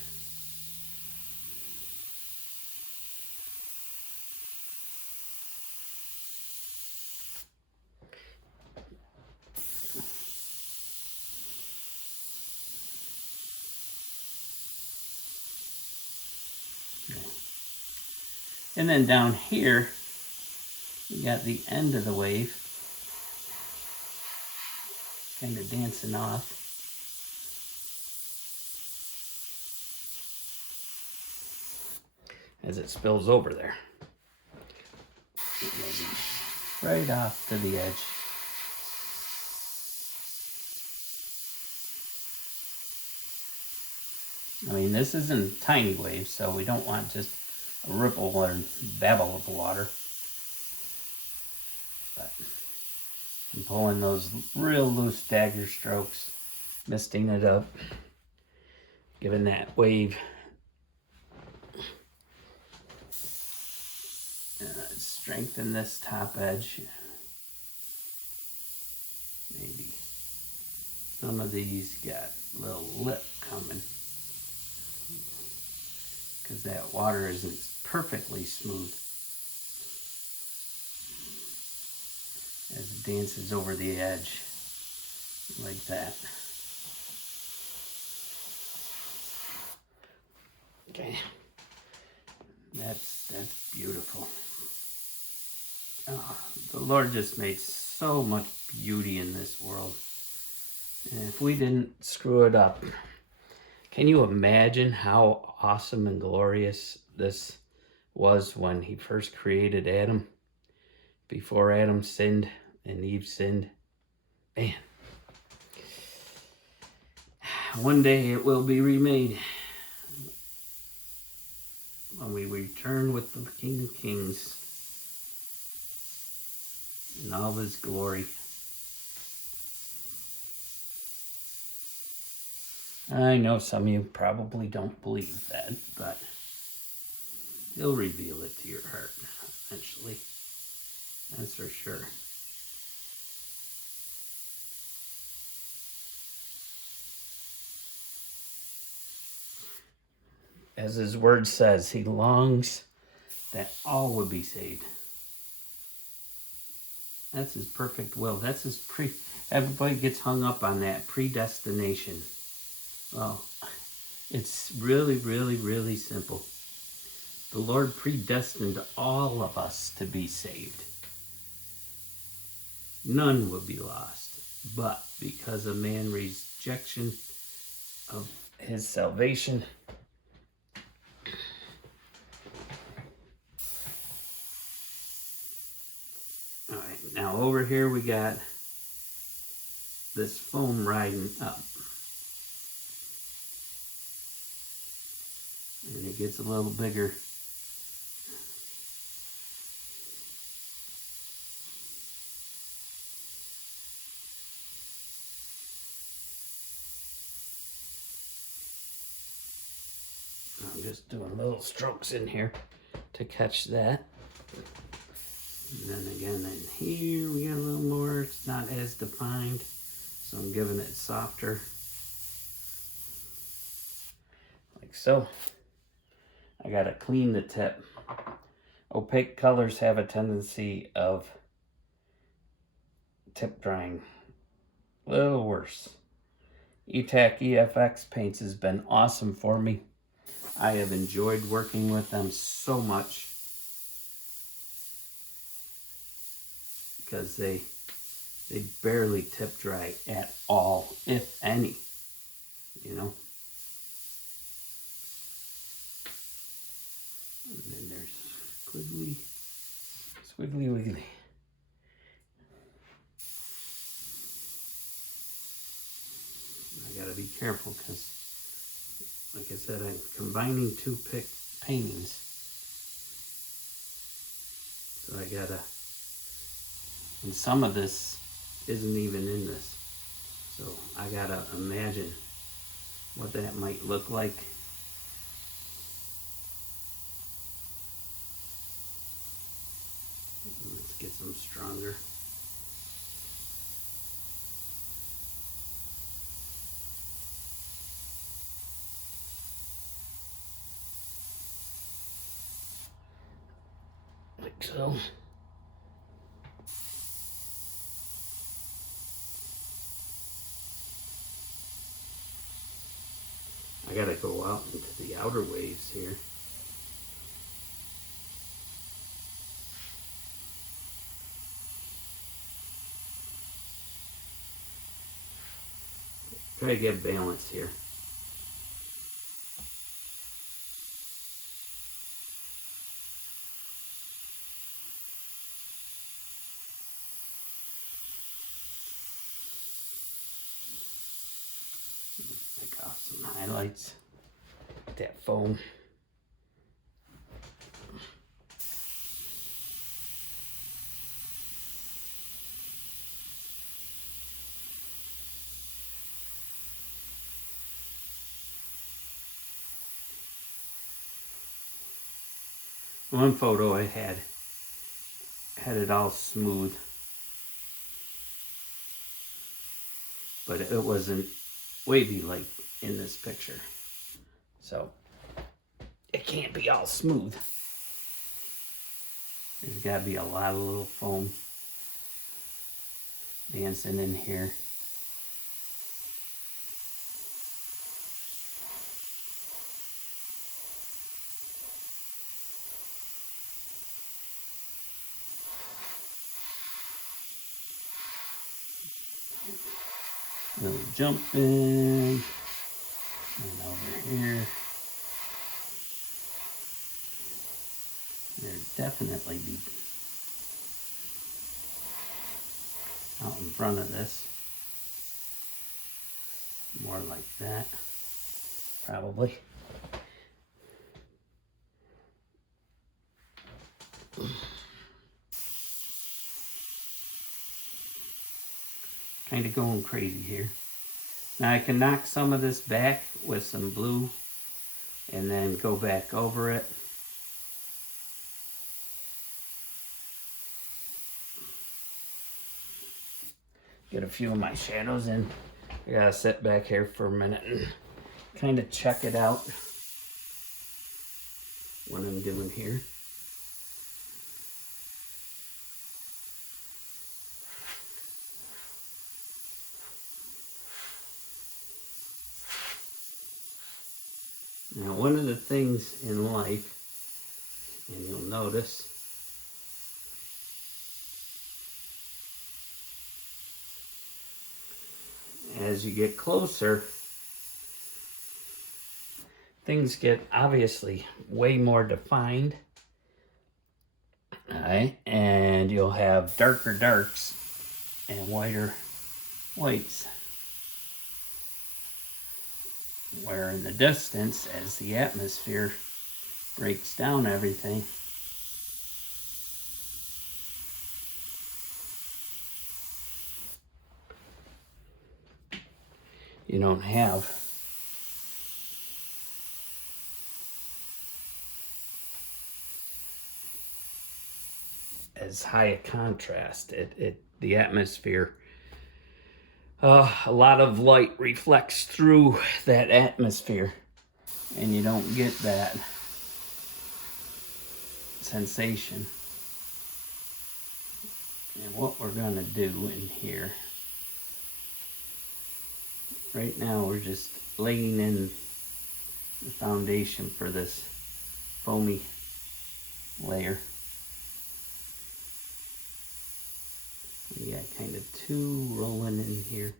and then down here, we got the end of the wave kind of dancing off. As it spills over there. Right off to the edge. I mean, this isn't tiny waves, so we don't want just a ripple or babble of water. But I'm pulling those real loose dagger strokes, misting it up, giving that wave strengthen this top edge. Maybe some of these got a little lip coming because that water isn't perfectly smooth as it dances over the edge like that. Okay, that's beautiful. Oh, the Lord just made so much beauty in this world. And if we didn't screw it up, can you imagine how awesome and glorious this was when he first created Adam? Before Adam sinned and Eve sinned. Man. One day it will be remade. When we return with the King of Kings in all of his glory. I know some of you probably don't believe that, but he'll reveal it to your heart eventually. That's for sure. As his word says, he longs that all would be saved. That's his perfect will. That's his everybody gets hung up on that predestination. Well, it's really, really, really simple. The Lord predestined all of us to be saved. None will be lost. But because of man's rejection of his salvation, all right, now over here we got this foam riding up. And it gets a little bigger. I'm just doing little strokes in here to catch that. And then again in here we got a little more. It's not as defined, so I'm giving it softer. Like so. I gotta clean the tip. Opaque colors have a tendency of tip drying a little worse. E'Tac EFX paints has been awesome for me. I have enjoyed working with them so much because they barely tip dry at all, if any, you know. And then there's squiggly wiggly. I gotta be careful because, like I said, I'm combining two paintings. So I gotta, and some of this isn't even in this. So I gotta imagine what that might look like. Let's get some stronger. Like so. I gotta go out into the outer waves here. Try to get balance here. Pick off some highlights. That foam. One photo I had it all smooth, but it wasn't wavy like in this picture. So it can't be all smooth. There's gotta be a lot of little foam dancing in here. Little jumping, and over here. There'd definitely be out in front of this. More like that, probably. Kind of going crazy here. Now I can knock some of this back with some blue and then go back over it. Get a few of my shadows in. I gotta sit back here for a minute and kind of check it out, what I'm doing here. Now, one of the things in life, and you'll notice, as you get closer, things get obviously way more defined. All right, and you'll have darker darks and whiter whites. Where in the distance, as the atmosphere breaks down everything, you don't have as high a contrast. The atmosphere, a lot of light reflects through that atmosphere, and you don't get that sensation. And what we're gonna do in here, right now we're just laying in the foundation for this foamy layer. We got kind of two rolling in here.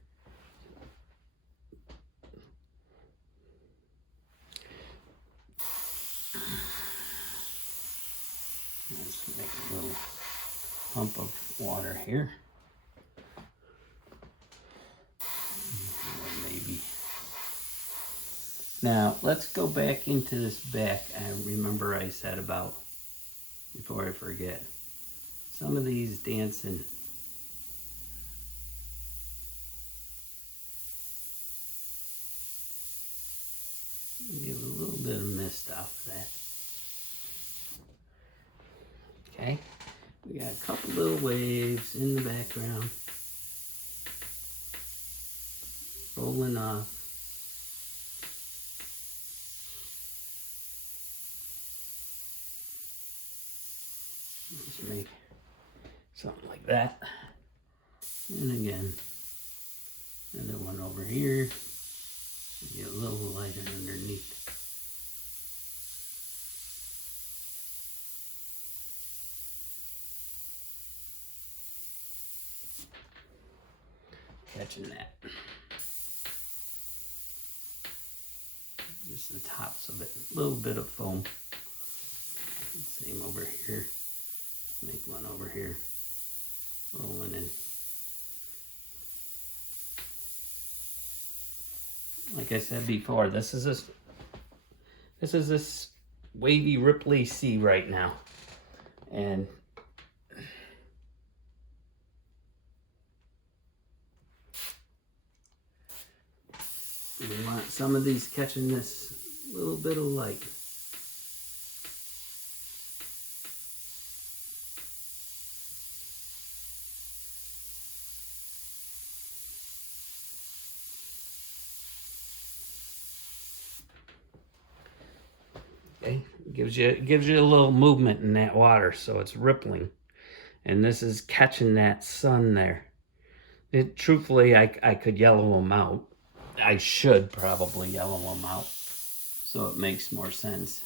Let's make a little hump of water here. Maybe. Now, let's go back into this back. I remember I said about, before I forget, some of these dancing. Give a little bit of mist off of that. Okay, we got a couple little waves in the background, rolling off. Let's make something like that. And again, another one over here. Get a little lighter underneath. Catching that. Just the tops of it. A little bit of foam. Same over here. Make one over here. Rolling in. Like I said before, this is this wavy ripply sea right now, and we want some of these catching this little bit of light. Okay, gives you a little movement in that water, so it's rippling, and this is catching that sun there. Truthfully, I could yellow them out. I should probably yellow them out, so it makes more sense.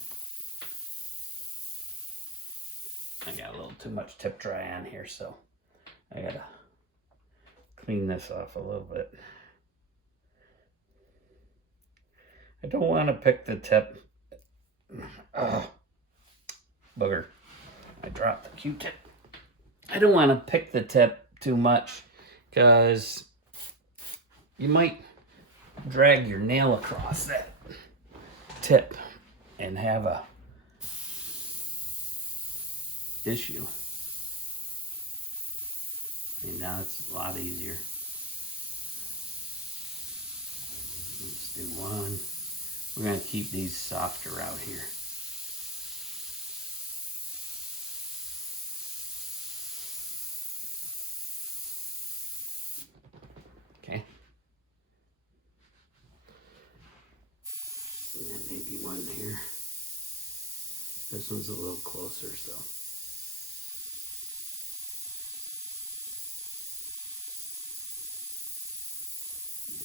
I got a little too much tip dry on here, so I gotta clean this off a little bit. I don't want to pick the tip. Booger. I dropped the Q-tip. I don't want to pick the tip too much, because you might drag your nail across that tip and have a issue. And now it's a lot easier. Let's do one. We're going to keep these softer out here. Okay. And then maybe one here. This one's a little closer, so.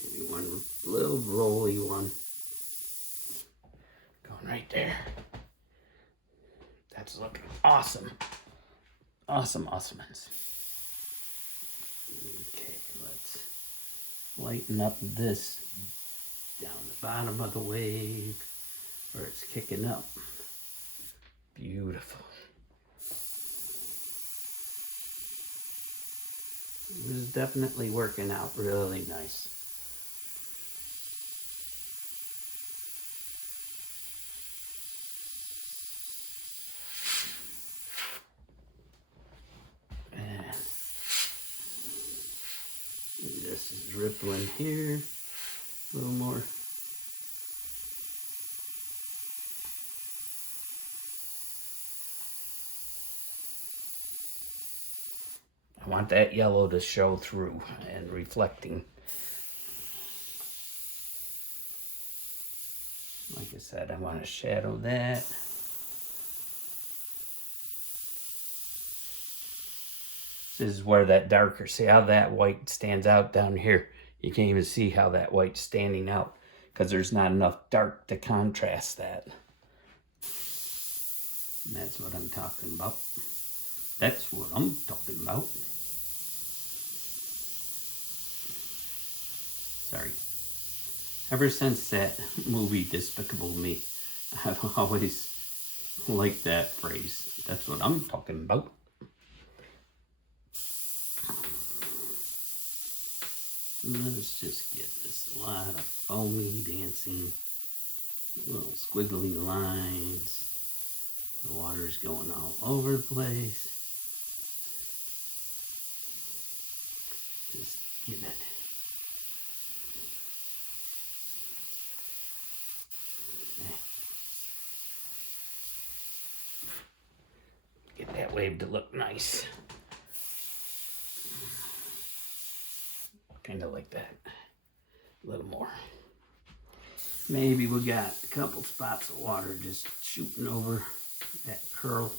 Maybe one little rolly one. Going right there. That's looking awesome. Awesome, awesome. Okay, let's lighten up this down the bottom of the wave where it's kicking up. Beautiful. It was definitely working out really nice. And this is rippling here. A little more. I want that yellow to show through and reflecting. Like I said, I want to shadow that. This is where that darker, see how that white stands out down here? You can't even see how that white's standing out because there's not enough dark to contrast that. And that's what I'm talking about. That's what I'm talking about. Sorry. Ever since that movie Despicable Me, I've always liked that phrase. That's what I'm talking about. Let's just get this lot of foamy dancing, little squiggly lines. The water's going all over the place. Just get it. Get that wave to look nice. Kind of like that. A little more. Maybe we got a couple spots of water just shooting over that curl.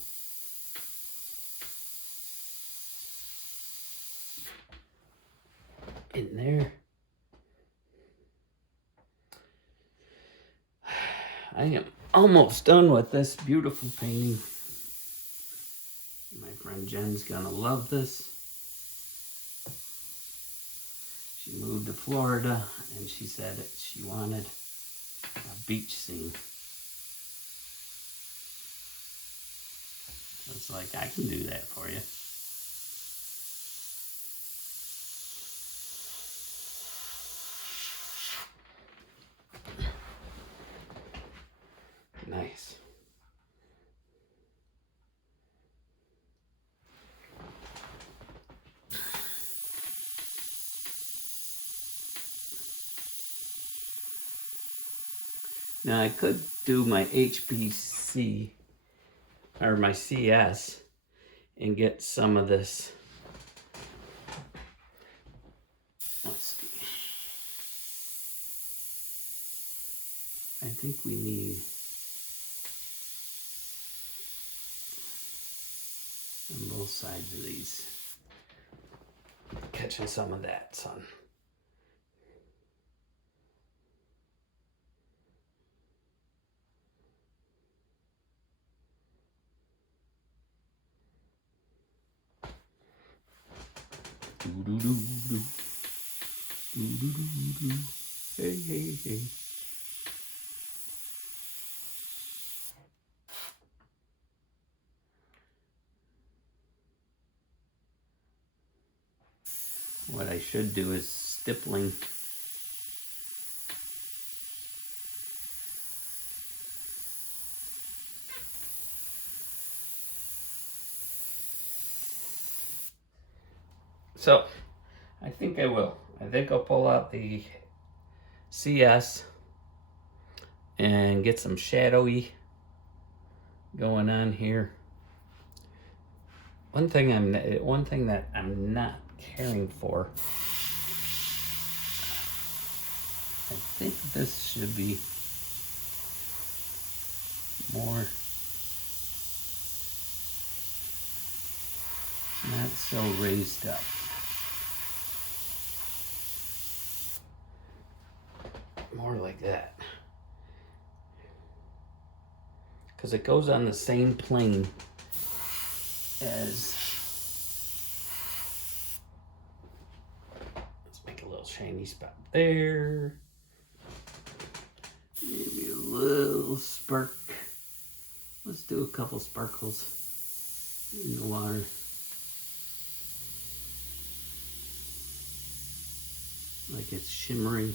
In there. I am almost done with this beautiful painting. My friend Jen's gonna love this. She moved to Florida and she said that she wanted a beach scene. So it's like, I can do that for you. Nice. Now I could do my HPC or my CS and get some of this. Let's see. I think we need on both sides of these. Catching some of that sun. Do-do-do-do. Do-do-do-do. Hey, hey, hey. What I should do is stippling. So, I think I will. I think I'll pull out the CS and get some shadowy going on here. One thing that I'm not caring for, I think this should be more, not so raised up. More like that. Because it goes on the same plane as, let's make a little shiny spot there. Maybe a little spark. Let's do a couple sparkles in the water. Like it's shimmering.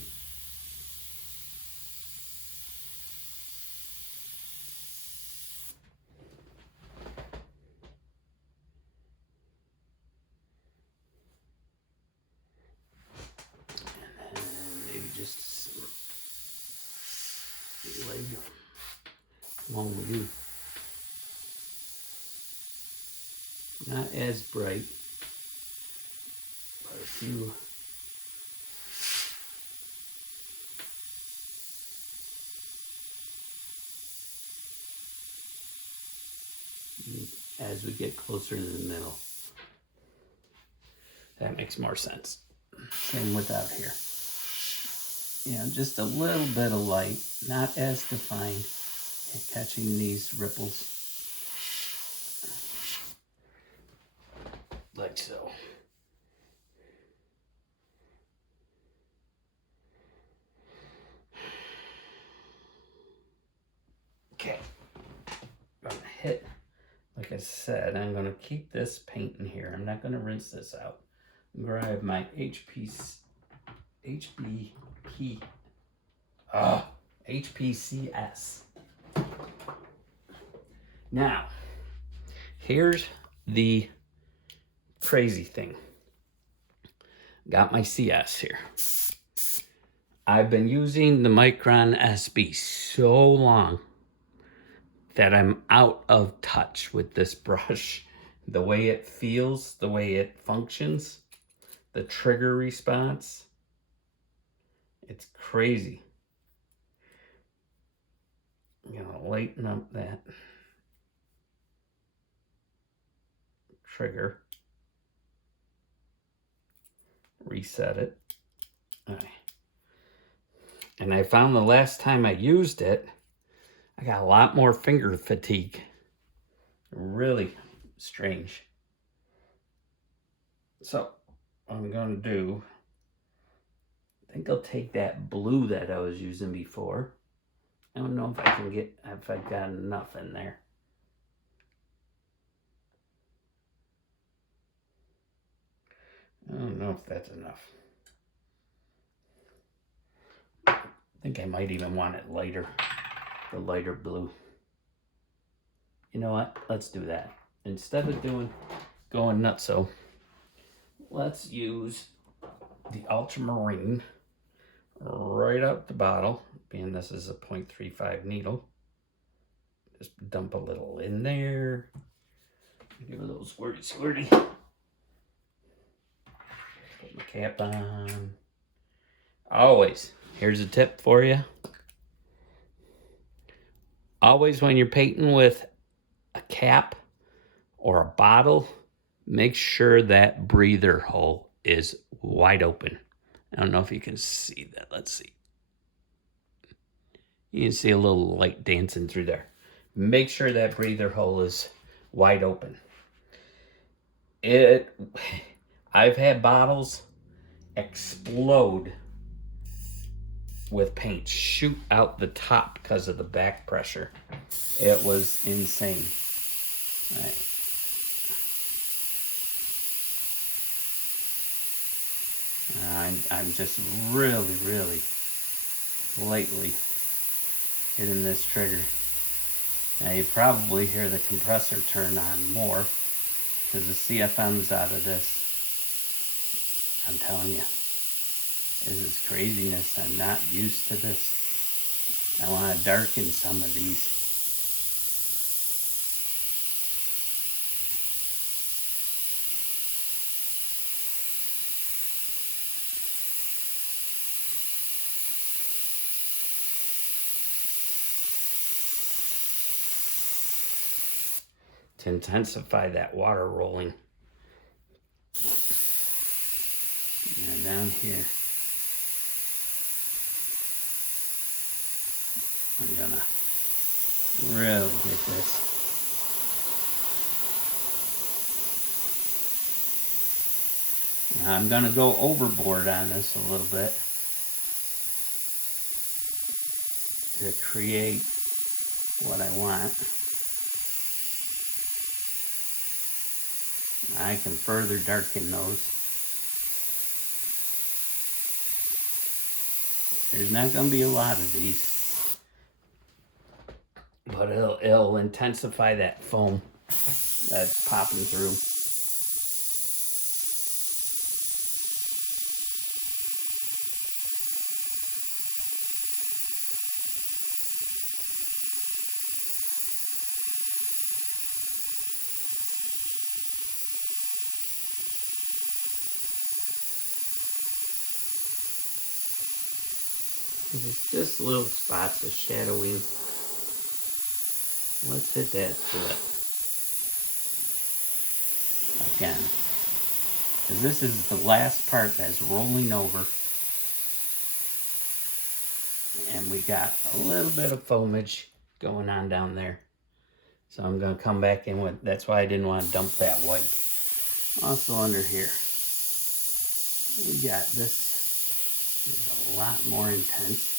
And then maybe just like along with you. Not as bright, but a few. As we get closer to the middle. That makes more sense. Same with out here. Yeah, just a little bit of light, not as defined, catching these ripples. Like so. Okay. I'm gonna hit, like I said, I'm gonna keep this paint in here. I'm not gonna rinse this out. Grab my HPCS. Now, here's the crazy thing. Got my CS here. I've been using the Micron SB so long that I'm out of touch with this brush. The way it feels, the way it functions, the trigger response, it's crazy. I'm gonna lighten up that trigger, reset it. All right. And I found the last time I used it, I got a lot more finger fatigue. Really strange. So what I'm gonna do, I think I'll take that blue that I was using before. I don't know if I can get, if I've got enough in there. I don't know if that's enough. I think I might even want it lighter, the lighter blue. You know what? Let's do that. Instead of going nutso, let's use the ultramarine right out the bottle. Being this is a 0.35 needle. Just dump a little in there. Give it a little squirty squirty. Put my cap on. Always, here's a tip for you. Always when you're painting with a cap or a bottle, make sure that breather hole is wide open. I don't know if you can see that. Let's see. You can see a little light dancing through there. Make sure that breather hole is wide open. I've had bottles explode with paint, shoot out the top because of the back pressure. It was insane. All right. I'm just really lightly hitting this trigger. Now you probably hear the compressor turn on more because the CFM's out of this. I'm telling you, this is craziness. I'm not used to this. I want to darken some of these. To intensify that water rolling. And down here, I'm gonna really get this. Now I'm gonna go overboard on this a little bit to create what I want. I can further darken those. There's not going to be a lot of these, but it'll intensify that foam that's popping through. Just little spots of shadowing. Let's hit that flip again, because this is the last part that's rolling over, and we got a little bit of foamage going on down there. So I'm going to come back in with, that's why I didn't want to dump that white. Also under here, we got this. It's a lot more intense.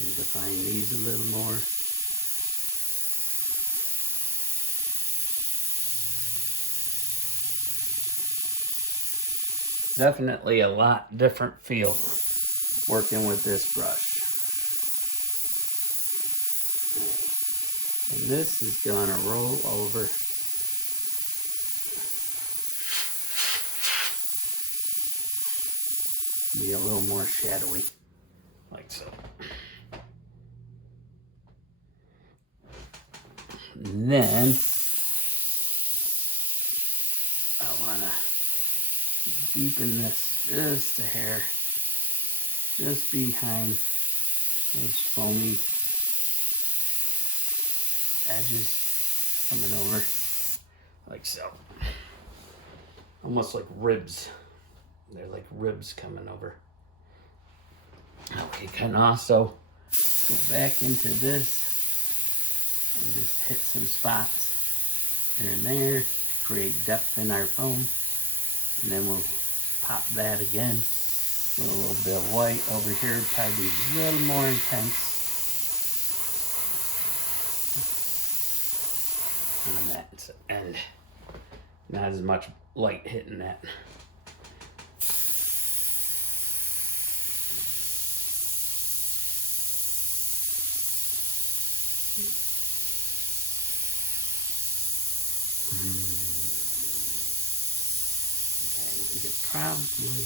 Need to find these a little more. Definitely a lot different feel working with this brush. And this is gonna roll over. Be a little more shadowy, like so. And then I wanna deepen this just a hair, just behind those foamy edges coming over, like so. Almost like ribs. They're like ribs coming over. Okay, can also go back into this and just hit some spots here and there to create depth in our foam. And then we'll pop that again with a little bit of white over here, probably a little more intense on that end. Not as much light hitting that. Probably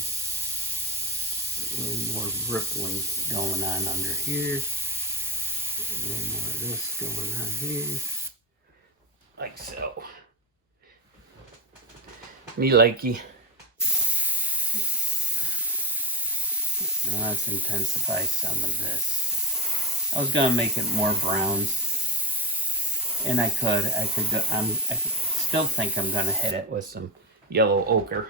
a little more rippling going on under here. A little more of this going on here. Like so. Me likey. Now let's intensify some of this. I was gonna make it more browns. And I could go, I still think I'm gonna hit it with some yellow ochre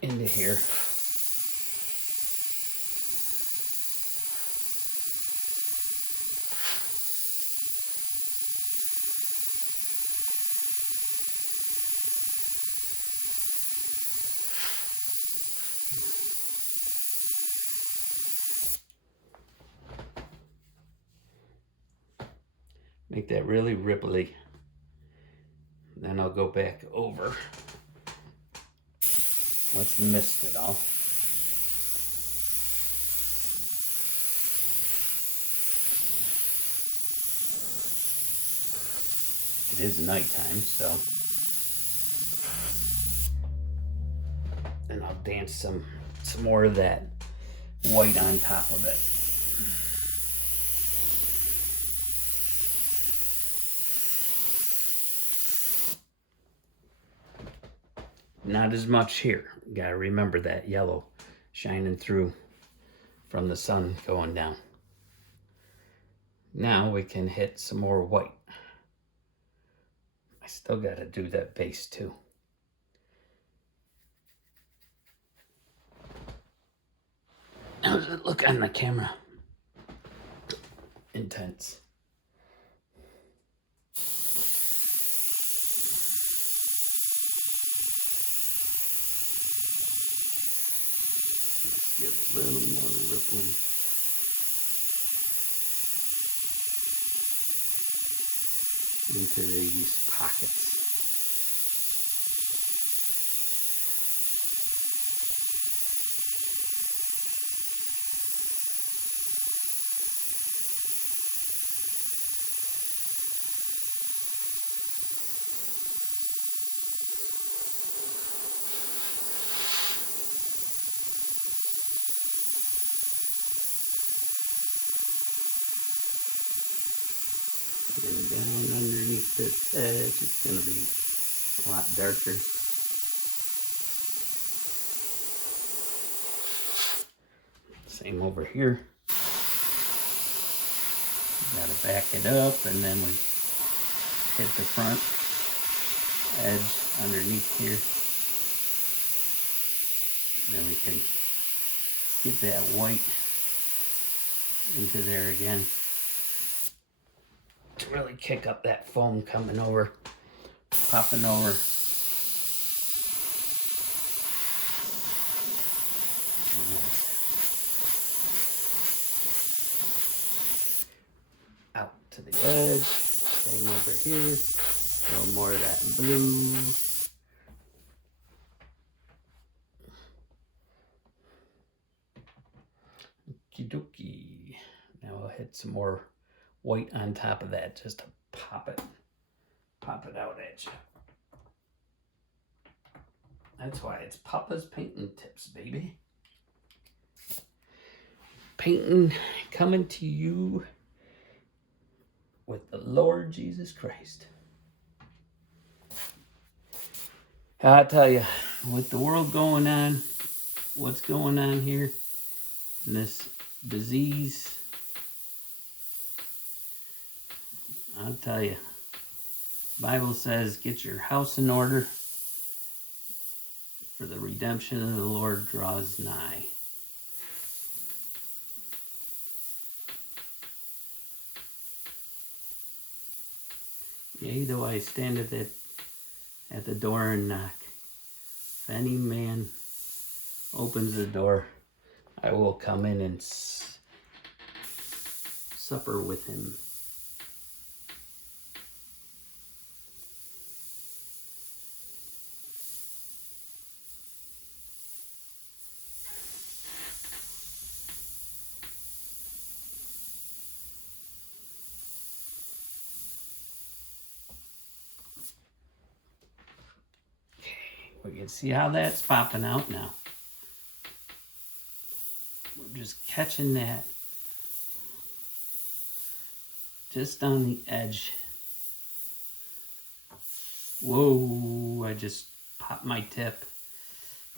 into here. Make that really ripply. Then I'll go back over what's missed it all. It is nighttime, so. And I'll dance some more of that white on top of it. Not as much here. Gotta remember that yellow shining through from the sun going down. Now we can hit some more white. I still gotta do that base too. How does it look on the camera? Intense. Let's give a little more rippling. Into these pockets. And down underneath this edge, it's going to be a lot darker. Same over here. Got to back it up, and then we hit the front edge underneath here. Then we can get that white into there again to really kick up that foam coming over, popping over. Out to the edge, same over here, a little more of that blue. Okie dokie. Now I'll hit some more white on top of that just to pop it out at you. That's why it's Papa's Painting Tips, baby. Painting coming to you with the Lord Jesus Christ. I tell you, with the world going on, what's going on here, and this disease, I'll tell you, the Bible says, get your house in order, for the redemption of the Lord draws nigh. Yea, though I stand at the door and knock, if any man opens the door, I will come in and supper with him. We can see how that's popping out now. We're just catching that just on the edge. Whoa, I just popped my tip.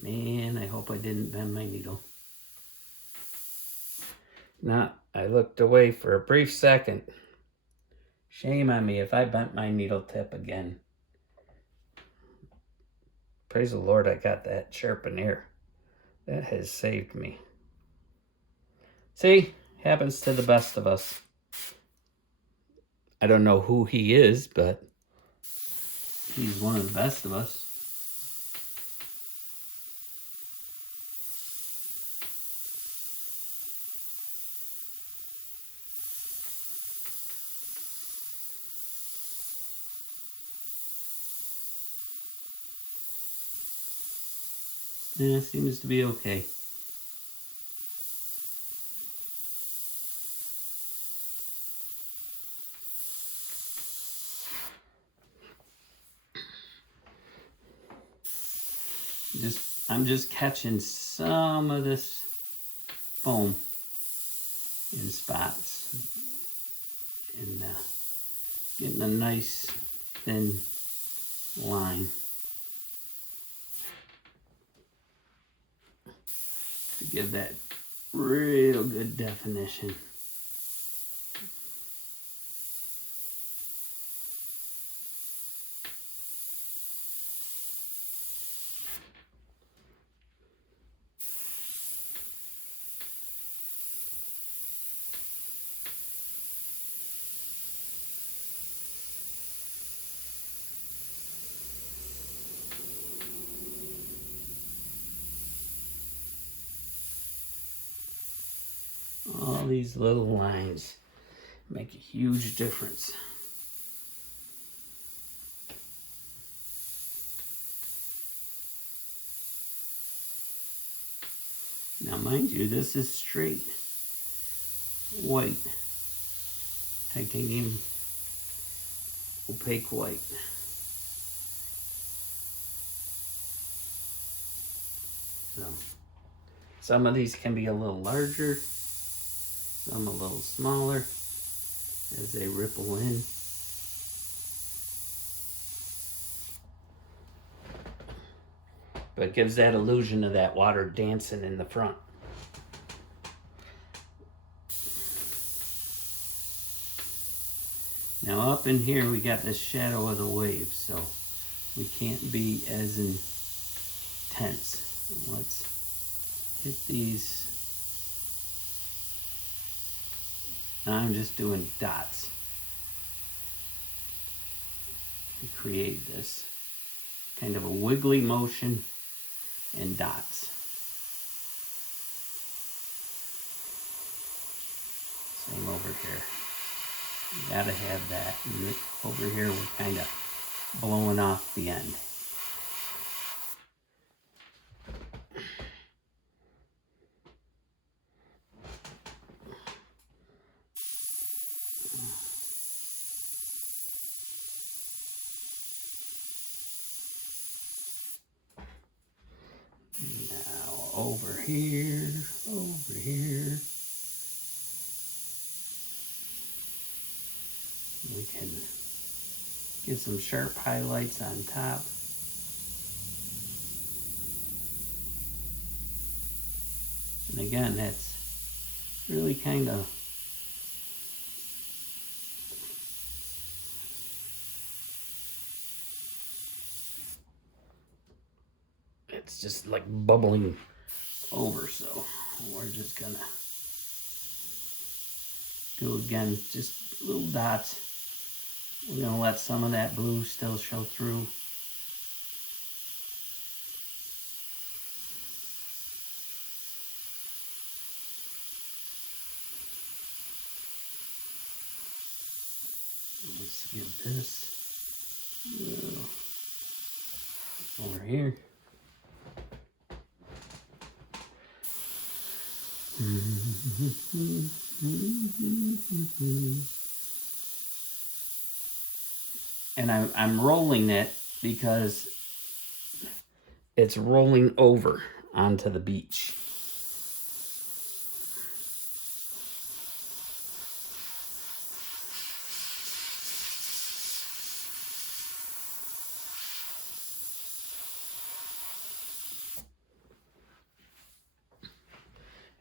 Man, I hope I didn't bend my needle. Now, I looked away for a brief second. Shame on me if I bent my needle tip again. Praise the Lord, I got that sharpened here. That has saved me. See, happens to the best of us. I don't know who he is, but he's one of the best of us. Yeah, seems to be okay. I'm just catching some of this foam in spots and getting a nice thin line to give that real good definition. All these little lines make a huge difference. Now mind you, this is straight white, titanium opaque white. So some of these can be a little larger, some a little smaller as they ripple in. But it gives that illusion of that water dancing in the front. Now up in here we got the shadow of the waves, so we can't be as intense. Let's hit these. I'm just doing dots to create this kind of a wiggly motion and dots. Same over here. You gotta have that. And over here we're kind of blowing off the end. Now over here, we can get some sharp highlights on top. And again, that's really kind of it's just like bubbling over, so we're just gonna do again just little dots. We're gonna let some of that blue still show through. Let's give this over here. And I'm rolling it because it's rolling over onto the beach.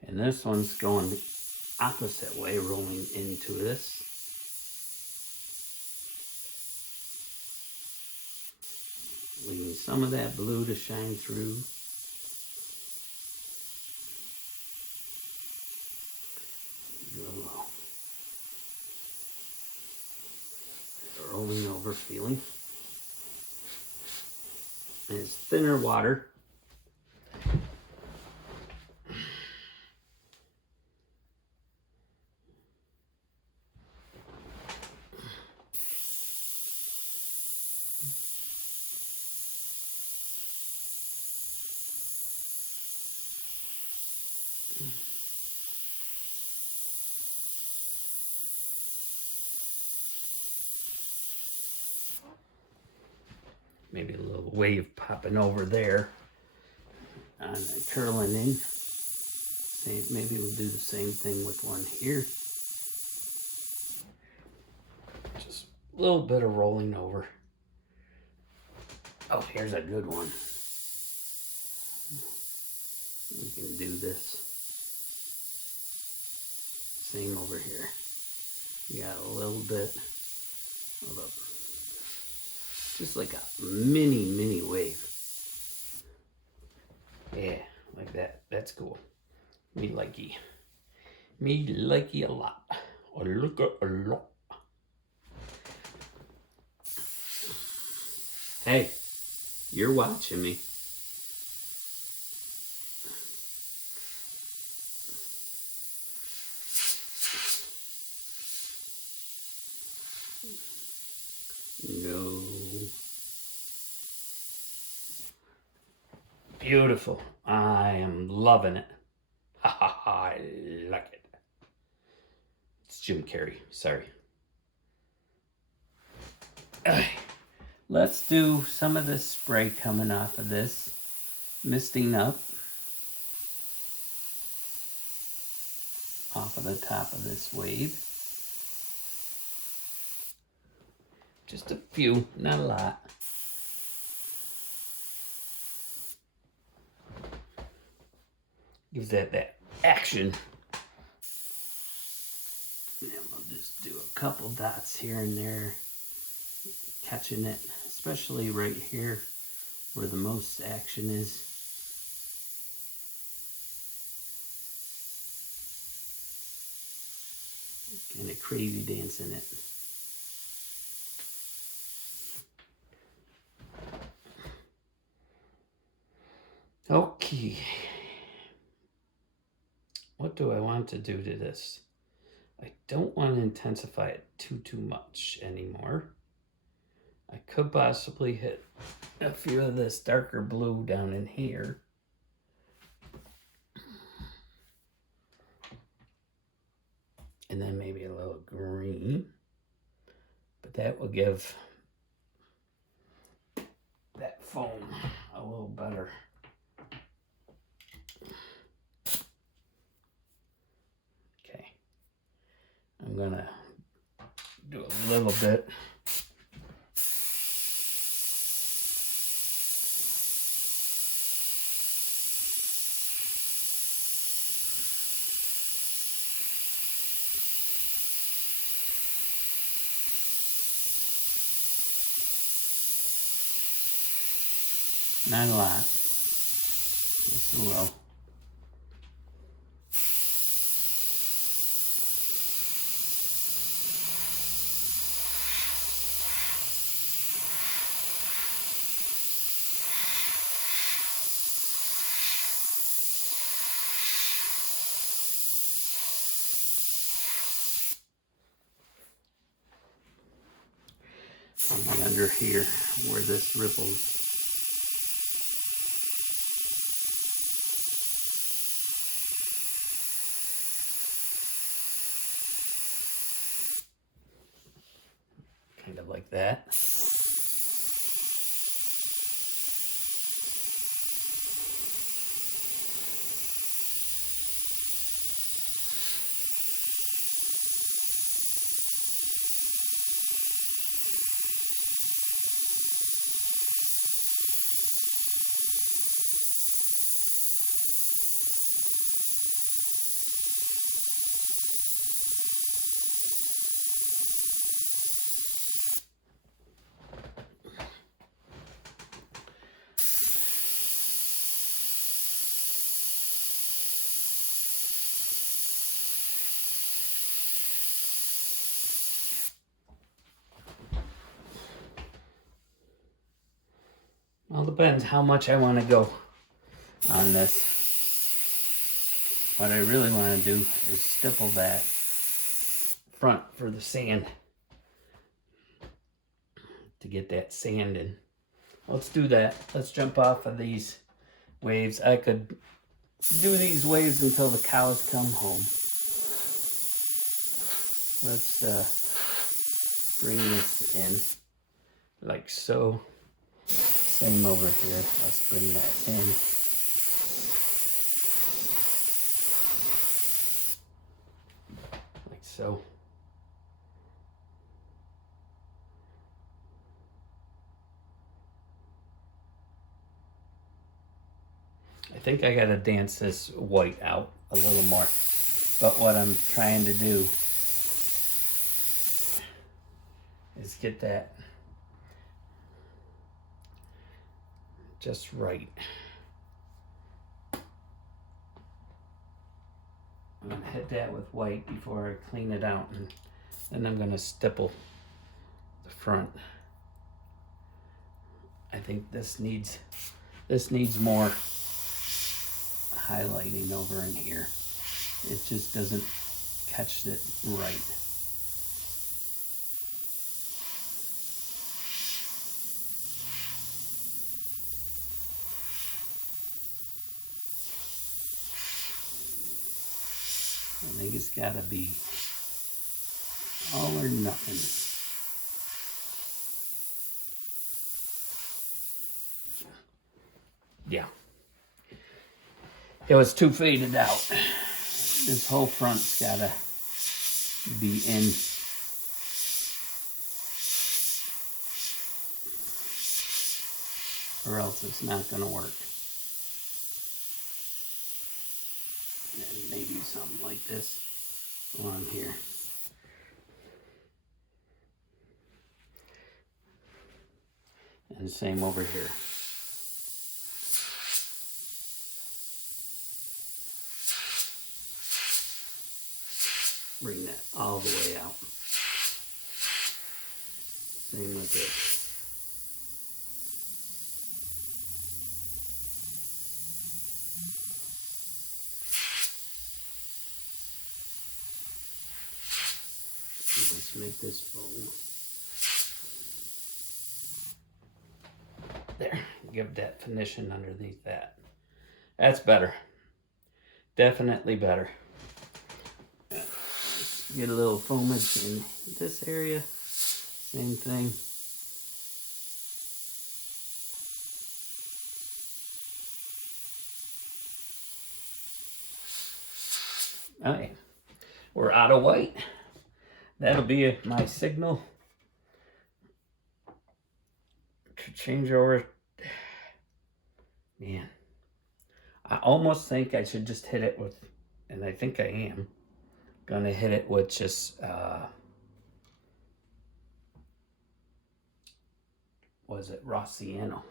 And this one's going the opposite way, rolling into this. Leaving some of that blue to shine through. Rolling over feeling. And it's thinner water. Maybe a little wave popping over there. on curling in. Maybe we'll do the same thing with one here. Just a little bit of rolling over. Oh, here's a good one. We can do this. Same over here. You got a little bit of a, just like a mini wave. Yeah, like that. That's cool. Me likey. Me likey a lot. I like it a lot. Hey, you're watching me. No. Beautiful. I am loving it. Ha ha ha, I like it. It's Jim Carrey, sorry. Let's do some of this spray coming off of this. Misting up off of the top of this wave. Just a few, not a lot. Gives that action. And then we'll just do a couple dots here and there, catching it, especially right here where the most action is. Kind of crazy dancing it. Okay. What do I want to do to this? I don't want to intensify it too much anymore. I could possibly hit a few of this darker blue down in here. And then maybe a little green. But that will give that foam a little better. Okay. I'm gonna do a little bit. Not a lot, just a little. Maybe under here where this ripples. Kind of like that. Well, depends how much I want to go on this. What I really want to do is stipple that front for the sand to get that sand in. Let's do that. Let's jump off of these waves. I could do these waves until the cows come home. Let's bring this in like so. Same over here. Let's bring that in. So I think I gotta dance this white out a little more. But what I'm trying to do is get that just right. I'm gonna hit that with white before I clean it out, and then I'm gonna stipple the front. I think this needs more highlighting over in here. It just doesn't catch it right. I think it's gotta be all or nothing. Yeah. It was too faded out. This whole front's gotta be in. Or else it's not gonna work. And maybe something like this along here. And same over here. Bring that all the way out. Same with this. Let's make this fold. There, give that finishing underneath that. That's better. Definitely better. Get a little foamage in this area. Same thing. Okay, we're out of white. That'll be my signal to change over. Man, I almost think I should just hit it with, and I think I am gonna hit it with just was it Rossiano?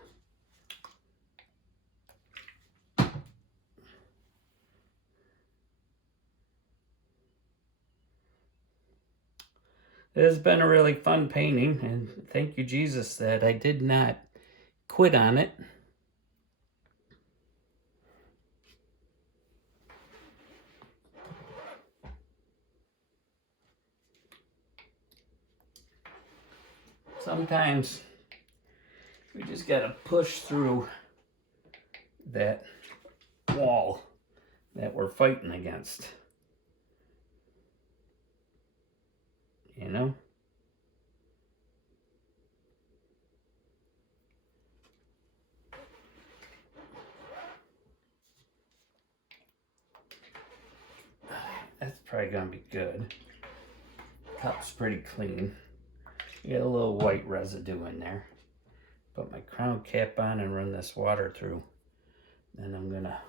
It has been a really fun painting, and thank you, Jesus, that I did not quit on it. Sometimes we just gotta push through that wall that we're fighting against. You know? That's probably gonna be good. Cup's pretty clean. Get a little white residue in there. Put my crown cap on and run this water through. Then I'm gonna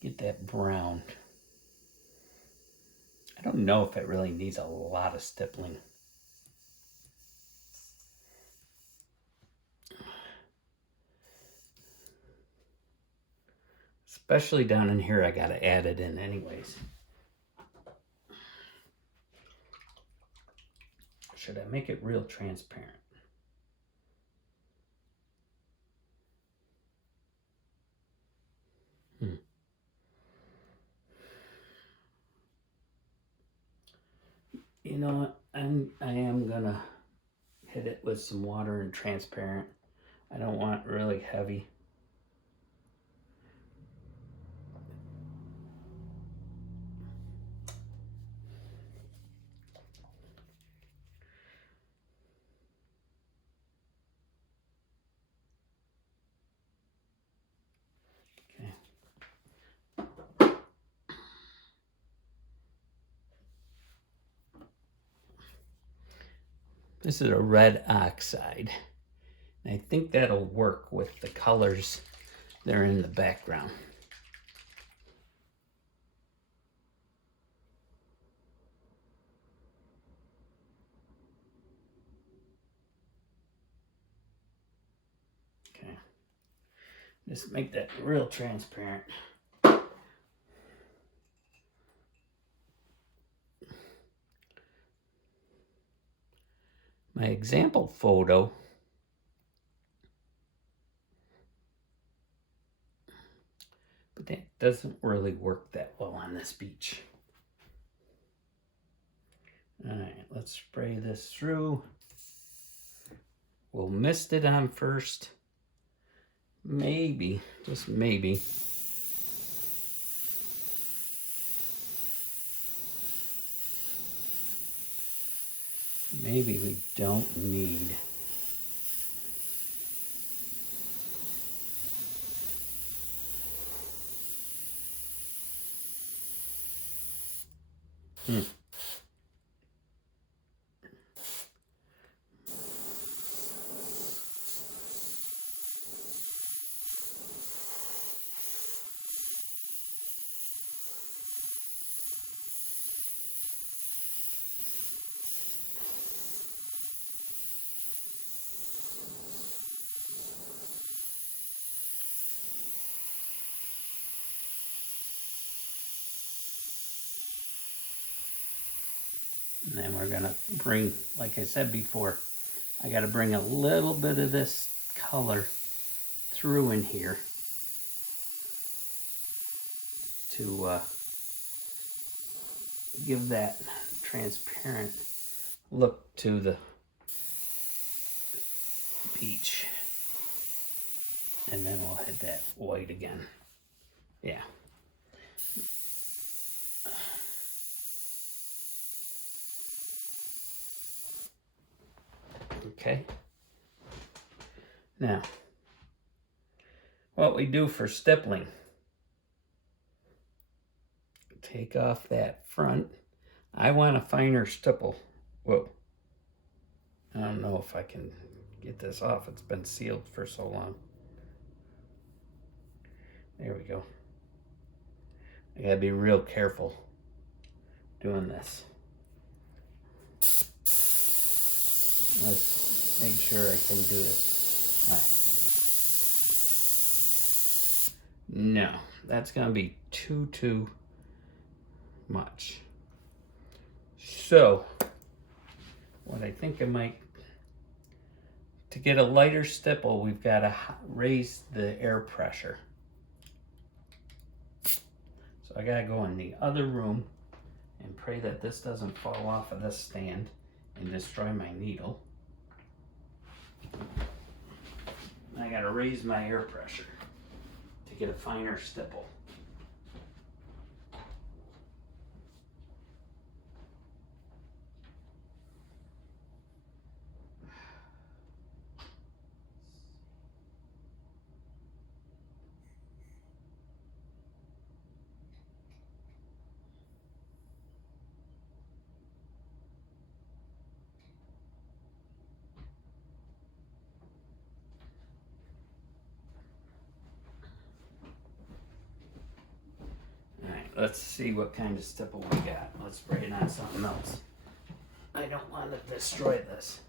get that brown. I don't know if it really needs a lot of stippling. Especially down in here, I gotta add it in anyways. Should I make it real transparent? You know what? I am gonna hit it with some water and transparent. I don't want really heavy. This is a red oxide. And I think that'll work with the colors that are in the background. Okay. Just make that real transparent. My example photo but that doesn't really work that well on this beach. All right, let's spray this through. We'll mist it on first. Maybe, just maybe. Maybe we don't need. And then we're gonna bring, like I said before, I gotta bring a little bit of this color through in here to give that transparent look to the beach. And then we'll hit that white again. Yeah. Okay. Now, what we do for stippling, take off that front. I want a finer stipple. Whoa. I don't know if I can get this off. It's been sealed for so long. There we go. I gotta be real careful doing this. Let's make sure I can do this. All right. No, that's gonna be too much. So, what I think I might, to get a lighter stipple, we've got to raise the air pressure. So I gotta go in the other room and pray that this doesn't fall off of this stand and destroy my needle. I gotta raise my air pressure to get a finer stipple. Let's see what kind of stipple we got. Let's spray it on something else. I don't want to destroy this.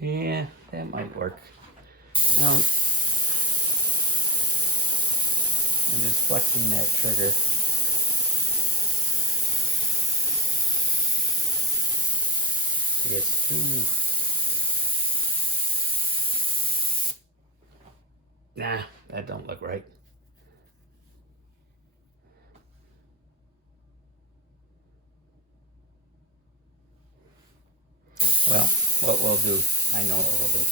Yeah, that might work. I'm just flexing that trigger. It's too... Nah, that don't look right. Well, what we'll do, I know what we'll do.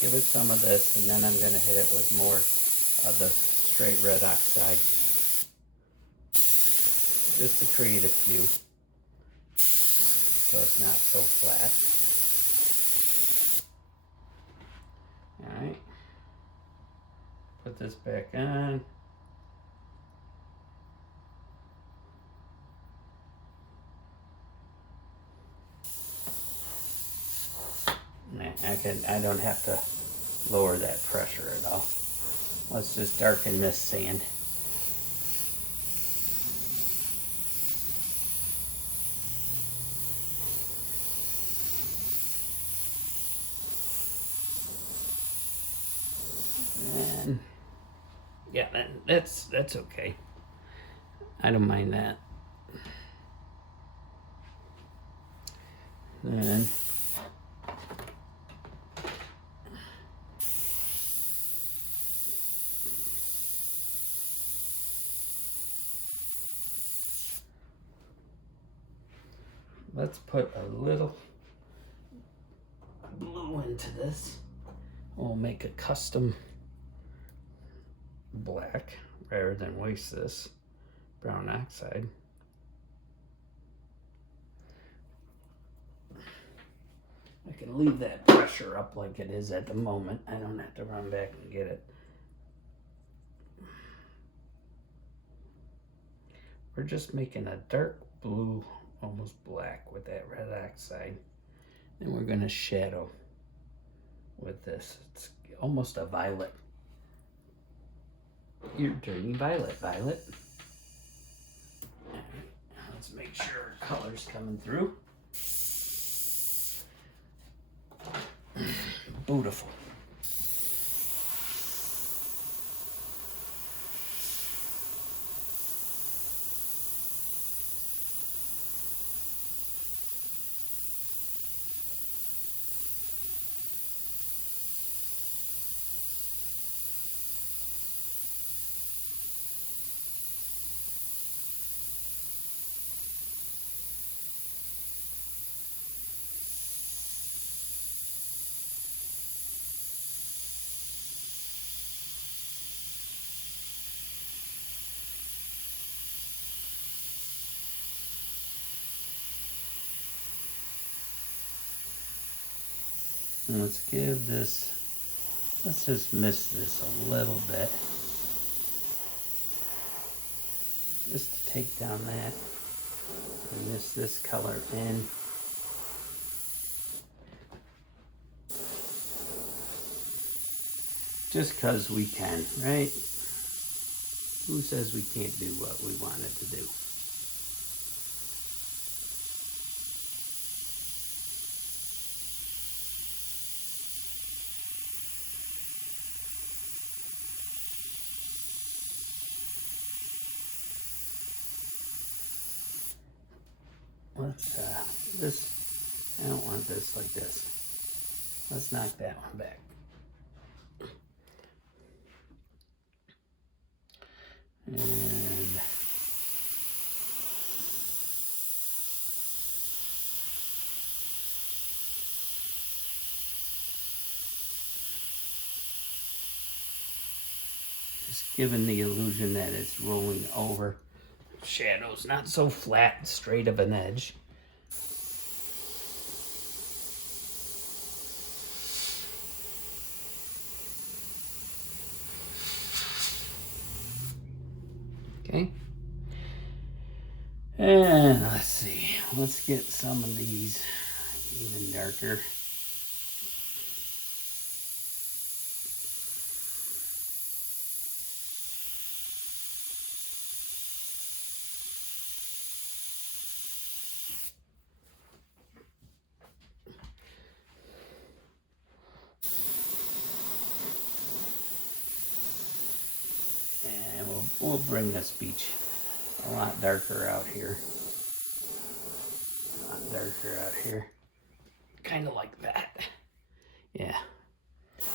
Give it some of this, and then I'm going to hit it with more of the straight red oxide. Just to create a few, so it's not so flat. Alright. put this back on. I don't have to lower that pressure at all. Let's just darken this sand. And yeah, that's okay. I don't mind that. Then let's put a little blue into this. We'll make a custom black rather than waste this brown oxide. I can leave that pressure up like it is at the moment. I don't have to run back and get it. We're just making a dark blue, almost black with that red oxide. And we're gonna shadow with this. It's almost a violet. You're dirty violet, Violet. All right, let's make sure color's coming through. Beautiful. And let's give this, let's just mist this a little bit. Just to take down that and mist this color in. Just because we can, right? Who says we can't do what we wanted to do? Let's, this, I don't want this like this. Let's knock that one back. And just giving the illusion that it's rolling over. Shadows, not so flat, straight of an edge. Okay. And let's see. Let's get some of these even darker. And we'll bring this beach a lot darker out here. A lot darker out here. Kind of like that. Yeah.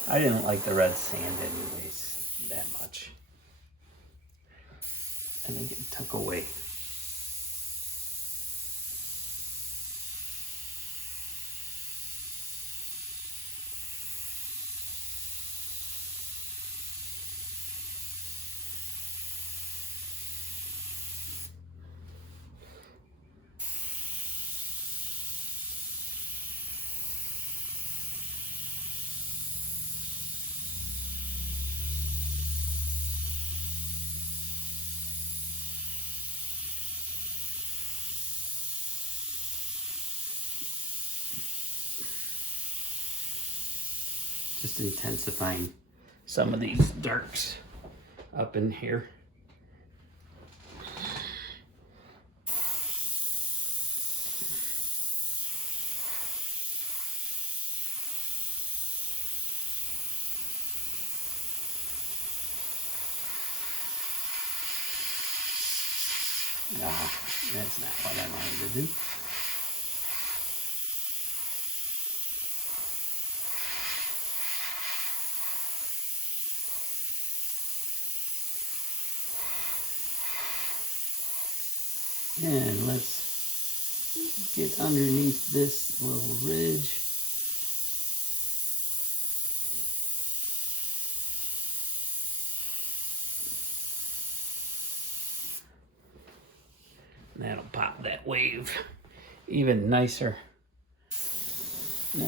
I didn't like the red sand anyways that much. I think it took away. Just intensifying some of these darks up in here. No, that's not what I wanted to do. And let's get underneath this little ridge. That'll pop that wave even nicer. Nah.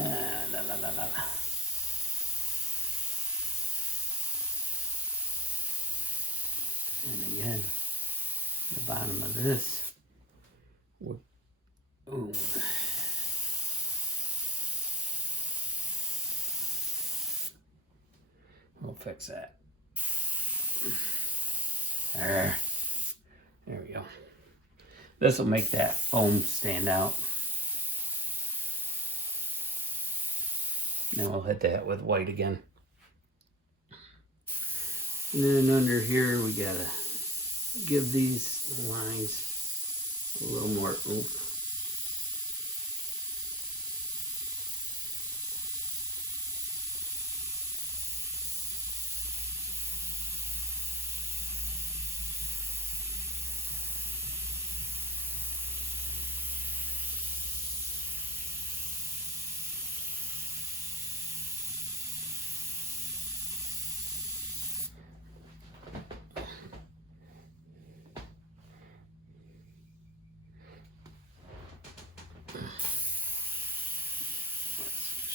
And again, the bottom of this. Ooh. We'll fix that. There we go. This will make that foam stand out. Then we'll hit that with white again. And then under here, we gotta give these lines a little more oomph.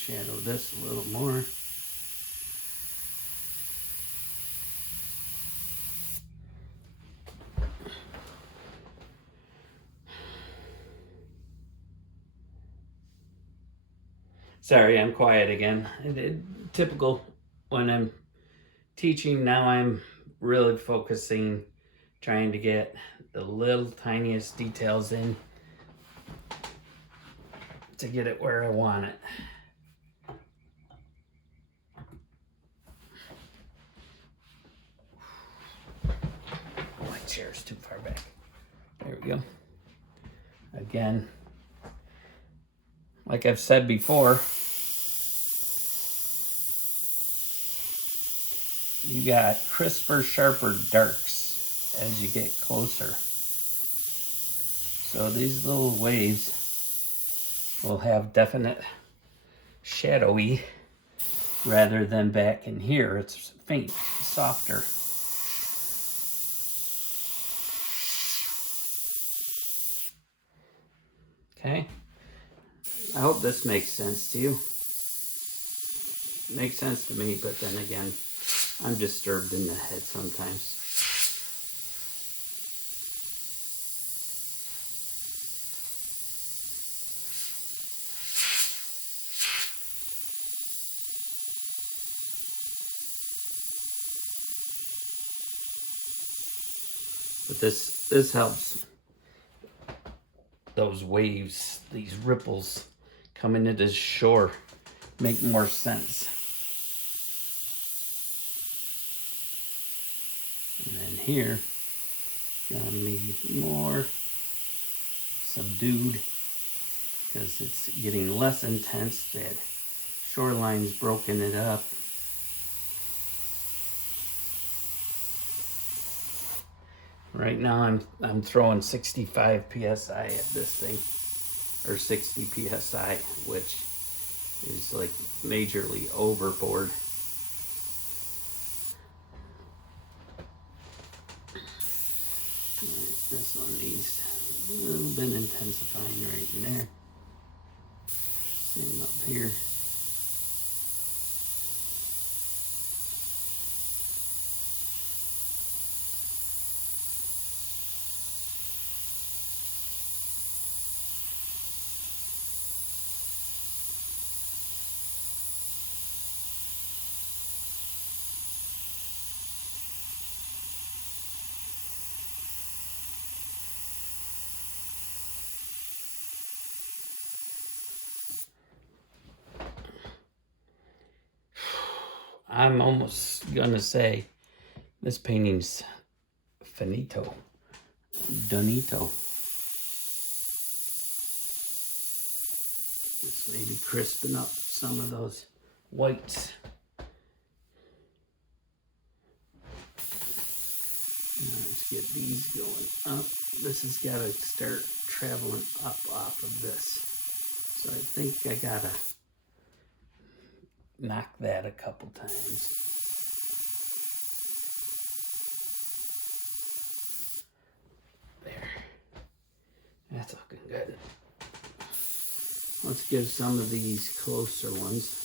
Shadow this a little more. Sorry, I'm quiet again. Typical when I'm teaching. Now I'm really focusing, trying to get the little tiniest details in to get it where I want it. My chair's too far back. There we go. Again, like I've said before, you got crisper, sharper darks as you get closer. So these little waves will have definite shadowy rather than back in here. It's faint, softer. Okay. I hope this makes sense to you. Makes sense to me, but then again, I'm disturbed in the head sometimes. But this helps those waves, these ripples coming into the shore make more sense. And then here, gonna be more subdued because it's getting less intense. That shoreline's broken it up. Right now I'm throwing 65 psi at this thing, or 60 psi, which is like majorly overboard. Alright, this one needs a little bit intensifying right in there. Same up here. I'm almost gonna say this painting's finito, donito. Just maybe crisping up some of those whites. Now let's get these going up. This has got to start traveling up off of this. So I think I gotta knock that a couple times. There. That's looking good. Let's give some of these closer ones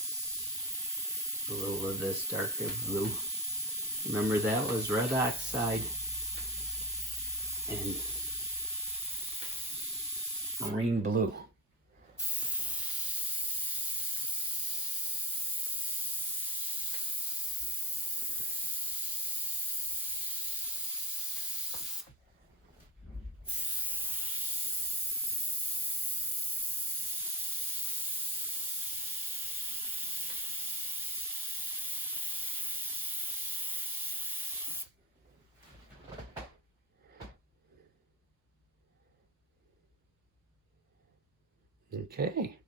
a little of this darker blue. Remember, that was red oxide and marine blue. Okay.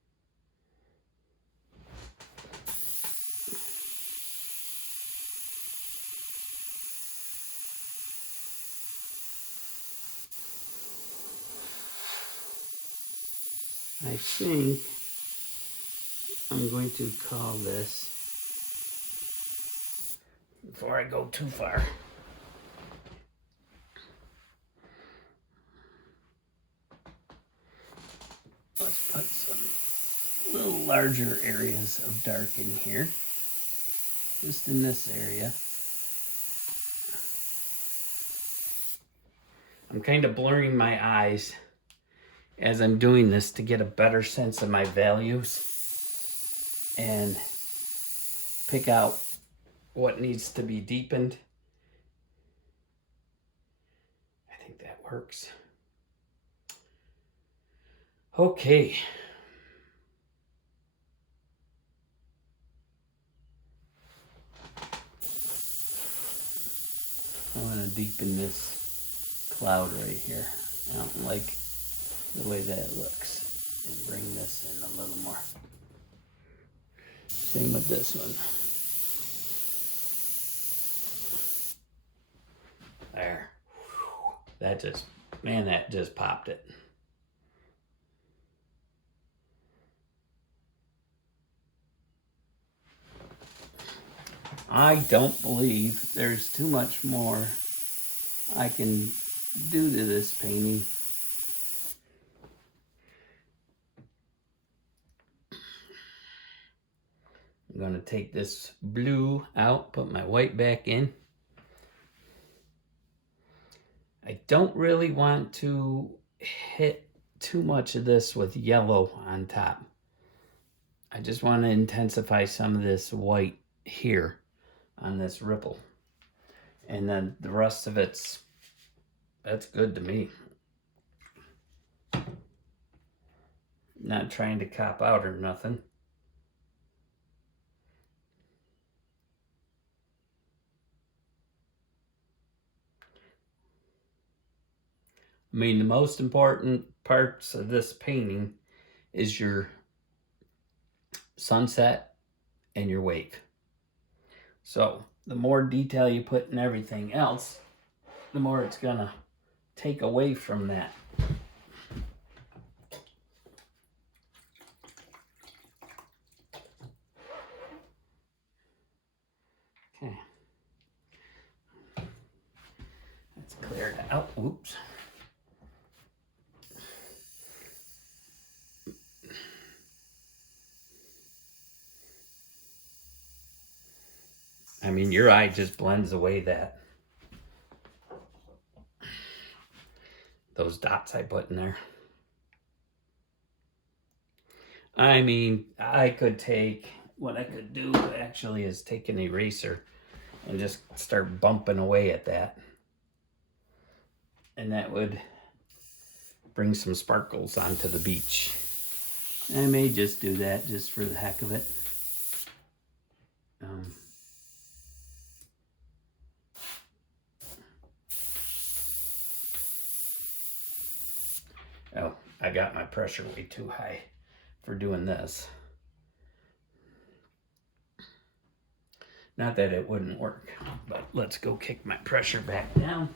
I think I'm going to call this, before I go too far, let's put some little larger areas of dark in here, just in this area. I'm kind of blurring my eyes as I'm doing this to get a better sense of my values and pick out what needs to be deepened. I think that works. Okay. I want to deepen this cloud right here. I don't like the way that looks, and bring this in a little more. Same with this one. There. That just, man, that just popped it. I don't believe there's too much more I can do to this painting. I'm going to take this blue out, put my white back in. I don't really want to hit too much of this with yellow on top. I just want to intensify some of this white here on this ripple. And then the rest of that's good to me. Not trying to cop out or nothing. I mean, the most important parts of this painting is your sunset and your wave. So the more detail you put in everything else, the more it's gonna take away from that. Okay. Let's clear it out. Oops. I mean, your eye just blends away those dots I put in there. I mean, what I could do actually is take an eraser and just start bumping away at that. And that would bring some sparkles onto the beach. I may just do that just for the heck of it. pressure way too high for doing this. Not that it wouldn't work, but let's go kick my pressure back down.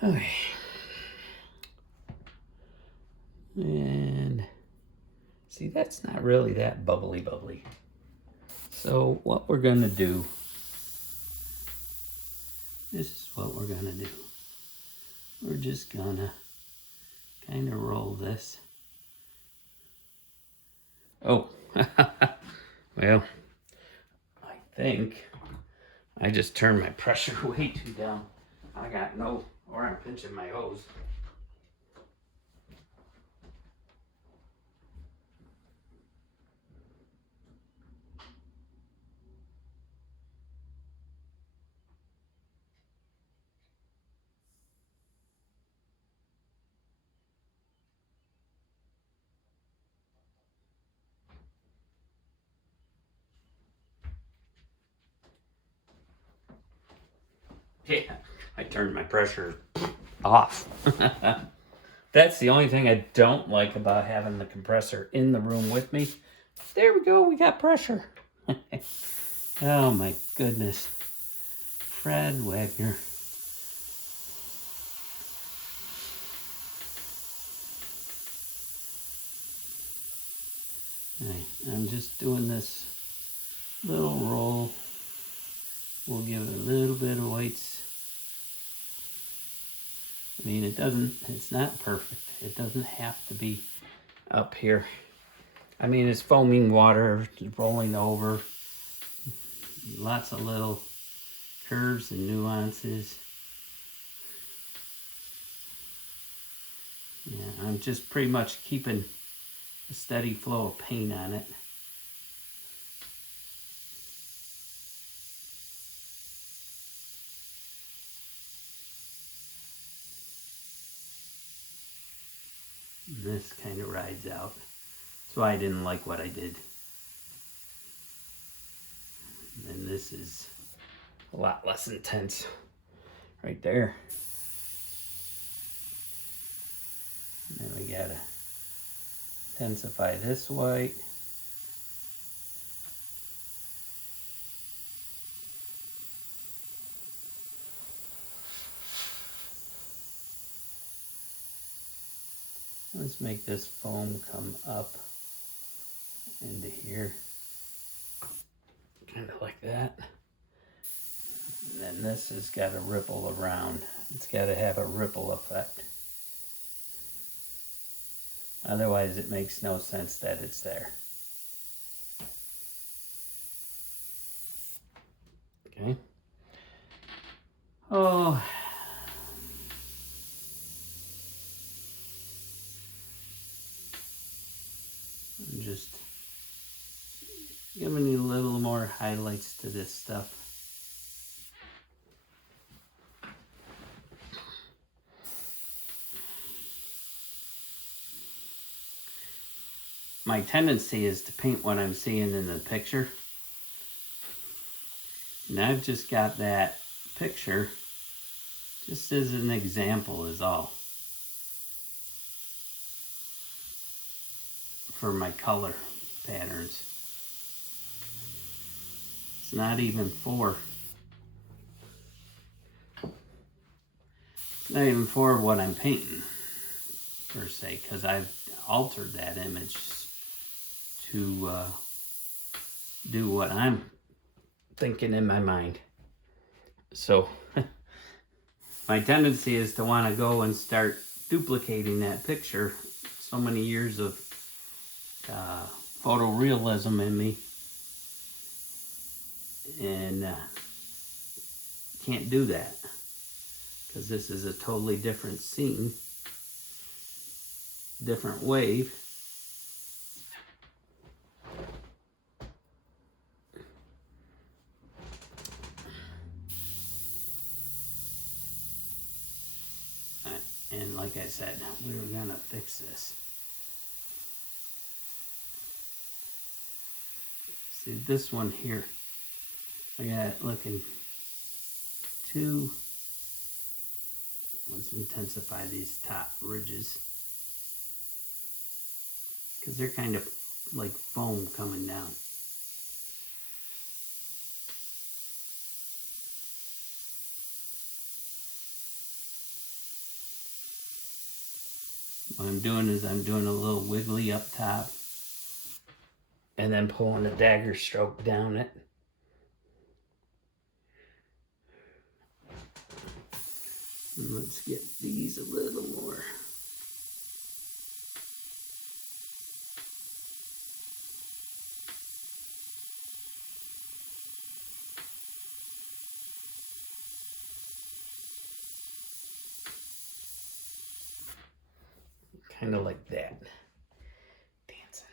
Okay. And see, that's not really that bubbly. So what we're gonna do, this is what we're gonna do. We're just gonna kind of roll this. Oh, well, I think I just turned my pressure way too down. I got no, or I'm pinching my hose. Yeah, I turned my pressure off. That's the only thing I don't like about having the compressor in the room with me. There we go, we got pressure. Oh my goodness. Fred Wagner. Right, I'm just doing this little roll. We'll give it a little bit of whites. I mean, it's not perfect. It doesn't have to be up here. I mean, it's foaming water, rolling over. Lots of little curves and nuances. Yeah, I'm just pretty much keeping a steady flow of paint on it. This kind of rides out. That's why I didn't like what I did. And this is a lot less intense right there. And then we gotta intensify this white. Let's make this foam come up into here. Kind of like that. And then this has got to ripple around. It's got to have a ripple effect. Otherwise it makes no sense that it's there. Okay. Oh. I'm just giving you a little more highlights to this stuff. My tendency is to paint what I'm seeing in the picture. And I've just got that picture just as an example is all. For my color patterns. It's not even for what I'm painting per se, because I've altered that image to do what I'm thinking in my mind. So my tendency is to want to go and start duplicating that picture. So many years of photorealism in me, and can't do that because this is a totally different scene, different wave. And like I said, we were gonna fix this. See this one here, I got it looking too. Let's intensify these top ridges because they're kind of like foam coming down. What I'm doing is I'm doing a little wiggly up top and then pulling a dagger stroke down it. And let's get these a little more. Kind of like that. Dancing.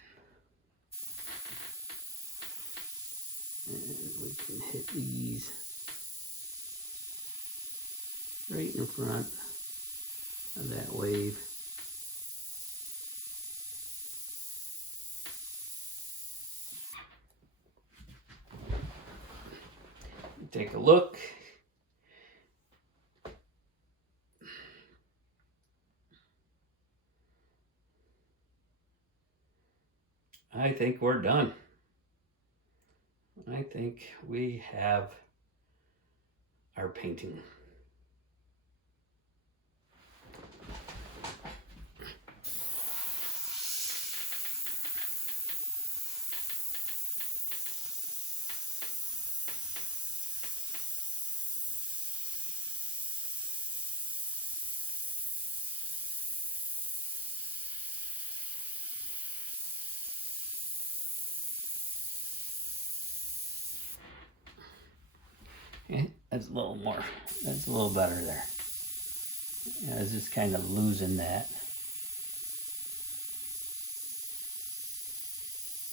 And we can hit these right in front of that wave. Take a look. I think we're done. I think we have our painting. Okay, that's a little more, that's a little better there. I was just kind of losing that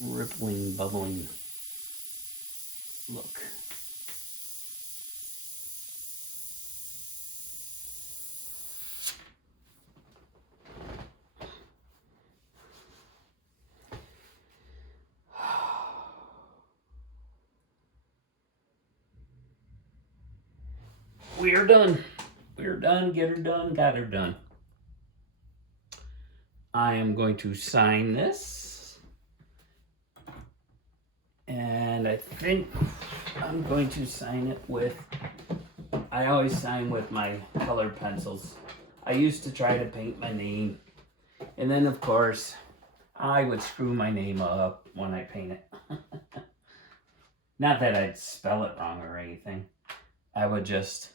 rippling, bubbling look. We are done. We're done. Get her done. Got her done. I am going to sign this. And I think I'm going to sign it with, I always sign with my colored pencils. I used to try to paint my name. And then of course, I would screw my name up when I paint it. Not that I'd spell it wrong or anything. I would just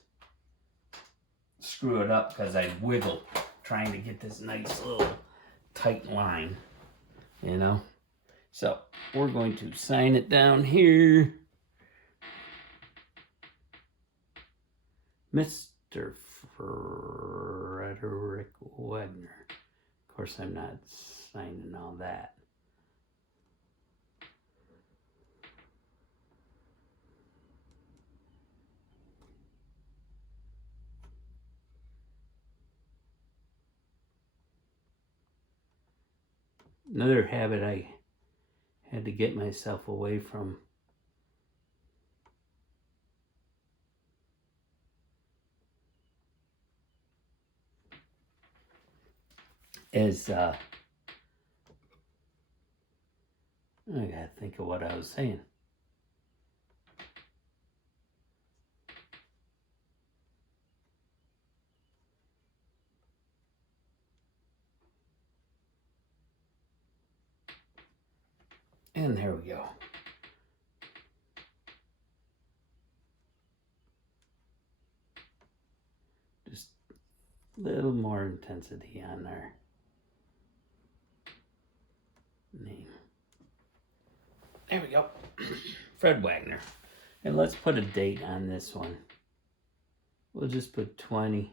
screw it up because I'd wiggle trying to get this nice little tight line, you know. So we're going to sign it down here. Mr. Frederick Wagner. Of course, I'm not signing all that. Another habit I had to get myself away from is, I gotta think of what I was saying. And there we go. Just a little more intensity on our name. There we go. Fred Wagner. And let's put a date on this one. We'll just put 2020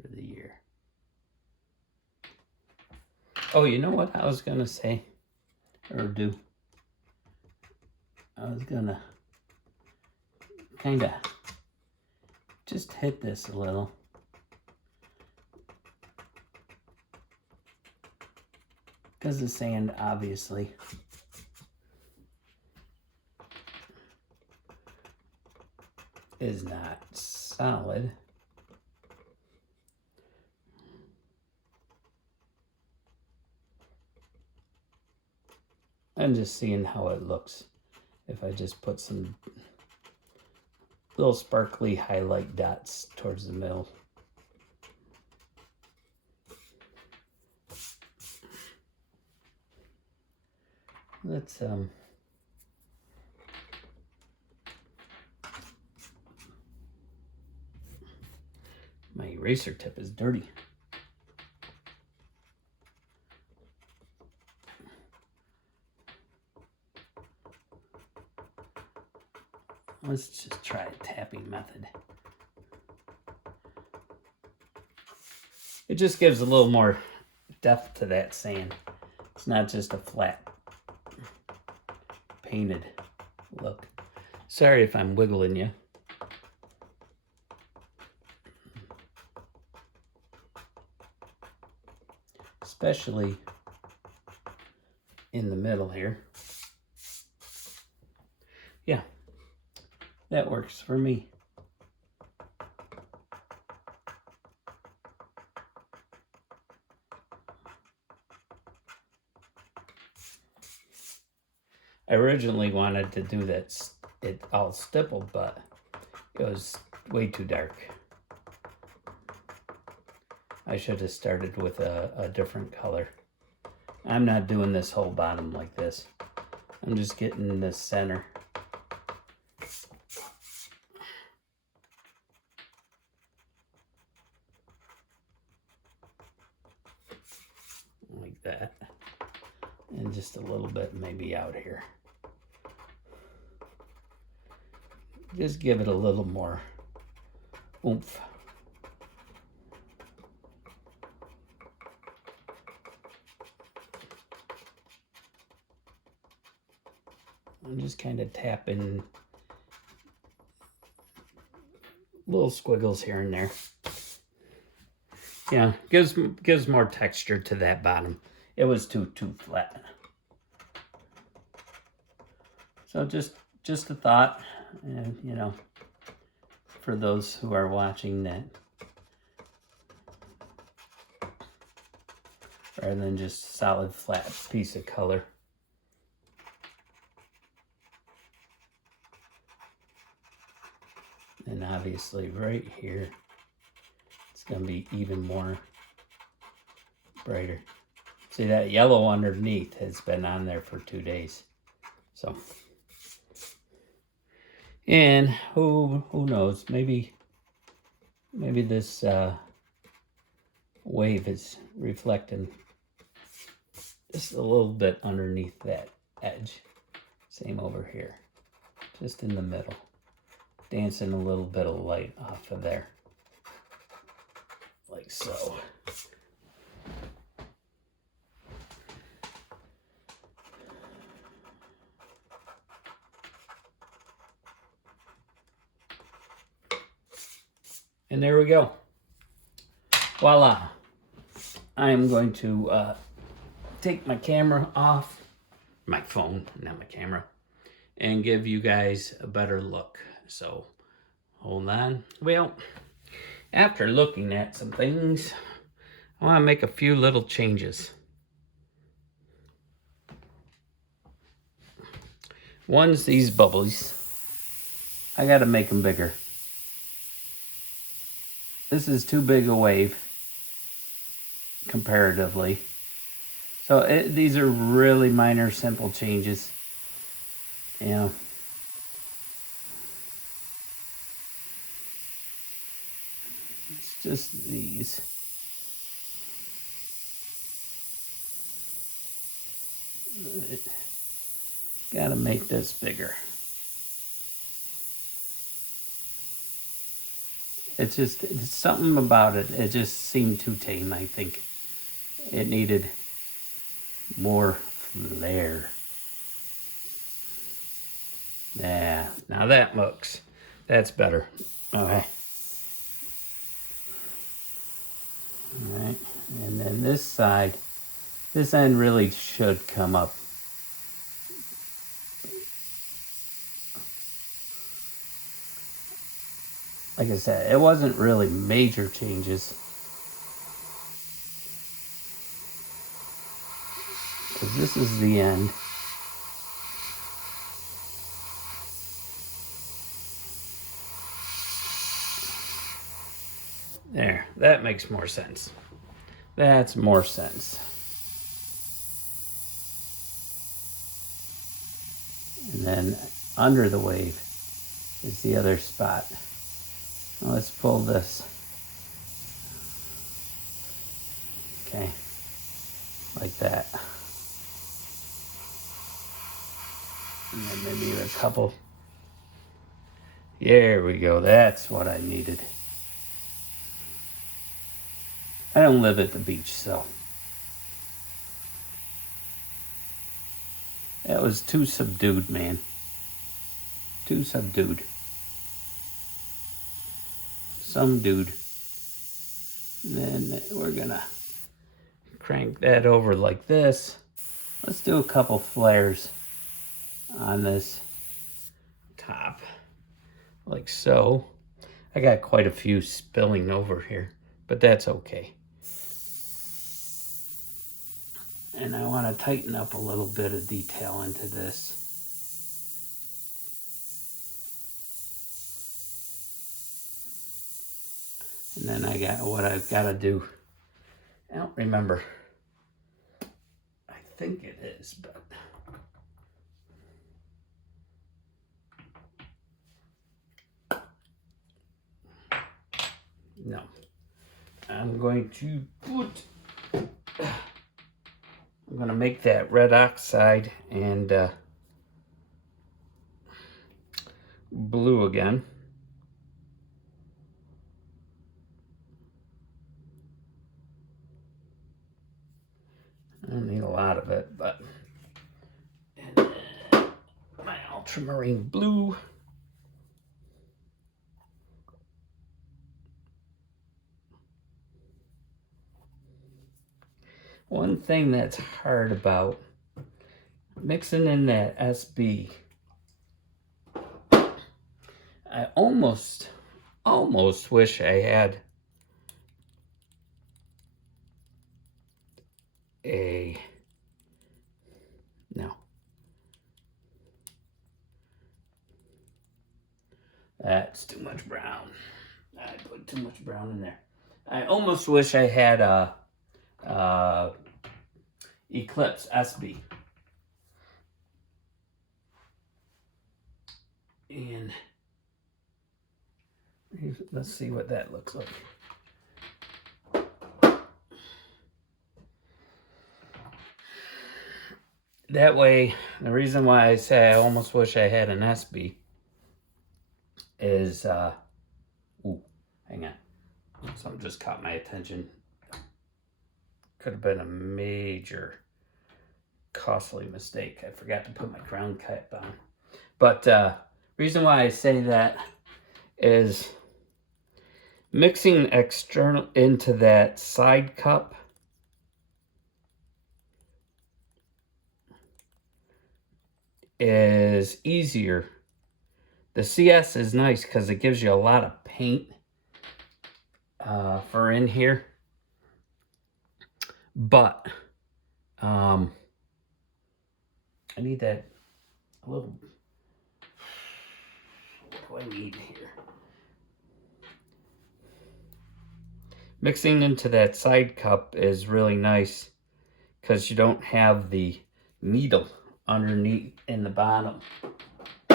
for the year. Oh, you know what I was going to say or do? I was going to kind of just hit this a little. Because the sand obviously is not solid. I'm just seeing how it looks if I just put some little sparkly highlight dots towards the middle. Let's my eraser tip is dirty. Let's just try a tapping method. It just gives a little more depth to that sand. It's not just a flat painted look. Sorry if I'm wiggling you. Especially in the middle here. Yeah, that works for me. I originally wanted to do that it all stippled, but it was way too dark. I should have started with a different color. I'm not doing this whole bottom like this. I'm just getting the center. Like that. And just a little bit maybe out here. Just give it a little more oomph. I'm just kind of tapping little squiggles here and there. Yeah, gives more texture to that bottom. It was too flat. So just a thought, you know, for those who are watching that, rather than just solid flat piece of color. And obviously right here, it's going to be even more brighter. See, that yellow underneath has been on there for 2 days. So, and who knows, maybe this wave is reflecting just a little bit underneath that edge. Same over here, just in the middle. Dancing a little bit of light off of there. Like so. And there we go. Voila. I am going to take my camera off, my phone, not my camera, and give you guys a better look. So, hold on. Well, after looking at some things, I want to make a few little changes. One's these bubbles. I got to make them bigger. This is too big a wave, comparatively. So these are really minor, simple changes. You know. It's just these. Gotta make this bigger. It's something about it. It just seemed too tame, I think. It needed more flair. Yeah, now that's better. Okay. All right, and then this side, this end really should come up. Like I said, it wasn't really major changes. Because this is the end. There, that makes more sense. That's more sense. And then under the wave is the other spot. Now let's pull this. Okay, like that. And then maybe a couple. There we go, that's what I needed. I don't live at the beach, so. That was too subdued, man. Too subdued. Some dude. And then we're gonna crank that over like this. Let's do a couple flares on this top, like so. I got quite a few spilling over here, but that's okay. And I want to tighten up a little bit of detail into this. And then I got what I've got to do. I don't remember. I think it is, but no. I'm going to make that red oxide and blue again. I don't need a lot of it, but and then my ultramarine blue. One thing that's hard about mixing in that SB, I almost wish I had no. That's too much brown. I put too much brown in there. I almost wish I had a Eclipse SB. And let's see what that looks like. That way, the reason why I say I almost wish I had an SB is, ooh, hang on. Something just caught my attention. Could have been a major costly mistake. I forgot to put my crown cap on. But reason why I say that is mixing external into that side cup is easier. The CS is nice because it gives you a lot of paint for in here. But I need that a little. What do I need here? Mixing into that side cup is really nice because you don't have the needle underneath in the bottom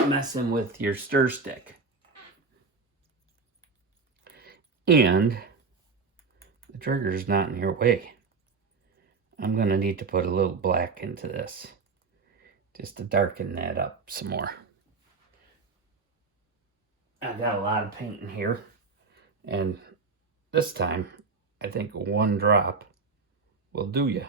messing with your stir stick. And the trigger is not in your way. I'm going to need to put a little black into this. just to darken that up some more. I got a lot of paint in here, and this time I think one drop will do you.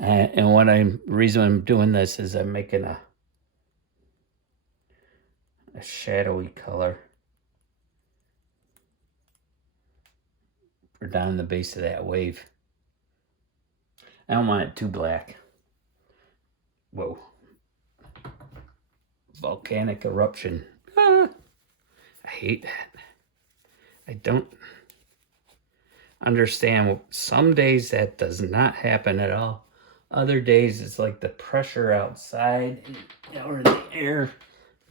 And the reason I'm doing this is I'm making a shadowy color for down the base of that wave. I don't want it too black. Whoa. Volcanic eruption. Ah, I hate that. I don't understand. Some days that does not happen at all. Other days it's like the pressure outside or in the air,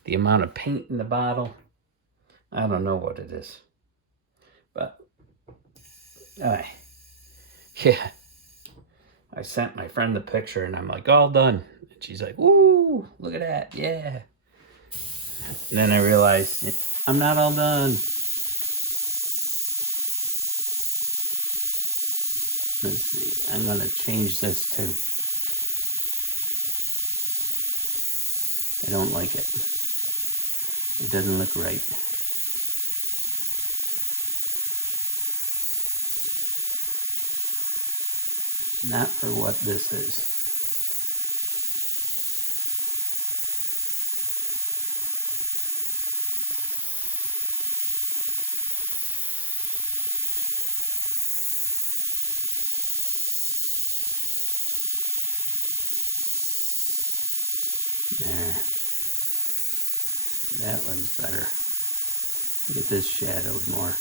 the amount of paint in the bottle. I don't know what it is. But, yeah. I sent my friend the picture and I'm like, all done. And she's like, ooh, look at that, yeah. And then I realized I'm not all done. Let's see, I'm gonna change this too. I don't like it. It doesn't look right. Not for what this is. There. That looks better. Get this shadowed more.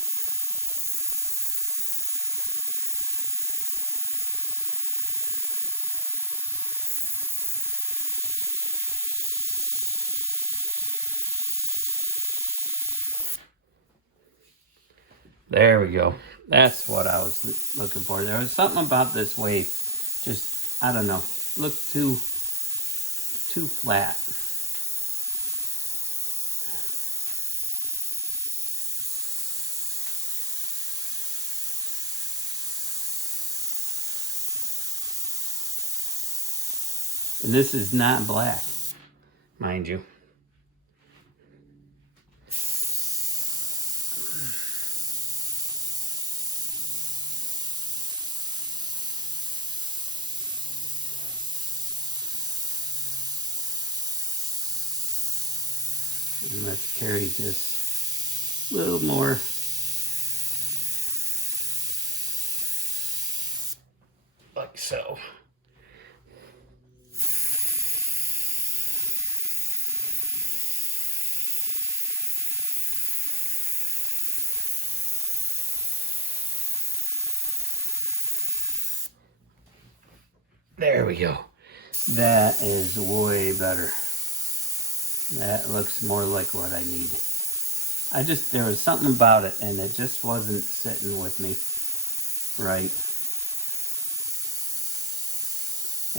There we go. That's what I was looking for. There was something about this wave, just, I don't know, looked too flat. And this is not black, mind you. And let's carry this a little more. Like so. There we go. That is way better. That looks more like what I need. There was something about it and it just wasn't sitting with me right.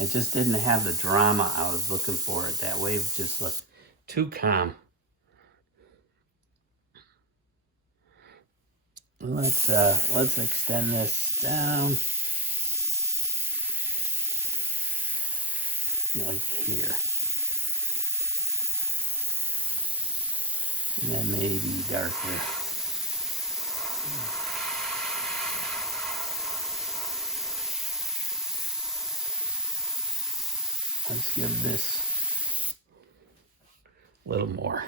It just didn't have the drama I was looking for. That wave just looked too calm. Let's extend this down like here. And then maybe darker. Let's give this a little more.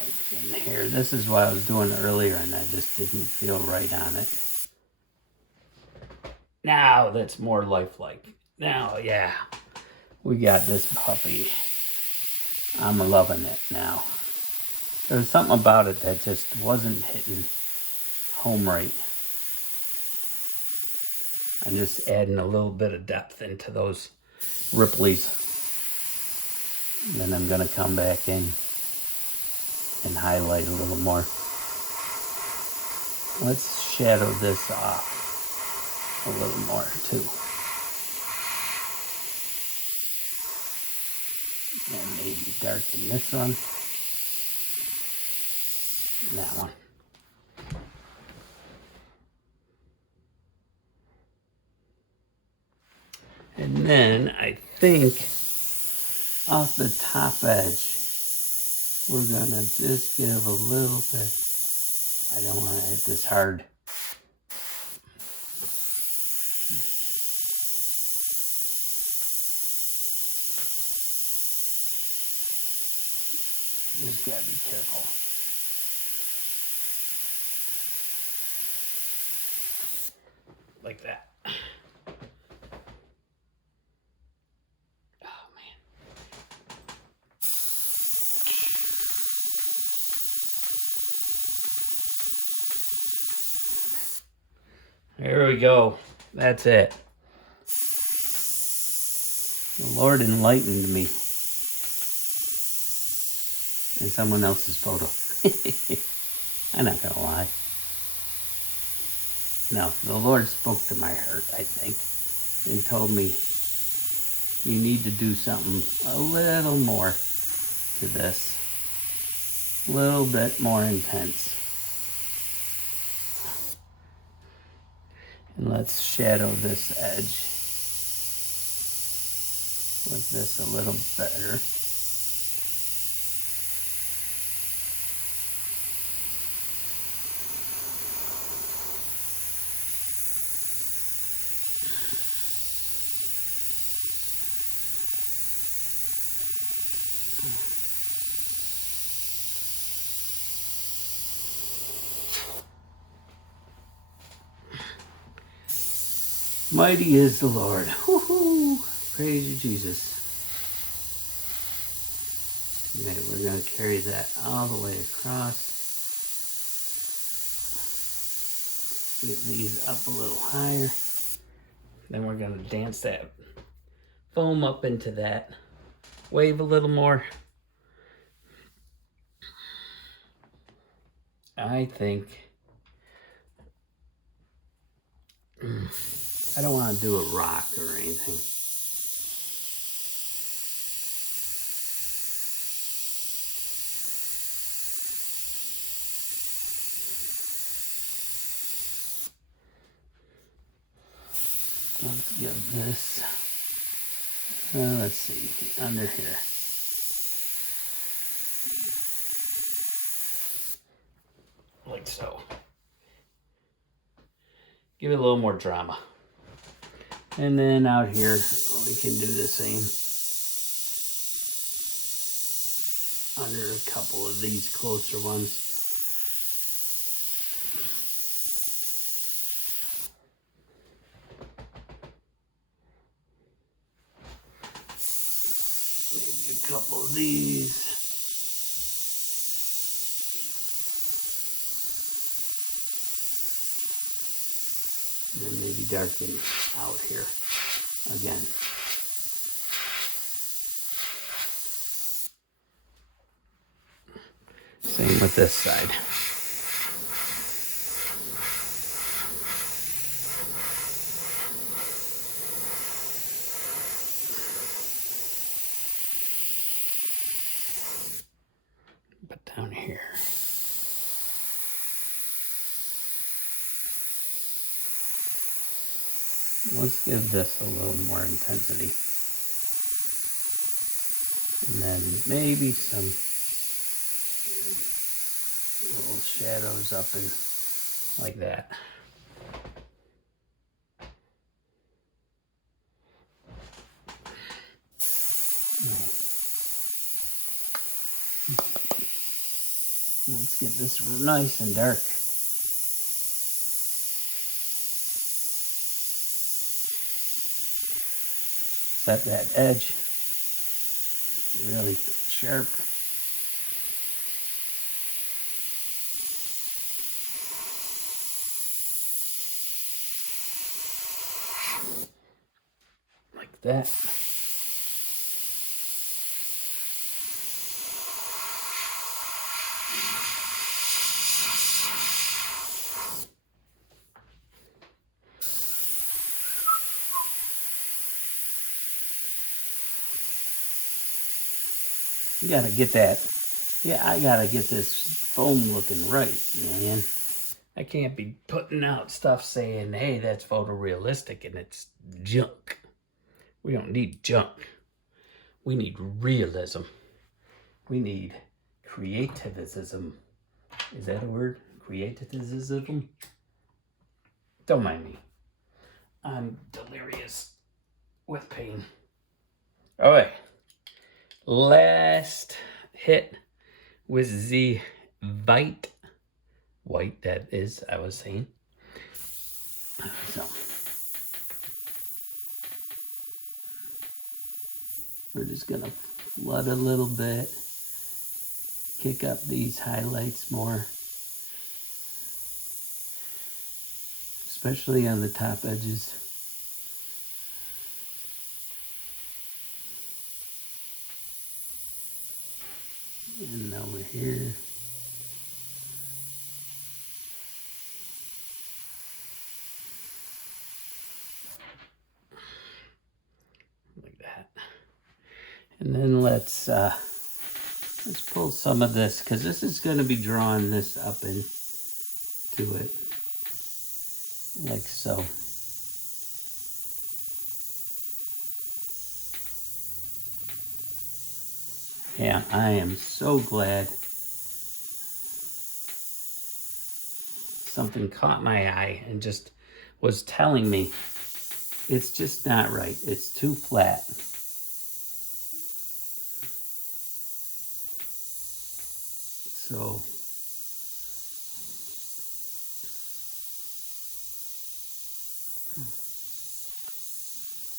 Like in here. This is what I was doing earlier and I just didn't feel right on it. Now that's more lifelike. Now, yeah, we got this puppy. I'm loving it now. There was something about it that just wasn't hitting home right. I'm just adding a little bit of depth into those Rippleys. And then I'm going to come back in and highlight a little more. Let's shadow this off a little more too. And maybe darken this one. That one. And then I think off the top edge, we're gonna just give a little bit. I don't want to hit this hard. Just gotta be careful. Like that. Oh man. There we go. That's it. The Lord enlightened me. In someone else's photo. I'm not gonna lie. No, the Lord spoke to my heart, I think, and told me, you need to do something a little more to this. A little bit more intense. And let's shadow this edge with this a little better. Mighty is the Lord. Woohoo! Praise you, Jesus. Okay, we're going to carry that all the way across. Get these up a little higher. Then we're going to dance that foam up into that. Wave a little more. I think I don't want to do a rock or anything. Let's give this, let's see, under here. Like so. Give it a little more drama. And then out here, we can do the same. Under a couple of these closer ones. Maybe a couple of these. And then maybe darken out here again. Same with this side. But down here. Let's give this a little more intensity. And then maybe some little shadows up and like that. Let's get this nice and dark. Set that edge really sharp. Like that. You gotta get that. Yeah, I gotta get this foam looking right, man. I can't be putting out stuff saying, hey, that's photorealistic and it's junk. We don't need junk. We need realism. We need creativism. Is that a word? Creativism? Don't mind me. I'm delirious with pain. All right. Last hit was the white, that is, I was saying. So we're just gonna flood a little bit, kick up these highlights more, especially on the top edges. And over here. Like that. And then let's pull some of this, because this is going to be drawing this up into it. Like so. Yeah, I am so glad something caught my eye and just was telling me it's just not right. It's too flat. So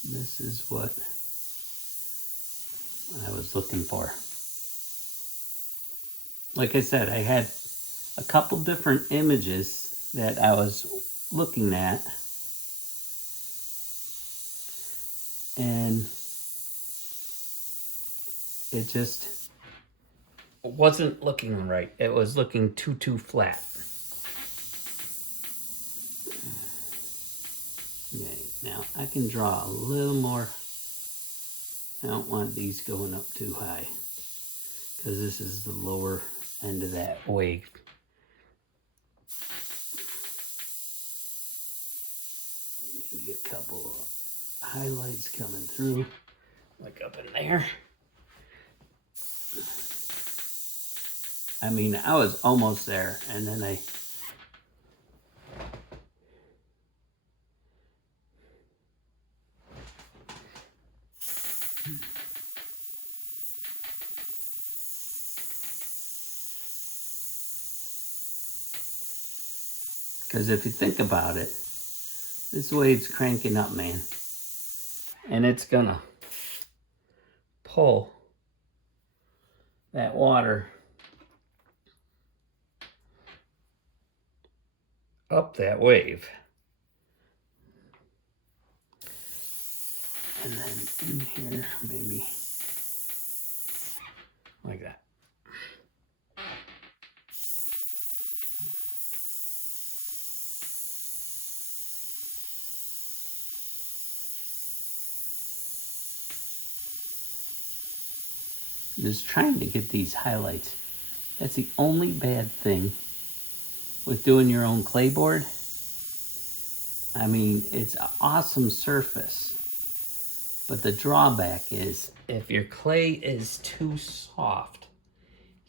this is what I was looking for. Like I said, I had a couple different images that I was looking at, and it just wasn't looking right. It was looking too flat. Okay, now I can draw a little more. I don't want these going up too high, because this is the lower end of that wave. Maybe a couple of highlights coming through, like up in there. I mean, I was almost there, and then I because if you think about it, this wave's cranking up, man. And it's gonna pull that water up that wave. And then in here, maybe like that. Just trying to get these highlights. That's the only bad thing with doing your own Claybord. I mean, it's an awesome surface, but the drawback is if your clay is too soft,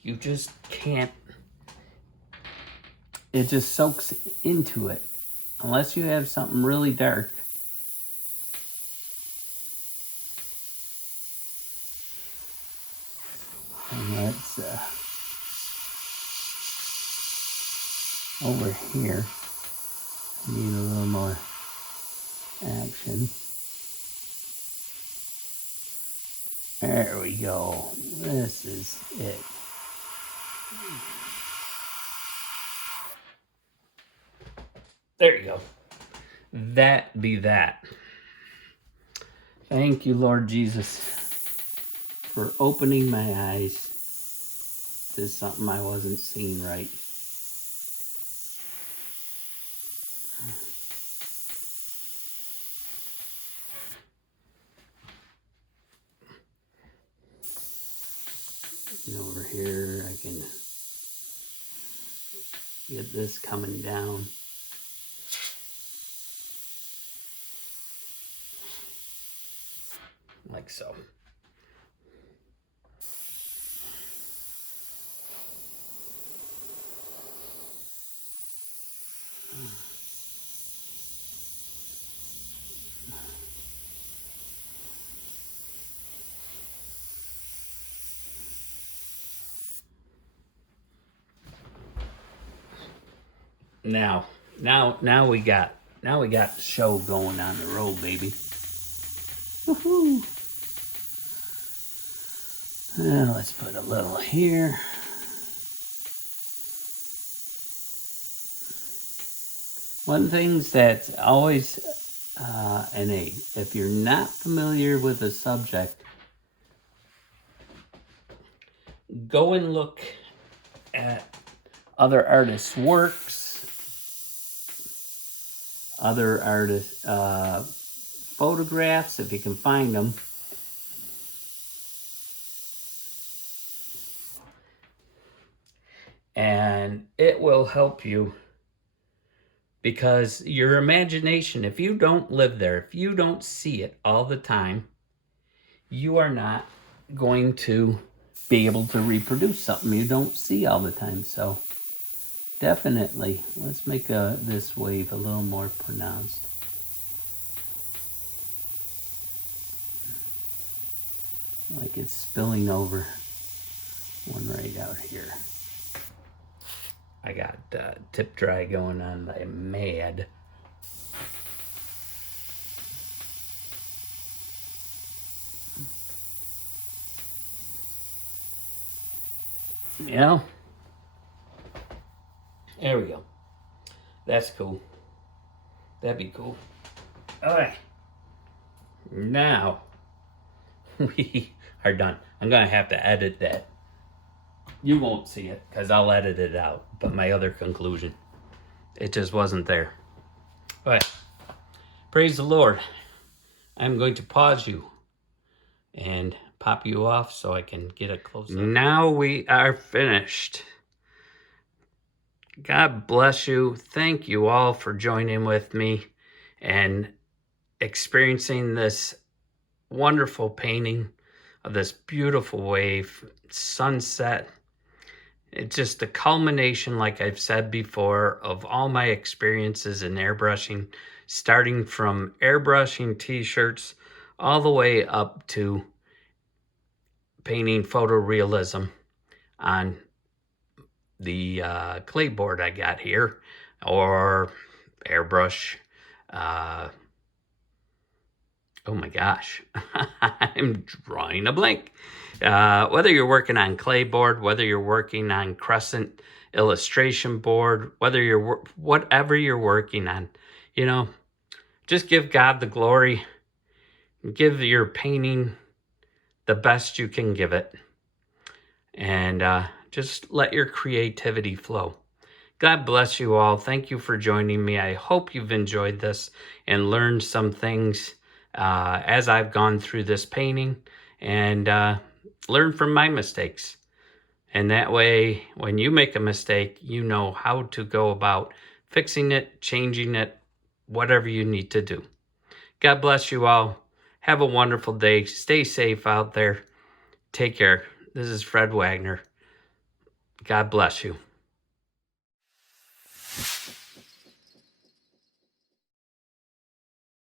you just can't, it just soaks into it. Unless you have something really dark. And let's, over here, need a little more action. There we go. This is it. There you go. That be that. Thank you, Lord Jesus, for opening my eyes to something I wasn't seeing right. And over here, I can get this coming down. like so. Now we got show going on the road, baby. Woohoo! Now let's put a little here. One thing's that's always innate. If you're not familiar with a subject, go and look at other artists' works, other artists' photographs, if you can find them. And it will help you, because your imagination, if you don't live there, if you don't see it all the time, you are not going to be able to reproduce something you don't see all the time. So definitely, let's make this wave a little more pronounced. Like it's spilling over. One right out here. I got tip dry going on like mad. Yeah. There we go. That's cool. That'd be cool. All right. Now we are done. I'm gonna have to edit that. You won't see it because I'll edit it out. But my other conclusion, it just wasn't there. All right. Praise the Lord. I'm going to pause you and pop you off so I can get a close up. Now we are finished. God bless you. Thank you all for joining with me and experiencing this wonderful painting of this beautiful wave, sunset. It's just the culmination, like I've said before, of all my experiences in airbrushing, starting from airbrushing t-shirts all the way up to painting photorealism on the Claybord I got here, or airbrush. Oh my gosh, I'm drawing a blank. Whether you're working on Claybord, whether you're working on Crescent illustration board, whatever you're working on, you know, just give God the glory. Give your painting the best you can give it. And just let your creativity flow. God bless you all. Thank you for joining me. I hope you've enjoyed this and learned some things as I've gone through this painting, and learn from my mistakes. And that way, when you make a mistake, you know how to go about fixing it, changing it, whatever you need to do. God bless you all. Have a wonderful day. Stay safe out there. Take care. This is Fred Wagner. God bless you.